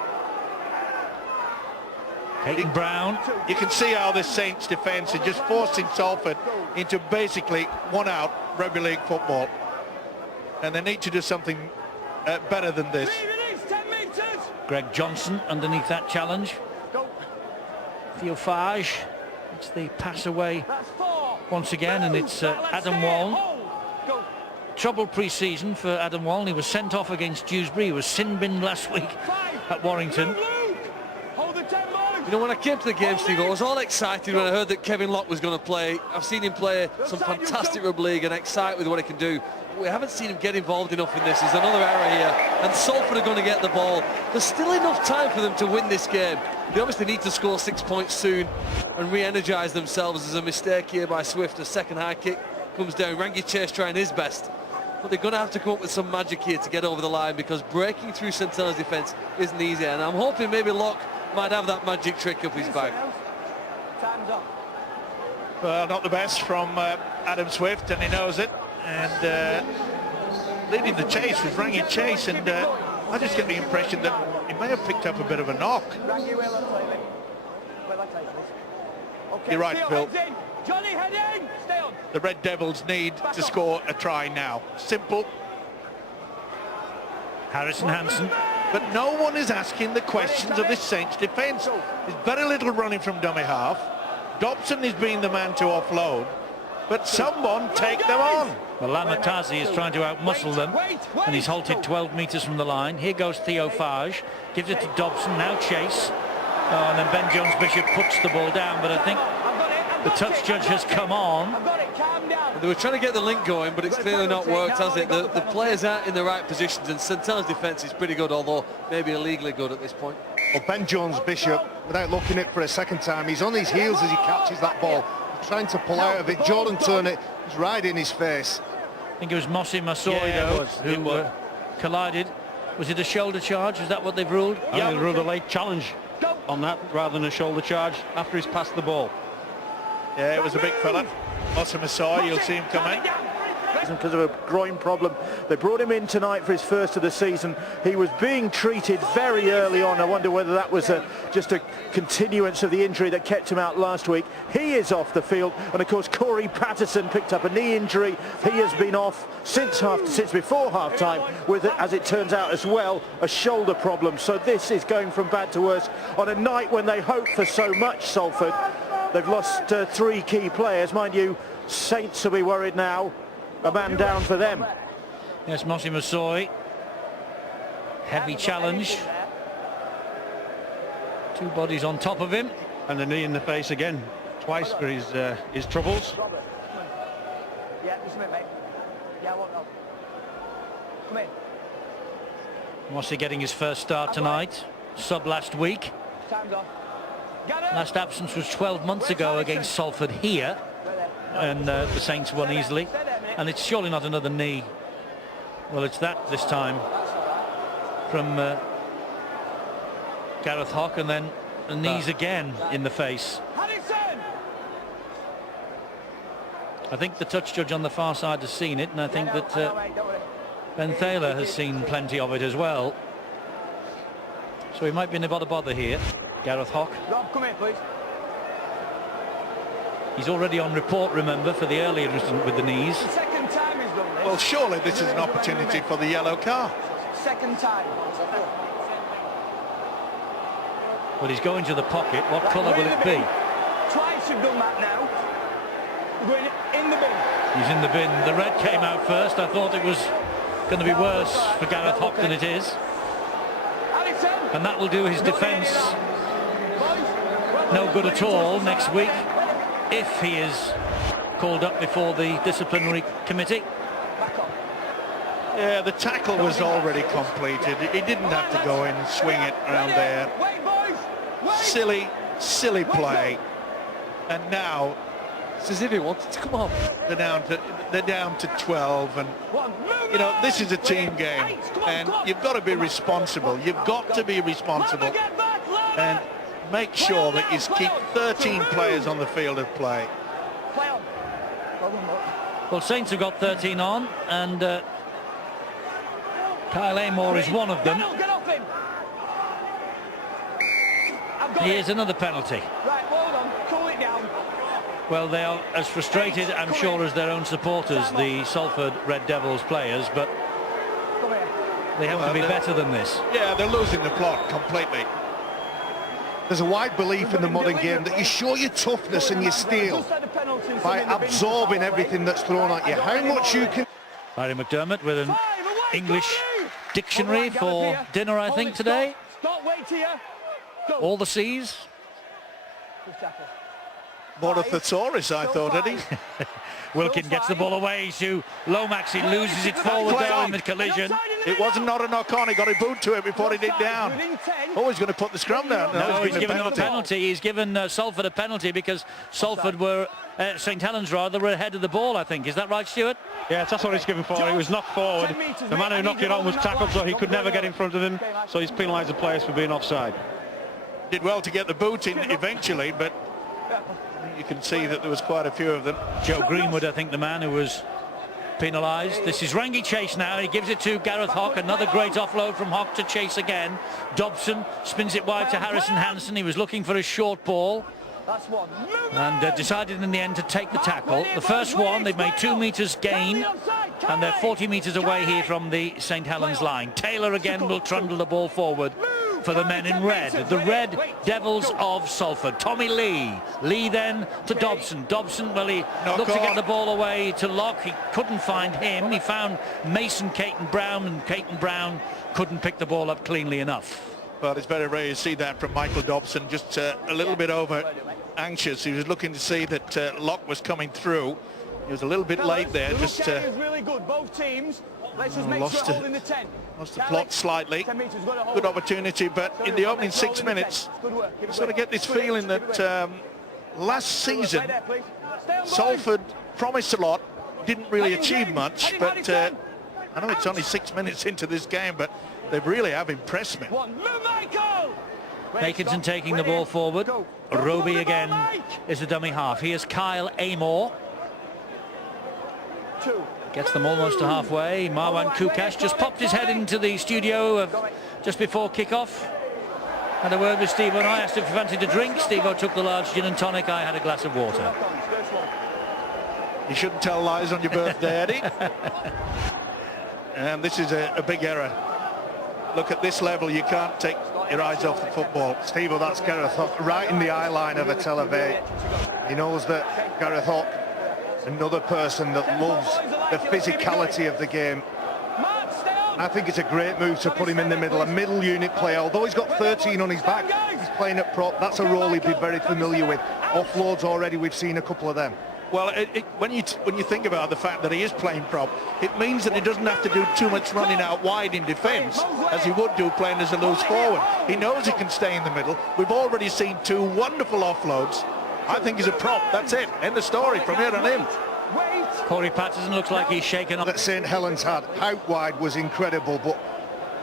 Caton Brown. You can see how this Saints defence is just forcing Salford into basically one-out rugby league football. And they need to do something better than this. Greg Johnson underneath that challenge. Theo Farge. It's the pass away once again, and it's Adam Wallen. Troubled pre-season for Adam Wallen. He was sent off against Dewsbury. He was sin-binned last week at Warrington. You know, when I came to the game, Steve, I was all excited when I heard that Kevin Locke was going to play. I've seen him play some fantastic rugby league and excited with what he can do. we haven't seen him get involved enough in this. There's another error here, and Salford are going to get the ball. There's still enough time for them to win this game. They obviously need to score 6 points soon and re-energise themselves. There's a mistake here by Swift. A second high kick comes down. Rangi Chase trying his best, but they're going to have to come up with some magic here to get over the line, because breaking through St Helens' defence isn't easy, and I'm hoping maybe Locke might have that magic trick up his bag. Time's up. Well, not the best from Adam Swift, and he knows it. And leading the chase was Rangi Chase, and I just get the impression that he may have picked up a bit of a knock. You're right, Phil. Johnny, head in. Stay on. The Red Devils need to score a try now. Simple. Harrison Hansen. But no one is asking the questions of this Saints defence. There's very little running from dummy half. Dobson is being the man to offload, but someone take them on. Well, Lamatazi is trying to outmuscle them, and he's halted 12 metres from the line. Here goes Theo Fage, gives it to Dobson, now Chase. Oh, and then Ben Jones-Bishop puts the ball down, but I think the touch judge has come on. They were trying to get the link going, but it's clearly not worked, has it? The players aren't in the right positions, and St Helens' defence is pretty good, although maybe illegally good at this point. Well, Ben Jones-Bishop, without looking at it for a second time, he's on his heels as he catches that ball, trying to pull out of it. Jordan Turner is right in his face. I think it was Mossy Masoi, though, who collided. Was it a shoulder charge? Is that what they've ruled? Yeah, they ruled a late challenge on that rather than a shoulder charge after he's passed the ball. Yeah, it was a big fella. Mossy Masoi, you'll see him coming. Because of a groin problem. They brought him in tonight for his first of the season. He was being treated very early on. I wonder whether that was just a continuance of the injury that kept him out last week. He is off the field, and of course Corey Patterson picked up a knee injury. He has been off since before half-time with, as it turns out as well, a shoulder problem. So this is going from bad to worse on a night when they hoped for so much. Salford, they've lost 3 key players. Mind you, Saints will be worried now. A man down for them. Yes, Mossy Masoi. Heavy challenge. 2 bodies on top of him. And a knee in the face again, twice for his troubles. Yeah, just a minute, mate. Yeah, I won't know. Come in. Mossy getting his first start tonight. Sub last week. Time's on. Get it. Last absence was 12 months ago against Salford here. And the Saints won easily. And it's surely not another knee. Well, it's that this time from Gareth Hock, and then the knees again in the face. I think the touch judge on the far side has seen it, and I think that Ben Thaler has seen plenty of it as well. So he might be in a bit of bother here, Gareth Hock. Rob, come in, please. He's already on report, remember, for the earlier incident with the knees. Second time he's done this. Well, surely this is an opportunity for the yellow card. Second time. Well, he's going to the pocket. What colour will it be? Twice you've done that now. You're going in the bin. He's in the bin. The red came out first. I thought it was going to be worse for Gareth Hock than it is. And that will do his defence no good at all next week, if he is called up before the disciplinary committee. Yeah, the tackle was already completed. He didn't have to go in and swing it around there. Silly play. And now It's as if he wanted to come on. they're down to 12, and you know, this is a team game, and you've got to be responsible. You've got to be responsible and make sure that you keep 13 players on the field of play. Well, Saints have got 13 on, and Kyle Amor is one of them. Here's another penalty. Right, hold on, cool it down. Well, they are as frustrated, I'm sure, as their own supporters, the Salford Red Devils players, but they have to be better than this. Yeah, they're losing the plot completely. There's a wide belief in the modern game that you show your toughness and your steel by absorbing everything that's thrown at you. How much you can... Larry McDermott with an English dictionary for dinner, I think, today. All the C's. More of thesaurus, I thought, Eddie. Wilkin gets the ball away to Lomax. He loses it forward there in the collision. It wasn't not a knock on. He got a boot to it before he did down. Oh, he's going to put the scrum down. No, he's given a penalty. He's given Salford a penalty because Salford were, St Helens rather, were ahead of the ball, I think. Is that right, Stuart? Yeah, that's what he's given for. He was knocked forward. The man who knocked it on was tackled, so he could never get in front of him. So he's penalised the players for being offside. Did well to get the boot in eventually, but you can see that there was quite a few of them. Joe Greenwood, I think, the man who was penalised. This is Rangi Chase now. He gives it to Gareth Hock. Another great offload from Hock to Chase again. Dobson spins it wide to Harrison Hansen. He was looking for a short ball and decided in the end to take the tackle. The first one, they've made 2 metres gain, and they're 40 metres away here from the St Helens line. Taylor again will trundle the ball forward for the men in red, the Red Devils of Salford. Tommy Lee. Lee then to Dobson. Dobson, well, he looked to get the ball away to Locke. He couldn't find him. He found Mason Caton Brown, and Caton Brown couldn't pick the ball up cleanly enough. Well, it's very rare to see that from Michael Dobson, just a little bit over anxious. He was looking to see that Locke was coming through. He was a little bit late there. Just really good. Both teams. Let's just make sure holding the 10. Lost the plot slightly. Good opportunity, but in the opening 6 minutes, you sort of get this feeling that last season Salford promised a lot, didn't really achieve much, but I know it's only 6 minutes into this game, but they really have impressed me. Makinson taking the ball forward. Roby again is the dummy half. Here's Kyle Amor. Gets them almost to halfway. Marwan Kukash just popped his head into the studio just before kick-off. Had a word with Steve-O, and I asked if he fancied a drink. Steve-O took the large gin and tonic. I had a glass of water. You shouldn't tell lies on your birthday, Eddie. And this is a big error. Look, at this level, you can't take your eyes off the football. Steve-O, that's Gareth Hock right in the eye line of a Televate. He knows that Gareth Hock, another person that loves the physicality of the game. I think it's a great move to put him in the middle, a middle unit player. Although he's got 13 on his back, he's playing at prop. That's a role he'd be very familiar with. Offloads already, we've seen a couple of them. Well, when you think about the fact that he is playing prop, it means that he doesn't have to do too much running out wide in defence, as he would do playing as a loose forward. He knows he can stay in the middle. We've already seen 2 wonderful offloads. I think he's a prop. That's it. End of story from here on in. Corey Patterson looks like he's shaken up. That St Helens had out wide was incredible, but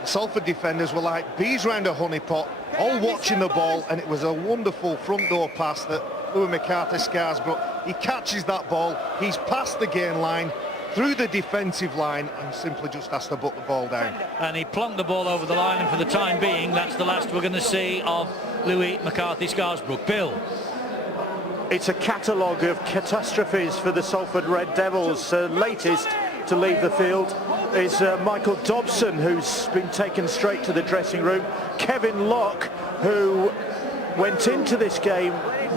Salford defenders were like bees round a honeypot, all watching the ball, and it was a wonderful front door pass that Louis McCarthy-Scarsbrook. He catches that ball, he's past the gain line, through the defensive line, and simply just has to put the ball down. And he plonked the ball over the line, and for the time being, that's the last we're going to see of Louis McCarthy-Scarsbrook. Bill. It's a catalogue of catastrophes for the Salford Red Devils. Latest to leave the field is Michael Dobson, who's been taken straight to the dressing room. Kevin Locke, who went into this game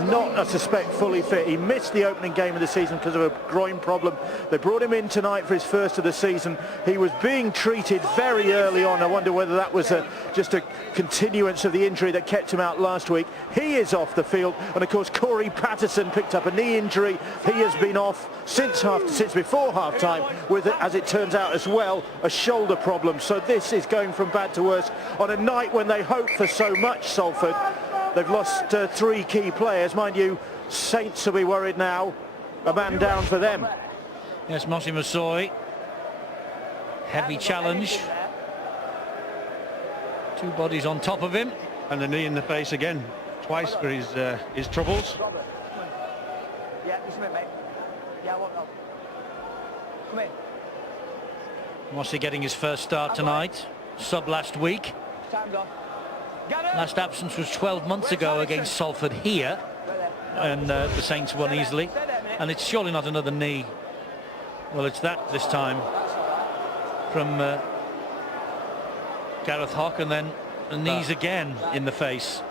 not, I suspect, fully fit. He missed the opening game of the season because of a groin problem. They brought him in tonight for his first of the season. He was being treated very early on. I wonder whether that was just a continuance of the injury that kept him out last week. He is off the field, and of course Corey Patterson picked up a knee injury. He has been off since before half-time with, as it turns out as well, a shoulder problem. So this is going from bad to worse on a night when they hoped for so much, Salford. They've lost 3 key players. Mind you, Saints will be worried now. A man down for them. Yes, Mossy Massoy. Heavy challenge. 2 bodies on top of him. And the knee in the face again, twice for his troubles. Yeah, just a minute, mate. Yeah, I won't know. Come in. Mossy getting his first start tonight. Sub last week. Time's on. Last absence was 12 months ago against Salford here, and the Saints won easily. And it's surely not another knee. Well, it's that this time from Gareth Hock, and then the knees again in the face.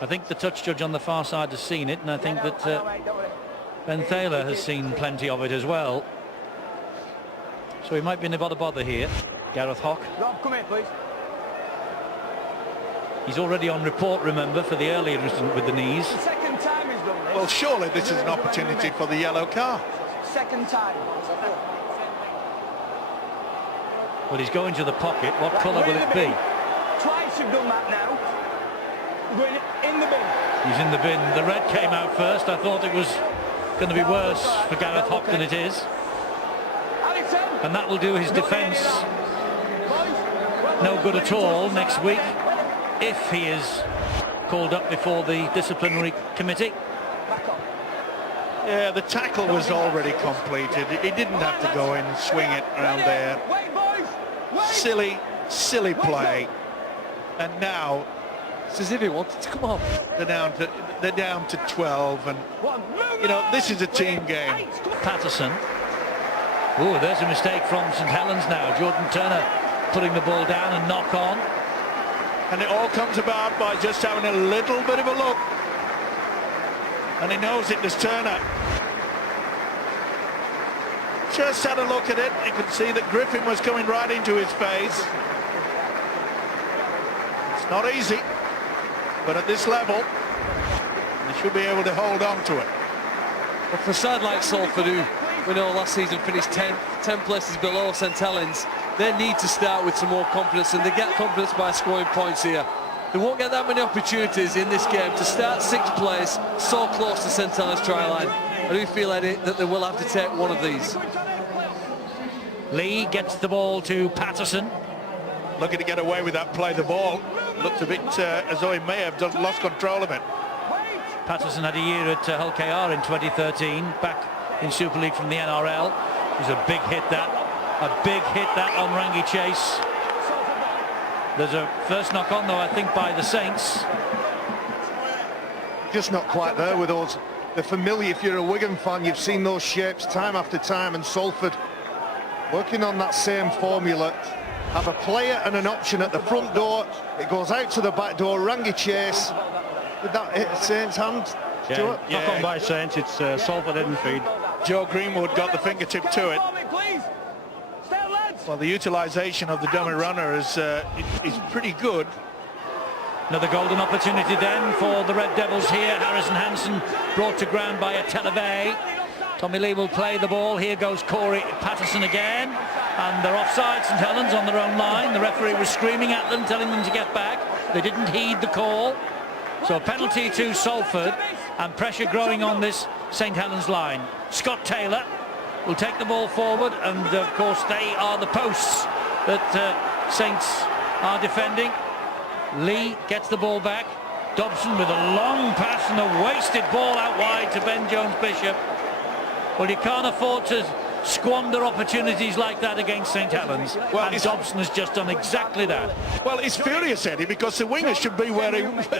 I think the touch judge on the far side has seen it, and I think that Ben Thaler has seen plenty of it as well. So he might be in a bit of bother here. Gareth Hock. Rob, come in, please. He's already on report, remember, for the earlier incident with the knees. The second time he's done this. Well, surely this is an opportunity for the yellow card. Second time. Well, he's going to the pocket. What colour will it be? Twice you've done that now. You're going in the bin. He's in the bin. The red came out first. I thought it was going to be worse for Gareth Hock than it is. And that will do his defence no good at all next week if he is called up before the disciplinary committee. Yeah, the tackle was already completed. He didn't have to go in and swing it around there. Silly play. And now It's as if he wanted to come on. they're down to 12, and you know, this is a team game. Patterson. Oh, there's a mistake from St Helens now. Jordan Turner putting the ball down and knock on. And it all comes about by just having a little bit of a look. And he knows it, does Turner. Just had a look at it. You could see that Griffin was coming right into his face. It's not easy, but at this level, they should be able to hold on to it. But for a side like Salford, who we know last season finished 10 places below St Helens, they need to start with some more confidence, and they get confidence by scoring points here. They won't get that many opportunities in this game to start 6th place so close to St Helens try line. I do feel, Eddie, that they will have to take one of these. Lee gets the ball to Patterson. Looking to get away with that play. The ball looked a bit as though he may have lost control of it. Patterson had a year at Hull KR in 2013, back in Super League from the NRL. It was a big hit that. A big hit that on Rangi Chase. There's a first knock on though, I think, by the Saints. Just not quite there with those. They're familiar. If you're a Wigan fan, you've seen those shapes time after time, and Salford working on that same formula. Have a player and an option at the front door. It goes out to the back door. Rangi Chase. Did that hit Saints' hand? Stuart? Yeah, knock on by Saints. It's Salford hidden feed. Joe Greenwood got the fingertip to it. Well, the utilisation of the dummy runner is pretty good. Another golden opportunity then for the Red Devils here. Harrison Hansen brought to ground by a Televay. Tommy Lee will play the ball. Here goes Corey Patterson again. And they're offside, St Helens on their own line. The referee was screaming at them, telling them to get back. They didn't heed the call. So a penalty to Salford, and pressure growing on this St Helens line. Scott Taylor will take the ball forward, and of course they are the posts that Saints are defending. Lee gets the ball back. Dobson with a long pass and a wasted ball out wide to Ben Jones-Bishop. Well, you can't afford to squander opportunities like that against St Helens. Well, and Dobson has just done exactly that. Well, he's furious, Eddie, because the winger should be where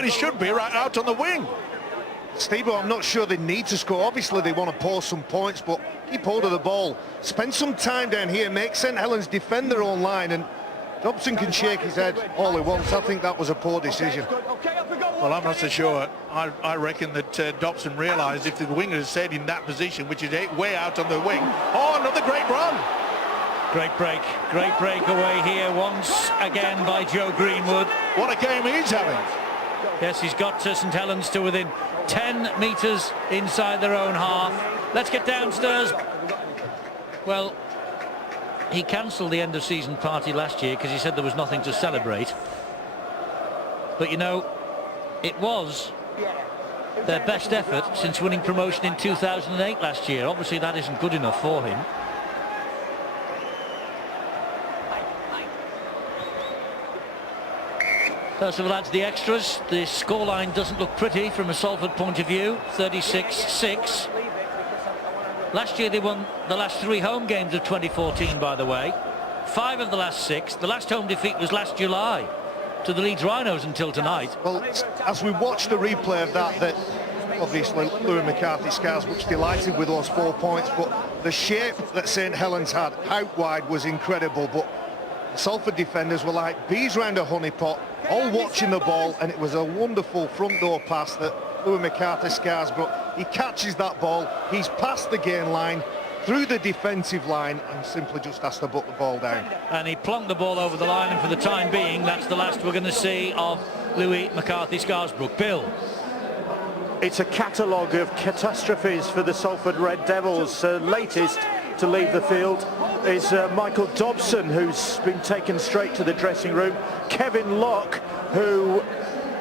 he should be, right out on the wing. Steve, I'm not sure they need to score. Obviously, they want to pour some points, but keep hold of the ball. Spend some time down here, make St Helens defend their own line, and Dobson can shake his head all he wants. I think that was a poor decision. Well, I'm not so sure. I reckon that Dobson realised if the winger had stayed in that position, which is way out on the wing. Oh, another great run. Great breakaway here once again by Joe Greenwood. What a game he's having. Yes, he's got St Helens to within 10 metres inside their own half. Let's get downstairs. Well, he cancelled the end of season party last year because he said there was nothing to celebrate. But you know, it was their best effort since winning promotion in 2008 last year. Obviously that isn't good enough for him. First of all, adds the extras. The scoreline doesn't look pretty from a Salford point of view. 36-6. Last year they won the last 3 home games of 2014, by the way. 5 of the last 6. The last home defeat was last July to the Leeds Rhinos until tonight. Well, as we watch the replay of that obviously Louis McCarthy Scars was delighted with those 4 points, but the shape that St Helens had out wide was incredible. But the Salford defenders were like bees round a honeypot, all watching the ball, and it was a wonderful front door pass that Louis McCarthy Scars brought. He catches that ball, he's past the gain line, through the defensive line, and simply just has to put the ball down. And he plonked the ball over the line, and for the time being, that's the last we're going to see of Louis McCarthy Scarsbrook. Bill. It's a catalogue of catastrophes for the Salford Red Devils. Latest to leave the field is Michael Dobson, who's been taken straight to the dressing room. Kevin Locke, who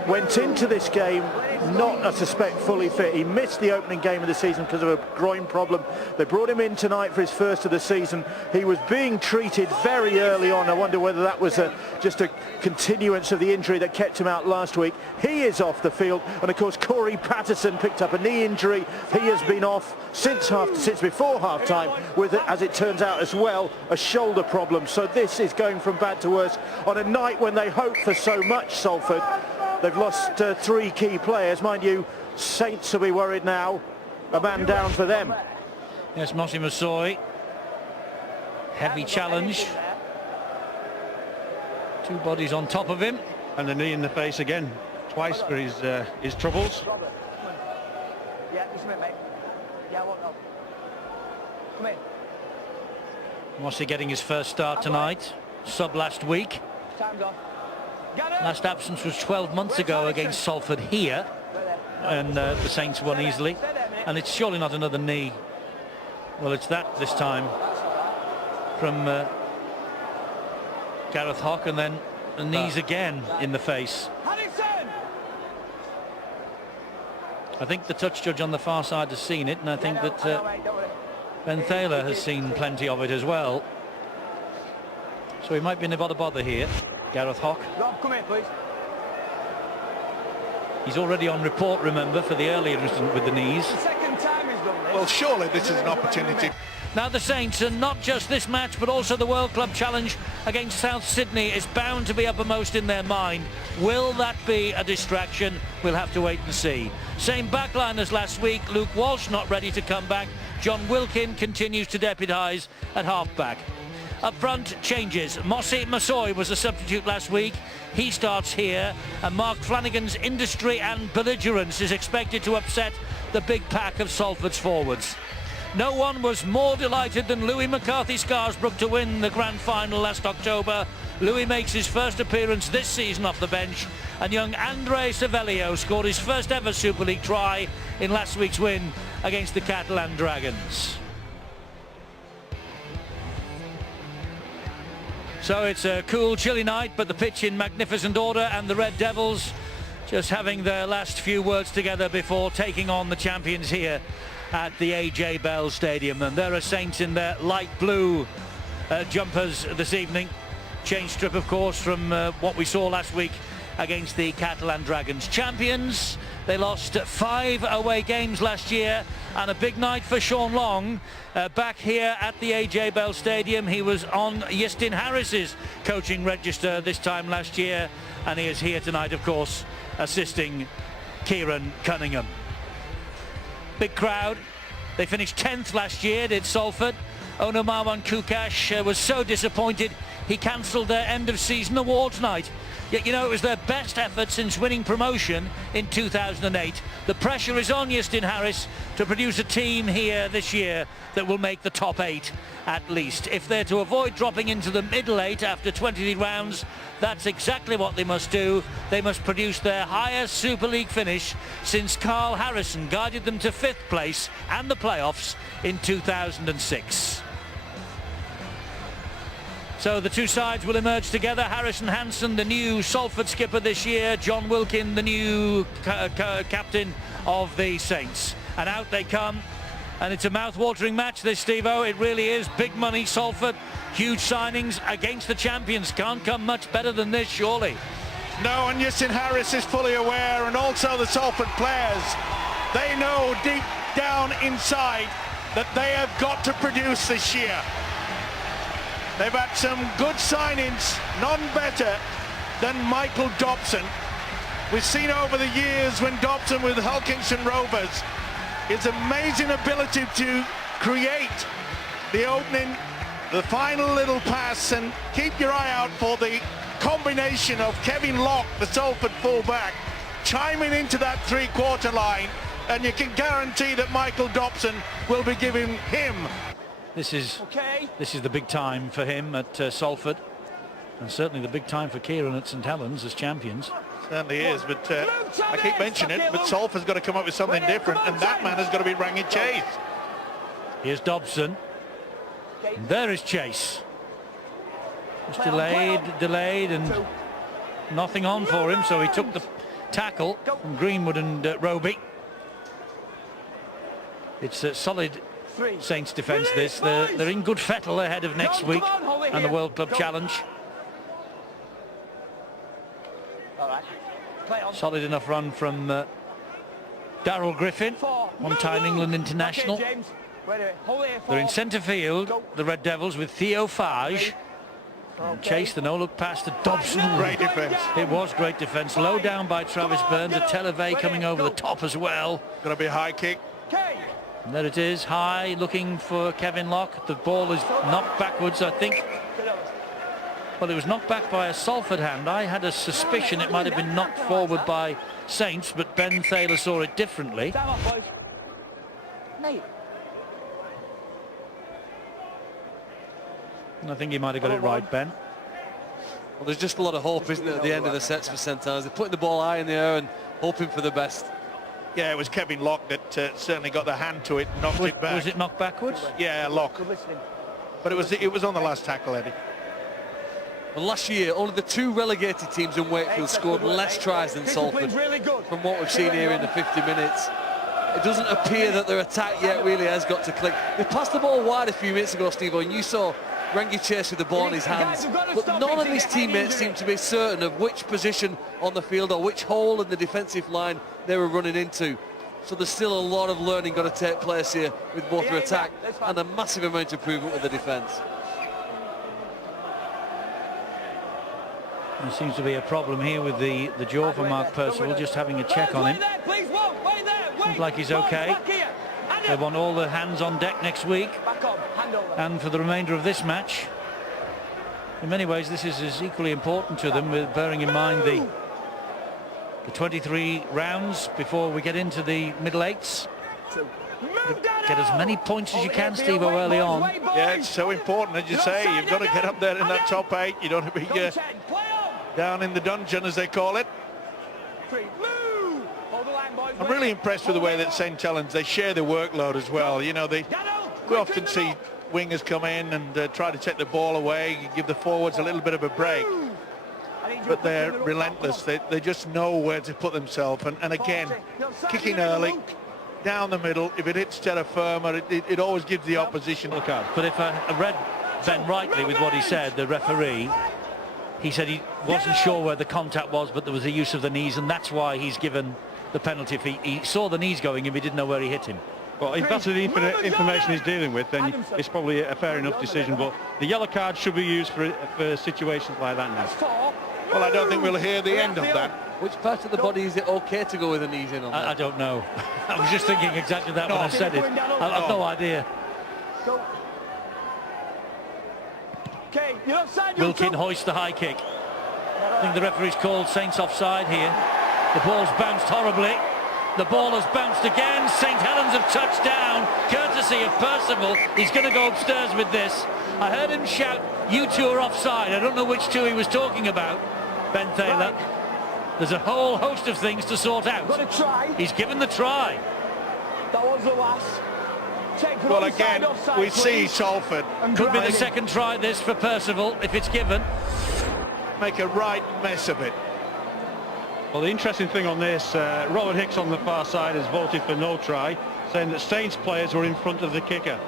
went into this game not, I suspect, fully fit. He missed the opening game of the season because of a groin problem. They brought him in tonight for his first of the season. He was being treated very early on. I wonder whether that was just a continuance of the injury that kept him out last week. He is off the field, and of course Corey Patterson picked up a knee injury. He has been off since before half-time with, as it turns out as well, a shoulder problem. So this is going from bad to worse on a night when they hope for so much, Salford. They've lost 3 key players. Mind you, Saints will be worried now. A man down for them. Yes, Mossy Massoy. Heavy challenge. 2 bodies on top of him. And a knee in the face again, twice for his troubles. Yeah, just a minute, mate. Yeah, I won't know. Come in. Mossy getting his first start tonight. Sub last week. Time's off. Last absence was 12 months ago against Salford here, and the Saints won easily. And it's surely not another knee. Well, it's that this time from Gareth Hock, and then the knees again in the face. I think the touch judge on the far side has seen it, and I think that Ben Thaler has seen plenty of it as well. So he might be in a bit of bother here. Gareth Hock. Rob, come in, please. He's already on report, remember, for the earlier incident with the knees. The second time he's done this. Well, surely this is an opportunity. Now the Saints, and not just this match, but also the World Club Challenge against South Sydney is bound to be uppermost in their mind. Will that be a distraction? We'll have to wait and see. Same backline as last week. Luke Walsh not ready to come back. John Wilkin continues to deputise at half-back. Up front, changes. Mossy Massoy was a substitute last week. He starts here, and Mark Flanagan's industry and belligerence is expected to upset the big pack of Salford's forwards. No one was more delighted than Louis McCarthy-Scarsbrook to win the grand final last October. Louis makes his first appearance this season off the bench, and young Andre Savelio scored his first ever Super League try in last week's win against the Catalan Dragons. So it's a cool, chilly night, but the pitch in magnificent order, and the Red Devils just having their last few words together before taking on the champions here at the AJ Bell Stadium. And there are Saints in their light blue jumpers this evening. Change strip, of course, from what we saw last week against the Catalan Dragons. Champions, they lost 5 away games last year, and a big night for Sean Long back here at the AJ Bell Stadium. He was on Iestyn Harris's coaching register this time last year, and he is here tonight, of course, assisting Kieran Cunningham. Big crowd. They finished 10th last year, did Salford. Ono Marwan Kukash was so disappointed he cancelled their end of season awards night. Yet, you know, it was their best effort since winning promotion in 2008. The pressure is on Iestyn Harris to produce a team here this year that will make the top 8 at least. If they're to avoid dropping into the middle 8 after 20 rounds, that's exactly what they must do. They must produce their highest Super League finish since Carl Harrison guided them to 5th place and the playoffs in 2006. So the two sides will emerge together. Harrison Hansen, the new Salford skipper this year. John Wilkin, the new captain of the Saints. And out they come. And it's a mouth-watering match, this, Steve-O. It really is. Big money, Salford. Huge signings against the champions. Can't come much better than this, surely. No, and Iestyn Harris is fully aware, and also the Salford players. They know deep down inside that they have got to produce this year. They've had some good signings, none better than Michael Dobson. We've seen over the years when Dobson with Hulkinson Rovers, his amazing ability to create the opening, the final little pass, and keep your eye out for the combination of Kevin Locke, the Salford fullback, chiming into that 3-quarter line, and you can guarantee that Michael Dobson will be giving him. This is the big time for him at Salford, and certainly the big time for Kieran at St Helens as champions. Certainly is, but I keep mentioning it, but Salford's got to come up with something different, and that man has got to be bringing Chase. Here's Dobson. And there is Chase. Just delayed, and nothing on for him, so he took the tackle from Greenwood and Roby. It's a solid Saints defence, this. They're in good fettle ahead of next week and the World Club Challenge. Solid enough run from Darryl Griffin, one-time England international. They're in centre field, the Red Devils, with Theo Fage. Chase the no-look pass to Dobson. Great defence. It was great defence. Low down by Travis Burns. A Televay coming over the top as well. Going to be a high kick. And there it is, high, looking for Kevin Locke. The ball is knocked backwards, I think. Well, it was knocked back by a Salford hand. I had a suspicion it might have been knocked forward by Saints, but Ben Thaler saw it differently. And I think he might have got it right, Ben. Well, there's just a lot of hope, isn't there, at the end of the sets for St Helens. They're putting the ball high in the air and hoping for the best. Yeah, it was Kevin Locke that certainly got the hand to it, knocked it back. Was it knocked backwards? Yeah, Locke. But it was on the last tackle, Eddie. Well, last year, only the two relegated teams in Wakefield scored less tries than Salford. From what we've seen here in the 50 minutes, it doesn't appear that their attack yet really has got to click. They passed the ball wide a few minutes ago, Steve, and you saw Rangi Chase with the ball in his hands, but none of his teammates seemed to be certain of which position on the field or which hole in the defensive line they were running into. So there's still a lot of learning got to take place here with both their attack and a massive amount of improvement with the defence. There seems to be a problem here with the jaw for Mark Percival, just having a check on him. Seems like he's okay. They want all the hands on deck next week and for the remainder of this match. In many ways, this is as equally important to them, with bearing in mind the 23 rounds before we get into the middle eights. Get as many points as you can, Steve, early on. Yeah, it's so important, as you say. You've got to get up there in that top 8. You don't want to be down in the dungeon, as they call it. I'm really impressed with the way that St Helens, they share the workload as well. You know, we often see wingers come in and try to take the ball away, give the forwards a little bit of a break. But they're relentless. They just know where to put themselves. And again, kicking early, down the middle. If it hits terra firma, it always gives the opposition. But if I read Ben rightly with what he said, the referee, he said he wasn't sure where the contact was, but there was a use of the knees, and that's why he's given the penalty. If he saw the knees going, if he didn't know where he hit him. Well, if that's the information he's dealing with, then it's probably a fair enough decision. But the yellow card should be used for situations like that now. Well, I don't think we'll hear the end of that. Which part of the body is it okay to go with the knees in on? I don't know. I was just thinking exactly that when I said it. I've no idea. Wilkin hoists the high kick. I think the referee's called Saints offside here. The ball's bounced horribly. The ball has bounced again. St Helens have touched down, courtesy of Percival. He's going to go upstairs with this. I heard him shout, "You two are offside." I don't know which two he was talking about, Ben Thaler. There's a whole host of things to sort out. He's given the try. That was the last. Well, again, we see Salford. Could be the second try this for Percival if it's given. Make a right mess of it. Well, the interesting thing on this, Robert Hicks on the far side has voted for no try, saying that Saints players were in front of the kicker.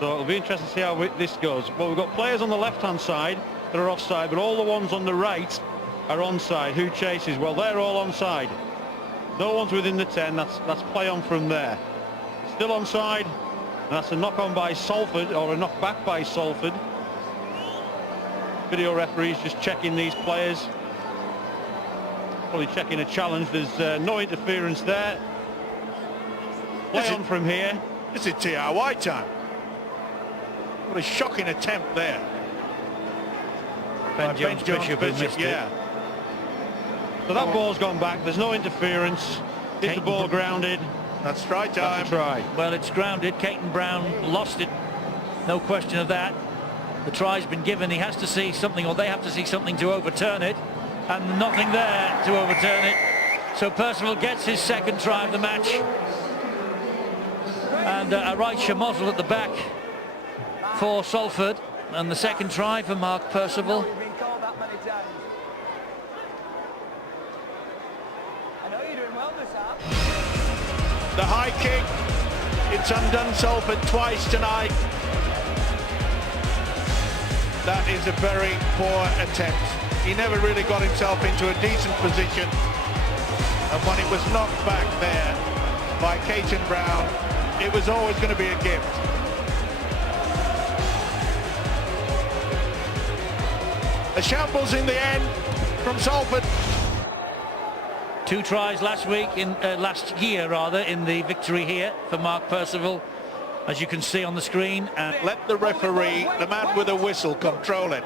So it'll be interesting to see how this goes. Well, we've got players on the left-hand side that are offside, but all the ones on the right are onside. Who chases? Well, they're all onside. No one's within the 10. That's play on from there. Still onside. And that's a knock on by Salford, or a knock back by Salford. Video referees just checking these players. Probably checking a challenge. There's no interference there. Play on from here. This is TRY time. What a shocking attempt there. Ben Jones Bishop has missed it. So that ball's gone back. There's no interference. Is the ball grounded? That's try time. That's a try. Well, it's grounded. Caton Brown lost it. No question of that. The try's been given. He has to see something, or they have to see something to overturn it. and nothing there to overturn it. So Percival gets his second try of the match, and a right schmozzle at the back for Salford, and the second try for Mark Percival. The high kick, it's undone Salford twice tonight. That is a very poor attempt. He never really got himself into a decent position, and when it was knocked back there by Caton Brown, it was always going to be a gift. A shambles in the end from Salford. 2 tries last week, last year rather, in the victory here for Mark Percival, as you can see on the screen. And let the referee, the man with a whistle, control it.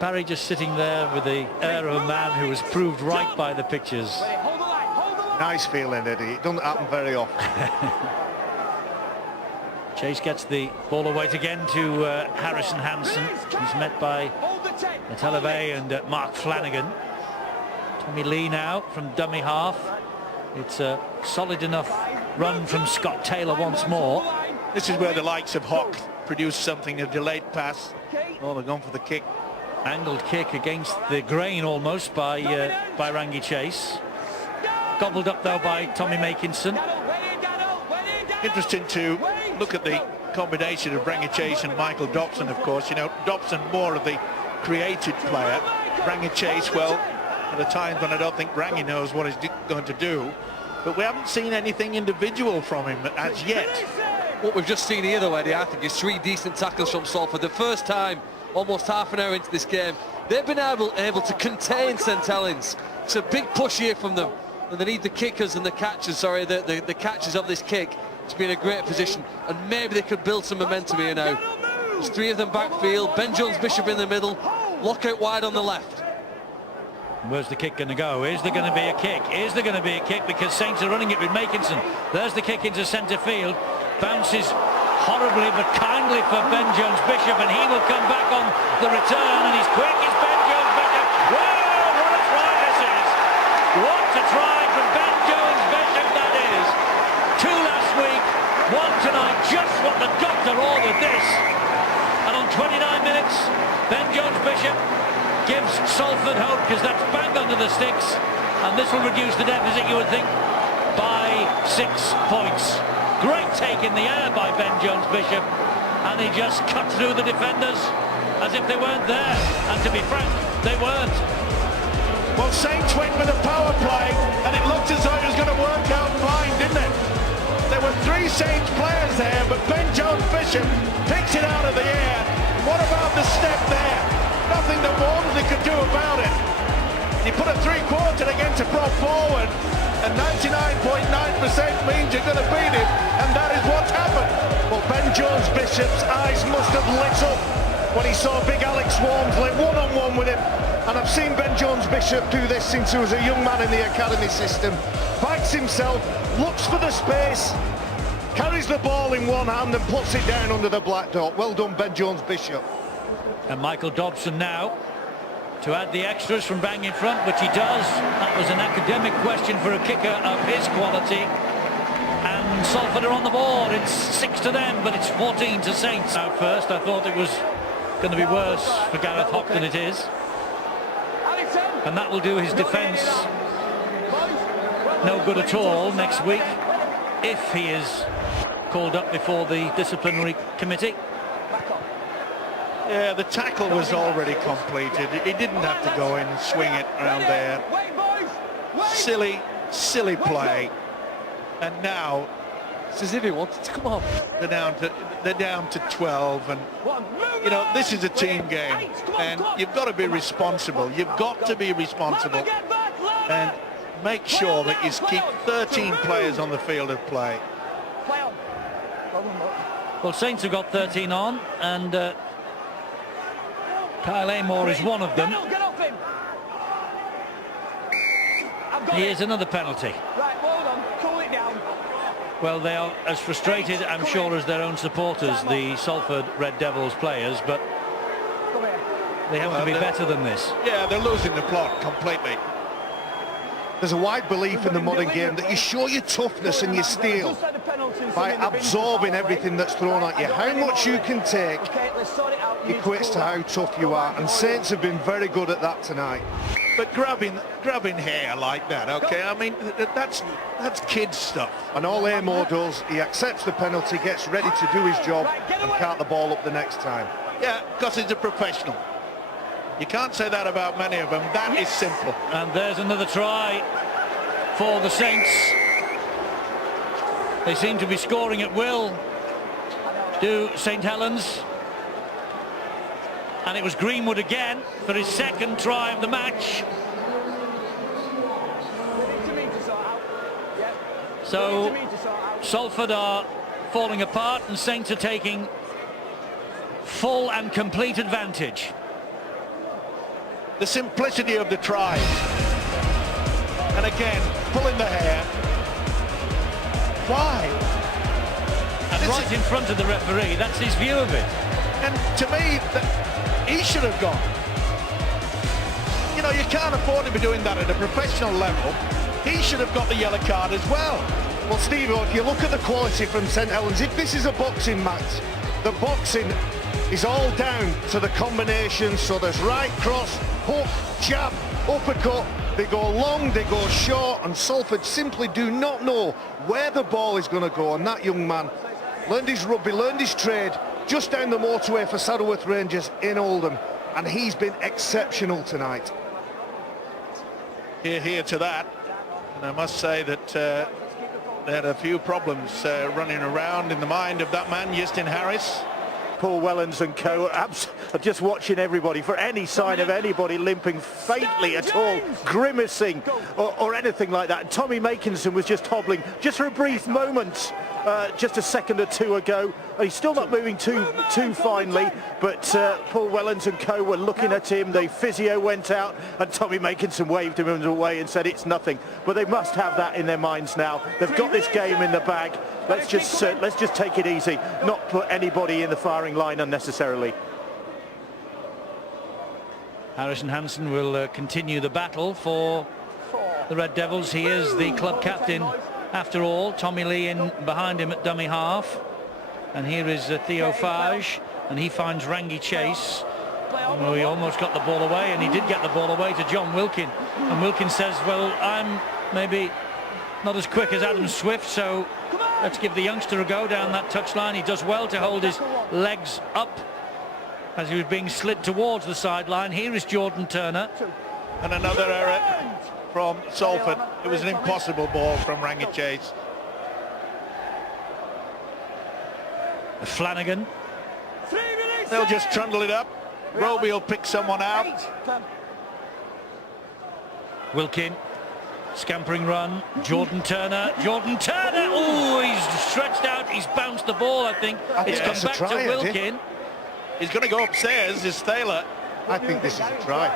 Barry just sitting there with the air of a man who was proved right by the pictures. Nice feeling, Eddie. It doesn't happen very often. Chase gets the ball away again to Harrison Hansen. He's met by Televe and Mark Flanagan. Tommy Lee now from dummy half. It's a solid enough run from Scott Taylor once more. This is where the likes of Hock produce something, a delayed pass. Oh, they're gone for the kick. Angled kick against the grain almost by Rangi Chase. Gobbled up though by Tommy Makinson. Interesting to look at the combination of Rangi Chase and Michael Dobson, of course. You know, Dobson more of the creative player. Rangi Chase, well, at the times when I don't think Rangi knows what he's going to do. But we haven't seen anything individual from him as yet. What we've just seen here, though, Eddie, I think is 3 decent tackles from Salford. The first time, almost half an hour into this game, they've been able to contain St Helens. It's a big push here from them, and they need the kickers and the catchers, the catchers of this kick to be in a great position, and maybe they could build some momentum here now. There's 3 of them backfield, Ben Jones-Bishop in the middle, Lockout wide on the left. Where's the kick going to go? Is there going to be a kick? Is there going to be a kick? Because Saints are running it with Makinson. There's the kick into centre field. Bounces horribly but kindly for Ben Jones-Bishop, and he will come back on the return, and he's quick. It's Ben Jones-Bishop. Whoa, what a try this is! What a try from Ben Jones-Bishop that is! 2 last week, 1 tonight, just what the doctor ordered this. And on 29 minutes, Ben Jones-Bishop gives Salford hope, because that's bang under the sticks, and this will reduce the deficit, you would think, by 6 points. Great take in the air by Ben Jones-Bishop, and he just cut through the defenders as if they weren't there, and to be frank, they weren't. Well, Saints went with a power play, and it looked as though it was going to work out fine, didn't it? There were 3 Saints players there, but Ben Jones-Bishop picks it out of the air. What about the step there? Nothing that Walmsley could do about it. He put a 3-quarter against a prop forward, and 99.9% means you're going to beat him, and that is what's happened. Well, Ben Jones-Bishop's eyes must have lit up when he saw big Alex Walmsley one-on-one with him, and I've seen Ben Jones-Bishop do this since he was a young man in the academy system. Backs himself, looks for the space, carries the ball in one hand and puts it down under the black dot. Well done, Ben Jones-Bishop. And Michael Dobson now to add the extras from bang in front, which he does. That was an academic question for a kicker of his quality. And Salford are on the board. It's 6 to them, but it's 14 to Saints. Out first, I thought it was going to be worse for Gareth Hock than it is. And that will do his defence no good at all next week, if he is called up before the disciplinary committee. Yeah, the tackle was already completed. He didn't have to go in and swing it around there. Silly play. And now it's as if he wanted to come on. They're down to 12, and you know, this is a team game, and you've got to be responsible. You've got to be responsible and make sure that you keep 13 players on the field of play. Well, Saints have got 13 on, and Kyle Amor is one of them. Here's another penalty. Well, they are as frustrated, I'm sure, as their own supporters, the Salford Red Devils players, but They have to be better than this. Yeah, they're losing the plot completely. There's a wide belief in the modern game that you show your toughness and your steel by absorbing everything that's thrown at you. How much you can take equates to how tough you are, and Saints have been very good at that tonight. But grabbing hair like that, okay, I mean, that's kid stuff. And all Amo does, he accepts the penalty, gets ready to do his job and cart the ball up the next time. Yeah, because he's a professional. You can't say that about many of them. That is simple. And there's another try for the Saints. They seem to be scoring at will, do St Helens. And it was Greenwood again for his second try of the match. So Salford are falling apart and Saints are taking full and complete advantage. The simplicity of the tries. And again, pulling the hair. Why? And right in front of the referee, that's his view of it. And to me, he should have gone. You know, you can't afford to be doing that at a professional level. He should have got the yellow card as well. Well, Steve, if you look at the quality from St Helens, if this is a boxing match, the boxing is all down to the combinations. So there's right cross, hook, jab, uppercut. They go long, they go short, and Salford simply do not know where the ball is going to go. And that young man learned his rugby, learned his trade just down the motorway for Saddleworth Rangers in Oldham, and he's been exceptional tonight. Here to that. And I must say that they had a few problems running around in the mind of that man, St Harris. Paul Wellens and co are just watching everybody for any sign of anybody limping faintly at all, grimacing or anything like that. Tommy Makinson was just hobbling just for a brief moment, just a second or two ago. He's still not moving too finely, but Paul Wellens and co were looking at him. The physio went out and Tommy Makinson waved him away and said it's nothing. But they must have that in their minds now. They've got this game in the bag. Let's just take it easy, not put anybody in the firing line unnecessarily. Harrison Hansen will continue the battle for the Red Devils. He is the club captain after all. Tommy Lee in behind him at dummy half. And here is Theo Fage, and he finds Rangi Chase. Oh, he almost got the ball away, and he did get the ball away to John Wilkin. And Wilkin says, well, I'm maybe not as quick as Adam Swift, so let's give the youngster a go down that touchline. He does well to hold his legs up as he was being slid towards the sideline. Here is Jordan Turner. And another error from Salford. It was an impossible ball from Rangi Chase. Flanagan. They'll just trundle it up. Roby will pick someone out. Wilkin. Scampering run. Jordan Turner. Oh, he's stretched out. He's bounced the ball, I think. It's come back to Wilkin. He's going to go upstairs, is Thaler. I think this is a try.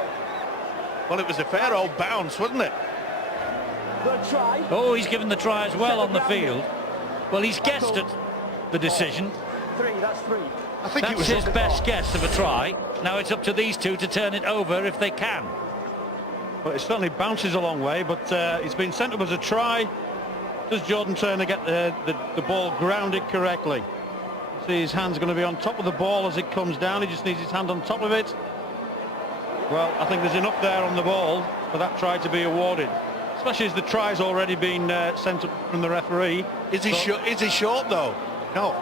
Well, it was a fair old bounce, wasn't it? Oh, he's given the try as well on the field. Well, he's guessed at the decision. I think that's his best guess of a try. Now it's up to these two to turn it over if they can. Well, it certainly bounces a long way, but it's been sent up as a try. Does Jordan Turner get the ball grounded correctly? See, his hand's going to be on top of the ball as it comes down. He just needs his hand on top of it. Well, I think there's enough there on the ball for that try to be awarded, especially as the try's already been sent up from the referee. Is he short though? No,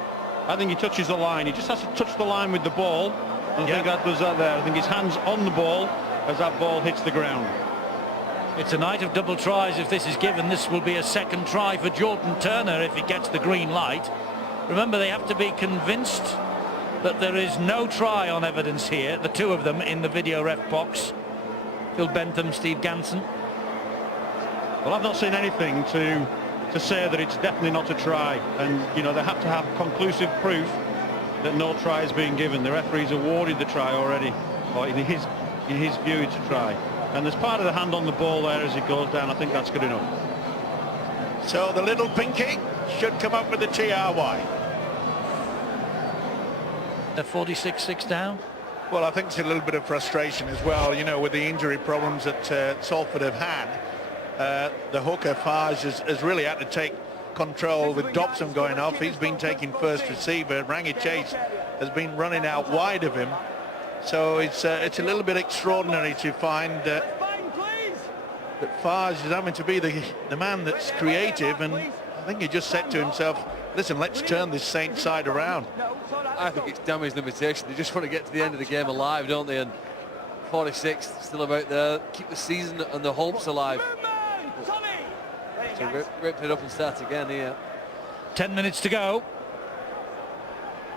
I think he touches the line. He just has to touch the line with the ball, and I think that does that there. I think his hand's on the ball as that ball hits the ground. It's a night of double tries if this is given. This will be a second try for Jordan Turner if he gets the green light. Remember, they have to be convinced that there is no try on evidence here, the two of them in the video ref box. Phil Bentham, Steve Ganson. Well, I've not seen anything to say that it's definitely not a try, and you know they have to have conclusive proof that no try is being given. The referee's awarded the try already, or in his view it's a try, and there's part of the hand on the ball there as it goes down. I think that's good enough. So the little pinky should come up with the TRY. They're 46-6 down. Well, I think it's a little bit of frustration as well, you know, with the injury problems that Salford have had. The hooker Farge has really had to take control with Dobson going off. He's been taking first receiver. Rangi Chase has been running out wide of him. So it's a little bit extraordinary to find that Farge is having to be the man that's creative, and I think he just said to himself, listen, let's turn this Saint side around. I think it's damage limitation. They just want to get to the end of the game alive, don't they? And 46 still about there. Keep the season and the hopes alive. So rip it up and start again here. 10 minutes to go.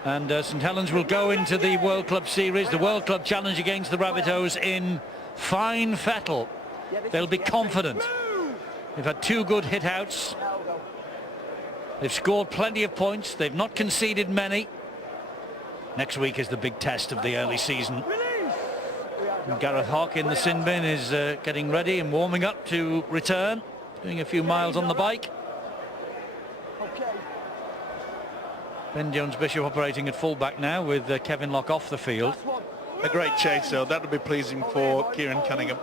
And St Helens will go into the World Club Series, the World Club Challenge against the Rabbitohs in fine fettle. They'll be confident. They've had 2 good hit-outs. They've scored plenty of points. They've not conceded many. Next week is the big test of the early season. And Gareth Hock in the sin bin is getting ready and warming up to return, doing a few miles on the bike. Ben Jones-Bishop operating at fullback now with Kevin Locke off the field. A great chase, though. That'll be pleasing for Kieran Cunningham.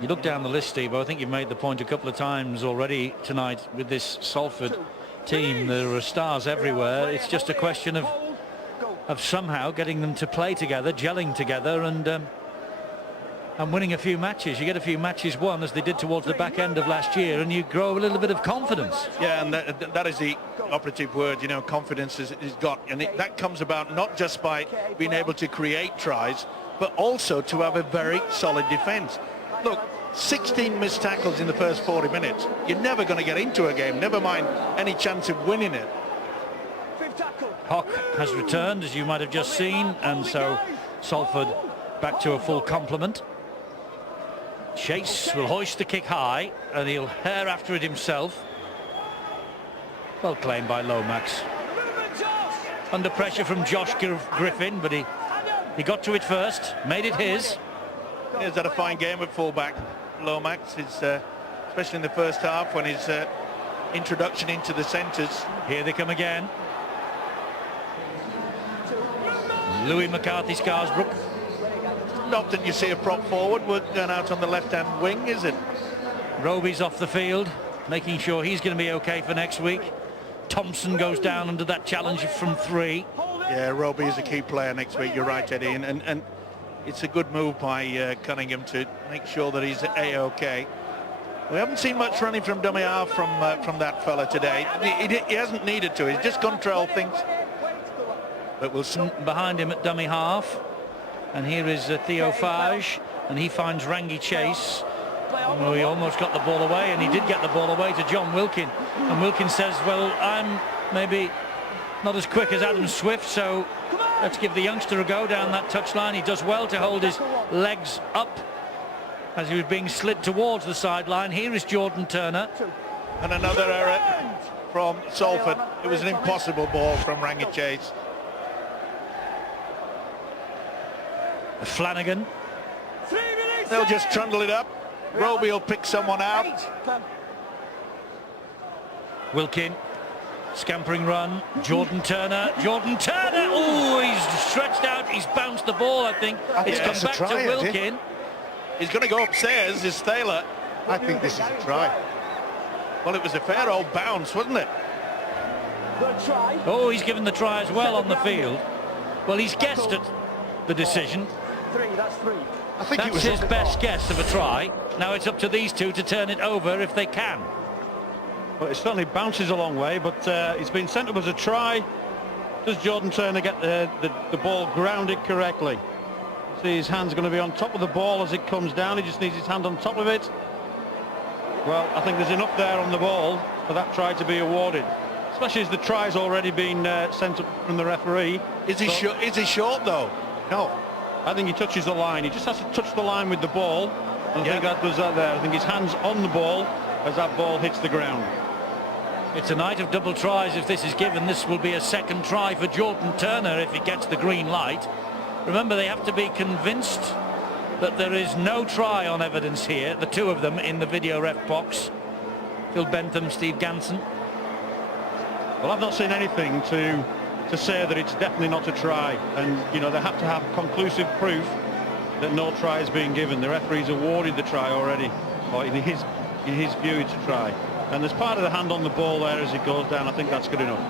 You look down the list, Steve, I think you've made the point a couple of times already tonight with this Salford team. There are stars everywhere. It's just a question of somehow getting them to play together, gelling together, and winning a few matches. You get a few matches won, as they did towards the back end of last year, and you grow a little bit of confidence. Yeah, and that is the operative word, you know, confidence is got. And that comes about not just by being able to create tries, but also to have a very solid defence. Look, 16 missed tackles in the first 40 minutes. You're never going to get into a game, never mind any chance of winning it. Hock has returned, as you might have just seen, and so Salford back to a full complement. Chase will hoist the kick high, and he'll hair after it himself. Well claimed by Lomax. Under pressure from Josh Griffin, but he got to it first, made it his. He's had a fine game at fullback. Lomax is, especially in the first half, when his introduction into the centres. Here they come again. Louis McCarthy Scarsbrook. Not that you see a prop forward going out on the left-hand wing, is it? Roby's off the field, making sure he's going to be okay for next week. Thompson goes down under that challenge from 3. Yeah, Roby is a key player next week. You're right, Eddie, and it's a good move by Cunningham to make sure that he's A-OK. We haven't seen much running from dummy half from that fella today. He hasn't needed to. He's just controlled things. But Wilson behind him at dummy half, and here is Theo Farge, and he finds Rangi Chase. Oh, he almost got the ball away, and he did get the ball away to John Wilkin, and Wilkin says, well, I'm maybe not as quick as Adam Swift, so let's give the youngster a go down that touchline. He does well to hold his legs up as he was being slid towards the sideline. Here is Jordan Turner. And another error from Salford. It was an impossible ball from Rangi Chase. Flanagan. They'll just trundle it up. Roby will pick someone out. Wilkin, scampering run. Jordan Turner. Oh, he's stretched out. He's bounced the ball, I think. It's come back to Wilkin. He's going to go upstairs, is Thaler. I think this is a try. Well, it was a fair old bounce, wasn't it? Oh, he's given the try as well on the field. Well, he's guessed at the decision. That's 3. I think That's his best guess of a try. Now it's up to these two to turn it over if they can. Well, it certainly bounces a long way, but it's been sent up as a try. Does Jordan Turner get the ball grounded correctly? See, his hand's going to be on top of the ball as it comes down. He just needs his hand on top of it. Well, I think there's enough there on the ball for that try to be awarded, especially as the try's already been sent up from the referee. Is he short though? No. I think he touches the line. He just has to touch the line with the ball. And I think that does that there. I think his hand's on the ball as that ball hits the ground. It's a night of double tries if this is given. This will be a second try for Jordan Turner if he gets the green light. Remember, they have to be convinced that there is no try on evidence here, the two of them in the video ref box. Phil Bentham, Steve Ganson. Well, I've not seen anything to to say that it's definitely not a try, and you know they have to have conclusive proof that no try is being given. The referee's awarded the try already, or in his view it's a try, and there's part of the hand on the ball there as it goes down. I think that's good enough.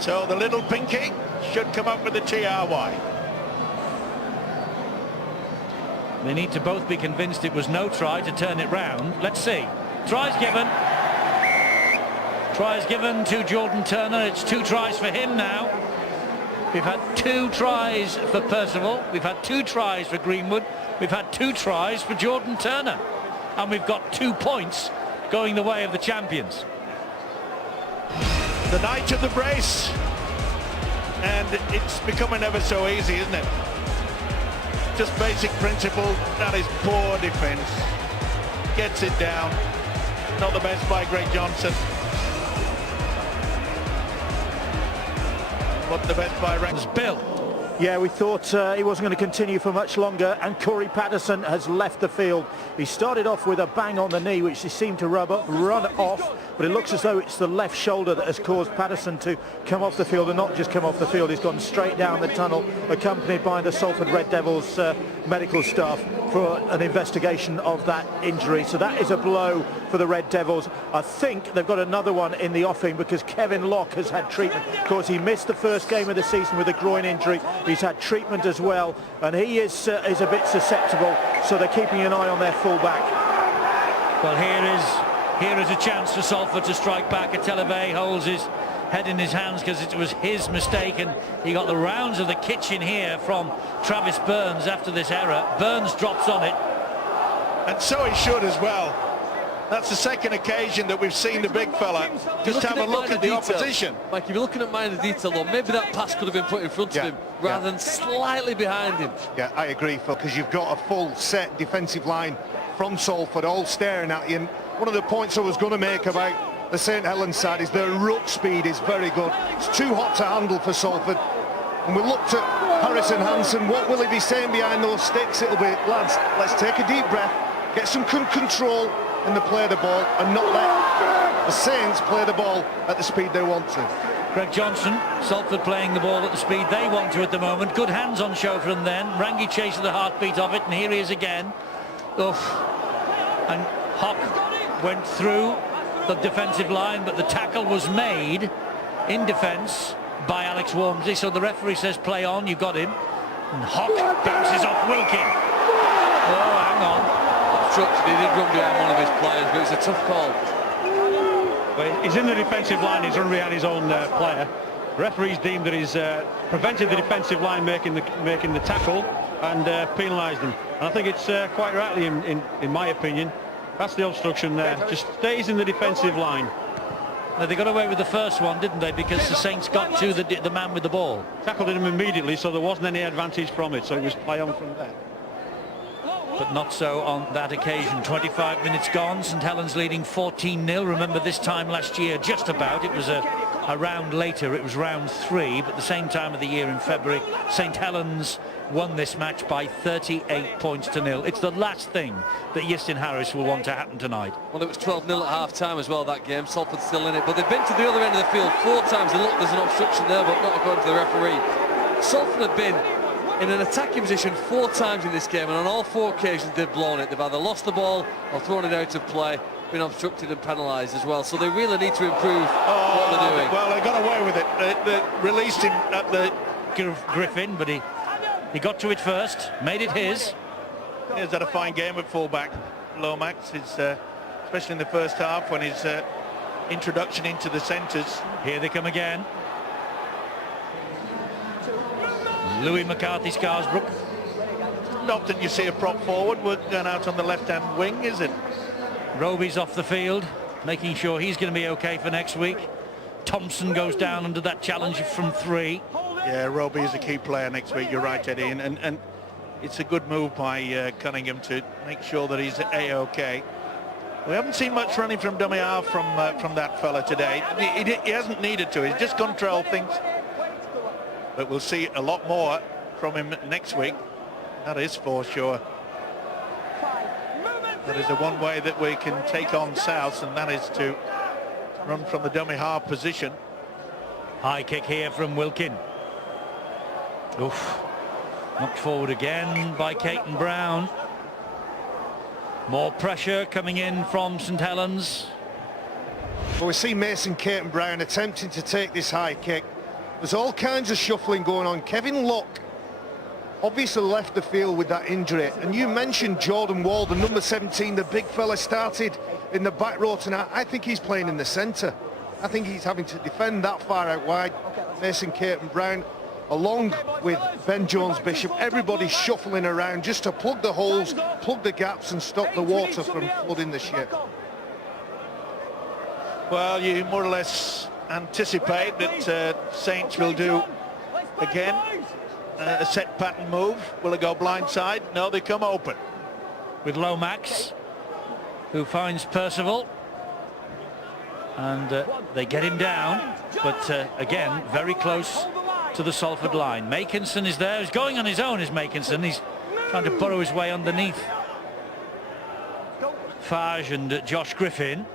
So the little pinky should come up with the TRY. They need to both be convinced it was no try to turn it round. Let's see. Try's given. Try's given to Jordan Turner. It's 2 tries for him now. We've had 2 tries for Percival. We've had 2 tries for Greenwood. We've had 2 tries for Jordan Turner. And we've got 2 points going the way of the champions. The night of the brace. And it's becoming ever so easy, isn't it? Just basic principle. That is poor defence. Gets it down. Not the best by Greg Johnson. But the best by Bill. Yeah, we thought he wasn't going to continue for much longer, and Corey Patterson has left the field. He started off with a bang on the knee, which he seemed to run off, but it looks as though it's the left shoulder that has caused Patterson to come off the field, and not just come off the field. He's gone straight down the tunnel, accompanied by the Salford Red Devils medical staff for an investigation of that injury. So that is a blow for the Red Devils. I think they've got another one in the offing, because Kevin Locke has had treatment. Of course, he missed the first game of the season with a groin injury. He's had treatment as well, and he is a bit susceptible, so they're keeping an eye on their full-back. Well, here is a chance for Salford to strike back. Ateleve holds his head in his hands because it was his mistake, and he got the rounds of the kitchen here from Travis Burns after this error. Burns drops on it. And so he should as well. That's the second occasion that we've seen the big fella just have a look at the opposition. Mike, if you're looking at minor detail, though, maybe that pass could have been put in front of him rather than slightly behind him. Yeah, I agree, Phil, because you've got a full set defensive line from Salford all staring at you. And one of the points I was going to make about the St Helens side is their ruck speed is very good. It's too hot to handle for Salford. And we looked at Harrison Hansen. What will he be saying behind those sticks? It'll be, lads, let's take a deep breath, get some control, and to play the ball, and not let the Saints play the ball at the speed they want to. Greg Johnson, Salford playing the ball at the speed they want to at the moment. Good hands on show from then. Rangi chases the heartbeat of it, and here he is again. Oof. And Hock went through the defensive line, but the tackle was made in defence by Alex Walmsley, so the referee says play on, you got him. And Hock bounces off Wilkin. Oh, hang on. He did run behind one of his players, but it's a tough call. Well, he's in the defensive line, he's run behind his own player. Referees deemed that he's prevented the defensive line making the tackle and penalised him. And I think it's quite rightly, in my opinion, that's the obstruction there. Just stays in the defensive line. Now, they got away with the first one, didn't they? Because the Saints got to the man with the ball. Tackled him immediately, so there wasn't any advantage from it. So it was play on from there. But not so on that occasion. 25 minutes gone. St Helens leading 14-0. Remember this time last year, just about. It was a round later. It was round 3. But the same time of the year in February, St Helens won this match by 38 points to 0. It's the last thing that St Harris will want to happen tonight. Well, it was 12-0 at half-time as well, that game. Salford's still in it. But they've been to the other end of the field 4 times. And look, there's an obstruction there, but not according to the referee. Salford have been in an attacking position 4 times in this game, and on all 4 occasions they've blown it. They've either lost the ball or thrown it out of play, been obstructed and penalised as well. So they really need to improve what they're doing. Well, they got away with it. They released him at the Griffin, but he got to it first, made it his. He's had a fine game at fullback. Lomax is, especially in the first half when his introduction into the centres. Here they come again. Louis McCarthy Scarsbrook. Not that you see a prop forward going out on the left-hand wing, is it? Roby's off the field, making sure he's going to be okay for next week. Thompson goes down under that challenge from 3. Yeah, Roby is a key player next week. You're right, Eddie, and it's a good move by Cunningham to make sure that he's A-OK. We haven't seen much running from dummy half from that fella today. He hasn't needed to. He's just controlled things. But we'll see a lot more from him next week. That is for sure. That is the one way that we can take on South, and that is to run from the dummy half position. High kick here from Wilkin. Oof. Knocked forward again by Caton Brown. More pressure coming in from St Helens. Well, we see Mason Caton Brown attempting to take this high kick. There's all kinds of shuffling going on. Kevin Locke obviously left the field with that injury. And you mentioned Jordan Wall, the number 17, the big fella, started in the back row tonight. I think he's playing in the centre. I think he's having to defend that far out wide. Mason Caton Brown, along with Ben Jones-Bishop, everybody's shuffling around just to plug the holes, plug the gaps and stop the water from flooding the ship. Well, you more or less anticipate that Saints will do again a set pattern move. Will it go blindside? No, they come open. With Lomax, who finds Percival. And they get him down, but again, very close to the Salford line. Makinson is there. He's going on his own, is Makinson. He's trying to burrow his way underneath Fage and Josh Griffin.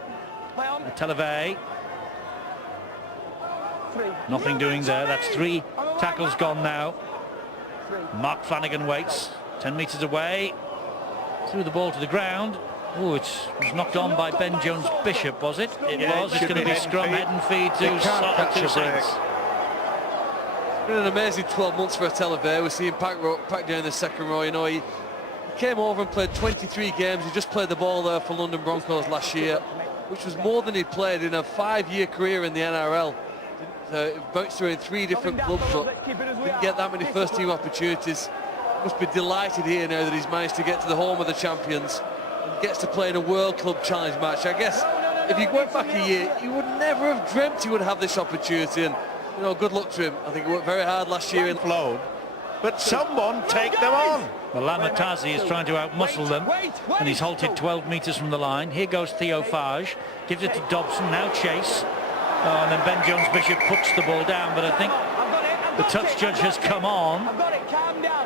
Televay. Nothing doing there. That's 3 tackles gone now. Mark Flanagan waits. 10 metres away. Threw the ball to the ground. Oh, it was knocked on by Ben Jones-Bishop, was it? It was. It's going to be scrum, head and feed to Saints. It's been an amazing 12 months for Televay. We're seeing packed down the second row. You know, he came over and played 23 games. He just played the ball there for London Broncos last year, which was more than he'd played in a 5-year career in the NRL. Bounced through in 3 different clubs, but didn't get that many first-team opportunities. Must be delighted here now that he's managed to get to the home of the champions and gets to play in a World Club Challenge match. I guess if you went back a year, you would never have dreamt he would have this opportunity, and you know, good luck to him. I think he worked very hard last year in flowed, but someone take them on. Well, Lamatazi is trying to outmuscle them, and he's halted 12 metres from the line. Here goes Theo Fage, gives it to Dobson, now Chase. Oh, and then Ben Jones-Bishop puts the ball down, but I think the touch judge has come on.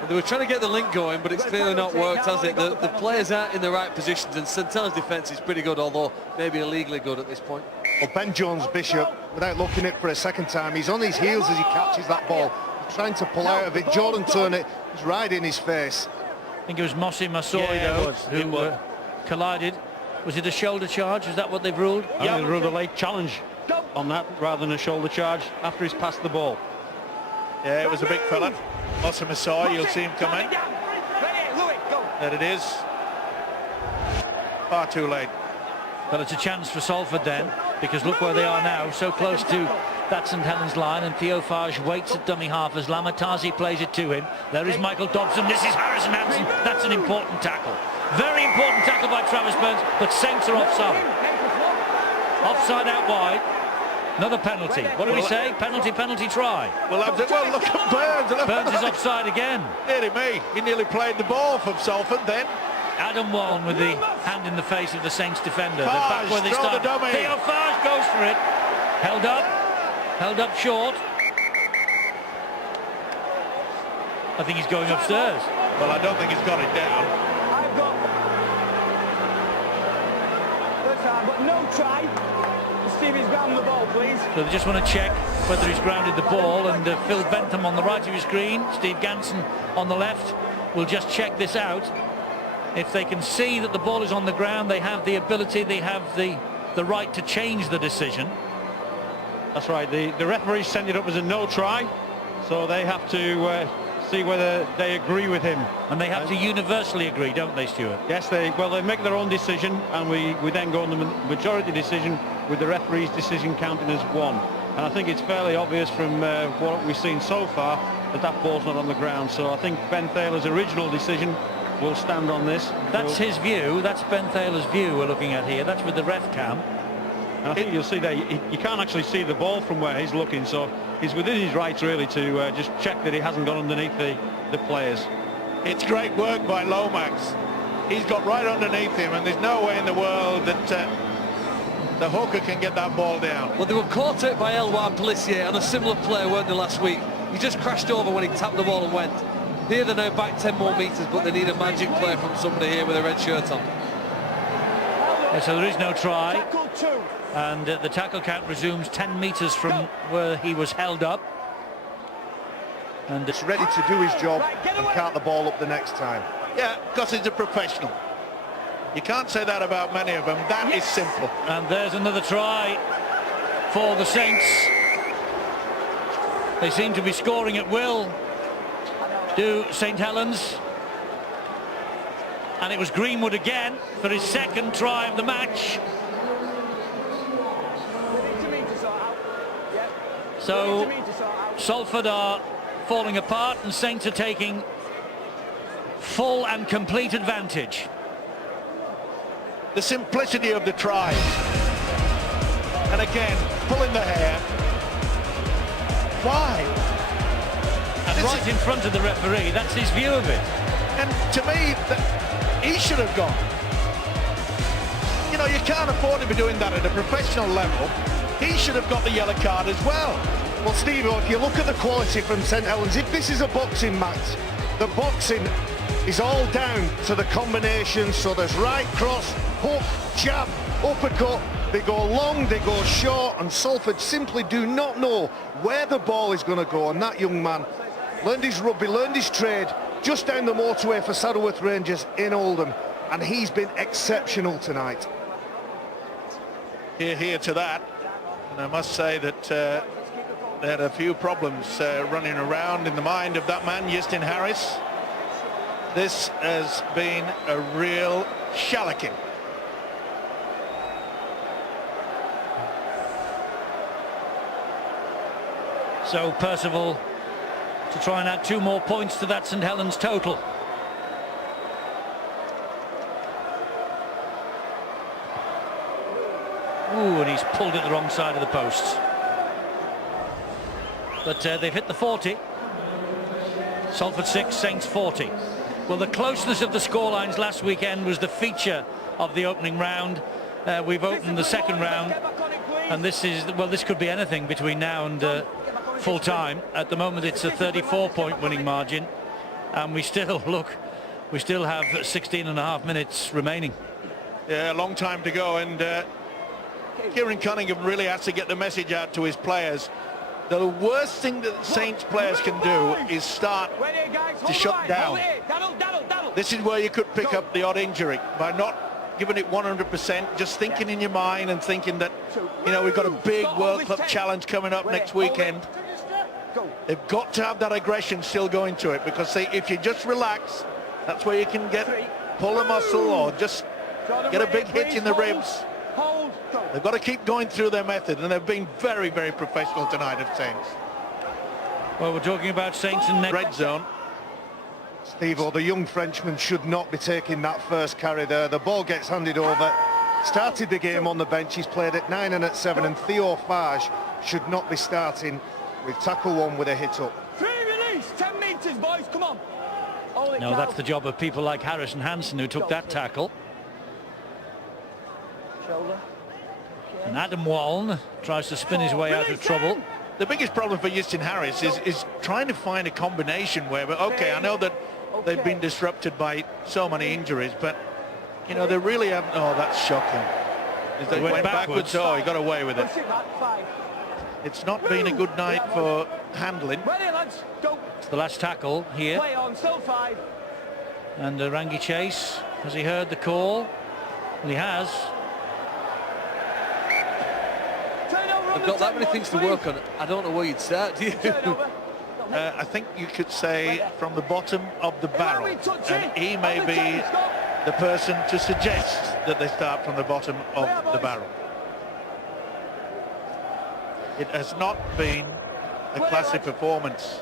They were trying to get the link going, but it's clearly not worked, has it? The players aren't in the right positions, and St Helens' defence is pretty good, although maybe illegally good at this point. Well, Ben Jones-Bishop, without looking at it for a second time, he's on his heels as he catches that ball, trying to pull out of it. Jordan Turner is right in his face. I think it was Mossy Masoi, though, who collided. Was it a shoulder charge? Is that what they've ruled? I think they ruled a late challenge on that rather than a shoulder charge after he's passed the ball. Yeah, it was a big fella. Mossy Masoi, you'll see him coming. There it is. Far too late. Well, it's a chance for Salford then, because look where they are now, so close to that St Helens line, and Theo Fage waits at dummy half as Lamatazi plays it to him. There is Michael Dobson. This is Harrison Hansen. That's an important tackle. Very important tackle by Travis Burns, but Saints are offside. Offside out wide. Another penalty. What do we say? Penalty, try. Well, look at Burns. Burns is offside again. Nearly me. He nearly played the ball from Salford then. Adam Wallen with the hand in the face of the Saints defender. They're back where they start. Theo Fage goes for it. Held up short. I think he's going upstairs. Well, I don't think he's got it down. I've got no try. Stevie's grounded the ball, please. So they just want to check whether he's grounded the ball, and Phil Bentham on the right of his screen, Steve Ganson on the left will just check this out. If they can see that the ball is on the ground, they have the ability, they have the right to change the decision. That's right. The referees send it up as a no try, so they have to see whether they agree with him. And they have to universally agree, don't they, Stuart? Yes, they make their own decision, and we then go on the majority decision with the referee's decision counting as one. And I think it's fairly obvious from what we've seen so far that ball's not on the ground. So I think Ben Thaler's original decision will stand on this. That's his view. That's Ben Thaler's view we're looking at here. That's with the ref cam. And I think you'll see that you can't actually see the ball from where he's looking, so he's within his rights really to just check that he hasn't gone underneath the players. It's great work by Lomax. He's got right underneath him, and there's no way in the world that the hooker can get that ball down. Well, they were caught out by Elwar Pelissier on a similar play, weren't they, last week? He just crashed over when he tapped the ball and went. Here they're now back 10 more metres, but they need a magic play from somebody here with a red shirt on. Yeah, so there is no try. And the tackle count resumes 10 metres from where he was held up. And It's ready to do his job and cart the ball up the next time. Yeah, because he's a professional. You can't say that about many of them. That is simple. And there's another try for the Saints. They seem to be scoring at will, do St Helens. And it was Greenwood again for his second try of the match. So Salford are falling apart and Saints are taking full and complete advantage. The simplicity of the tries. And again, pulling the hair. Why? And right in front of the referee, that's his view of it. And to me, he should have gone. You know, you can't afford to be doing that at a professional level. He should have got the yellow card as well. Well, Steve, if you look at the quality from St Helens, if this is a boxing match, the boxing is all down to the combinations. So there's right cross, hook, jab, uppercut. They go long, they go short, and Salford simply do not know where the ball is going to go. And that young man learned his rugby, learned his trade just down the motorway for Saddleworth Rangers in Oldham, and he's been exceptional tonight. Here to that. And I must say that they had a few problems running around in the mind of that man, St Harris. This has been a real shellacking. So Percival to try and add 2 more points to that St Helens total. Ooh, and he's pulled it the wrong side of the post. But they've hit the 40. Salford 6, Saints 40. Well, the closeness of the scorelines last weekend was the feature of the opening round. We've opened the second round, and this could be anything between now and full time. At the moment, it's a 34-point winning margin, and we still have 16 and a half minutes remaining. Yeah, a long time to go, and Kieran Cunningham really has to get the message out to his players. The worst thing that Saints players can do is start to shut down. This is where you could pick up the odd injury by not giving it 100%, just thinking in your mind and thinking that, you know, we've got a big World Cup challenge coming up next weekend. They've got to have that aggression still going to it, because if you just relax, that's where you can pull a muscle or just get a big hit in the ribs. They've got to keep going through their method, and they've been very, very professional tonight at Saints. Well, we're talking about Saints in red zone. Steve, the young Frenchman should not be taking that first carry there. The ball gets handed over. Started the game on the bench. He's played at 9 and at 7, and Theo Fage should not be starting with tackle 1 with a hit up. Free release, 10 metres, boys, come on. No, that's the job of people like Harris and Hansen, who took that tackle. Shoulder. And Adam Waln tries to spin his way out of trouble. The biggest problem for St Harris is trying to find a combination where, okay, I know that they've been disrupted by so many injuries, but, you know, they really haven't. Oh, that's shocking. They went backwards. Oh, he got away with it. It's not been a good night for handling. It's the last tackle here. Play on, still 5. And Rangi Chase, has he heard the call? Well, he has. They've got that many things to work on. I don't know where you'd start, do you? I think you could say from the bottom of the barrel, and he may be the person to suggest that they start from the bottom of the barrel. It has not been a classy performance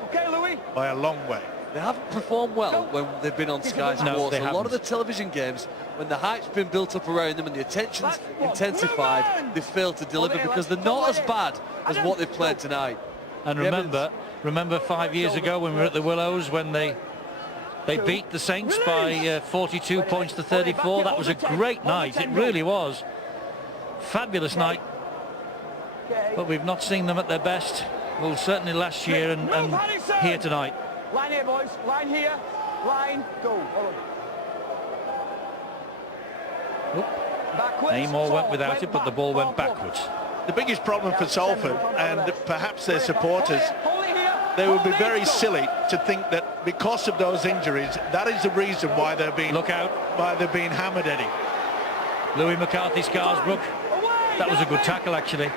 by a long way. They haven't performed well when they've been on Sky Sports. A lot of the television games, when the hype's been built up around them and the attention's intensified, they've failed to deliver because they're not as bad as what they've played tonight. And remember 5 years ago when we were at the Willows, when they beat the Saints by 42 points to 34. That was a great night. It really was. Fabulous night. But we've not seen them at their best. Well, certainly last year and here tonight. Line here, boys. Line here. Line. Go. Oop. Namor went without it, but the ball went backwards. The biggest problem for Salford, and perhaps their supporters, they would be very silly to think that because of those injuries, that is the reason why they're being hammered, Eddie. Louis McCarthy, Scarsbrook. That was a good tackle, actually.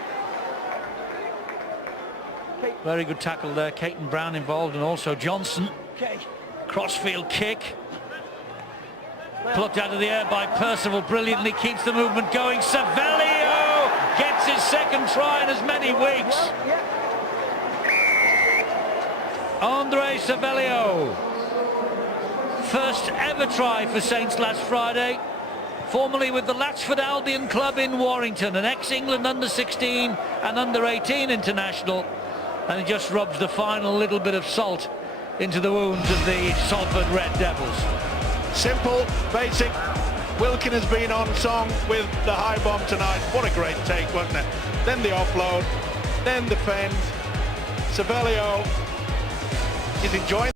Very good tackle there. Caton Brown involved, and also Johnson. Crossfield kick. Plucked out of the air by Percival brilliantly, keeps the movement going. Savelio gets his second try in as many weeks. Andre Savelio. First ever try for Saints last Friday. Formerly with the Latchford Albion club in Warrington, an ex-England under-16 and under-18 international. And it just rubs the final little bit of salt into the wounds of the Salford Red Devils. Simple, basic. Wilkin has been on song with the high bomb tonight. What a great take, wasn't it? Then the offload, then the fend. Savelio is enjoying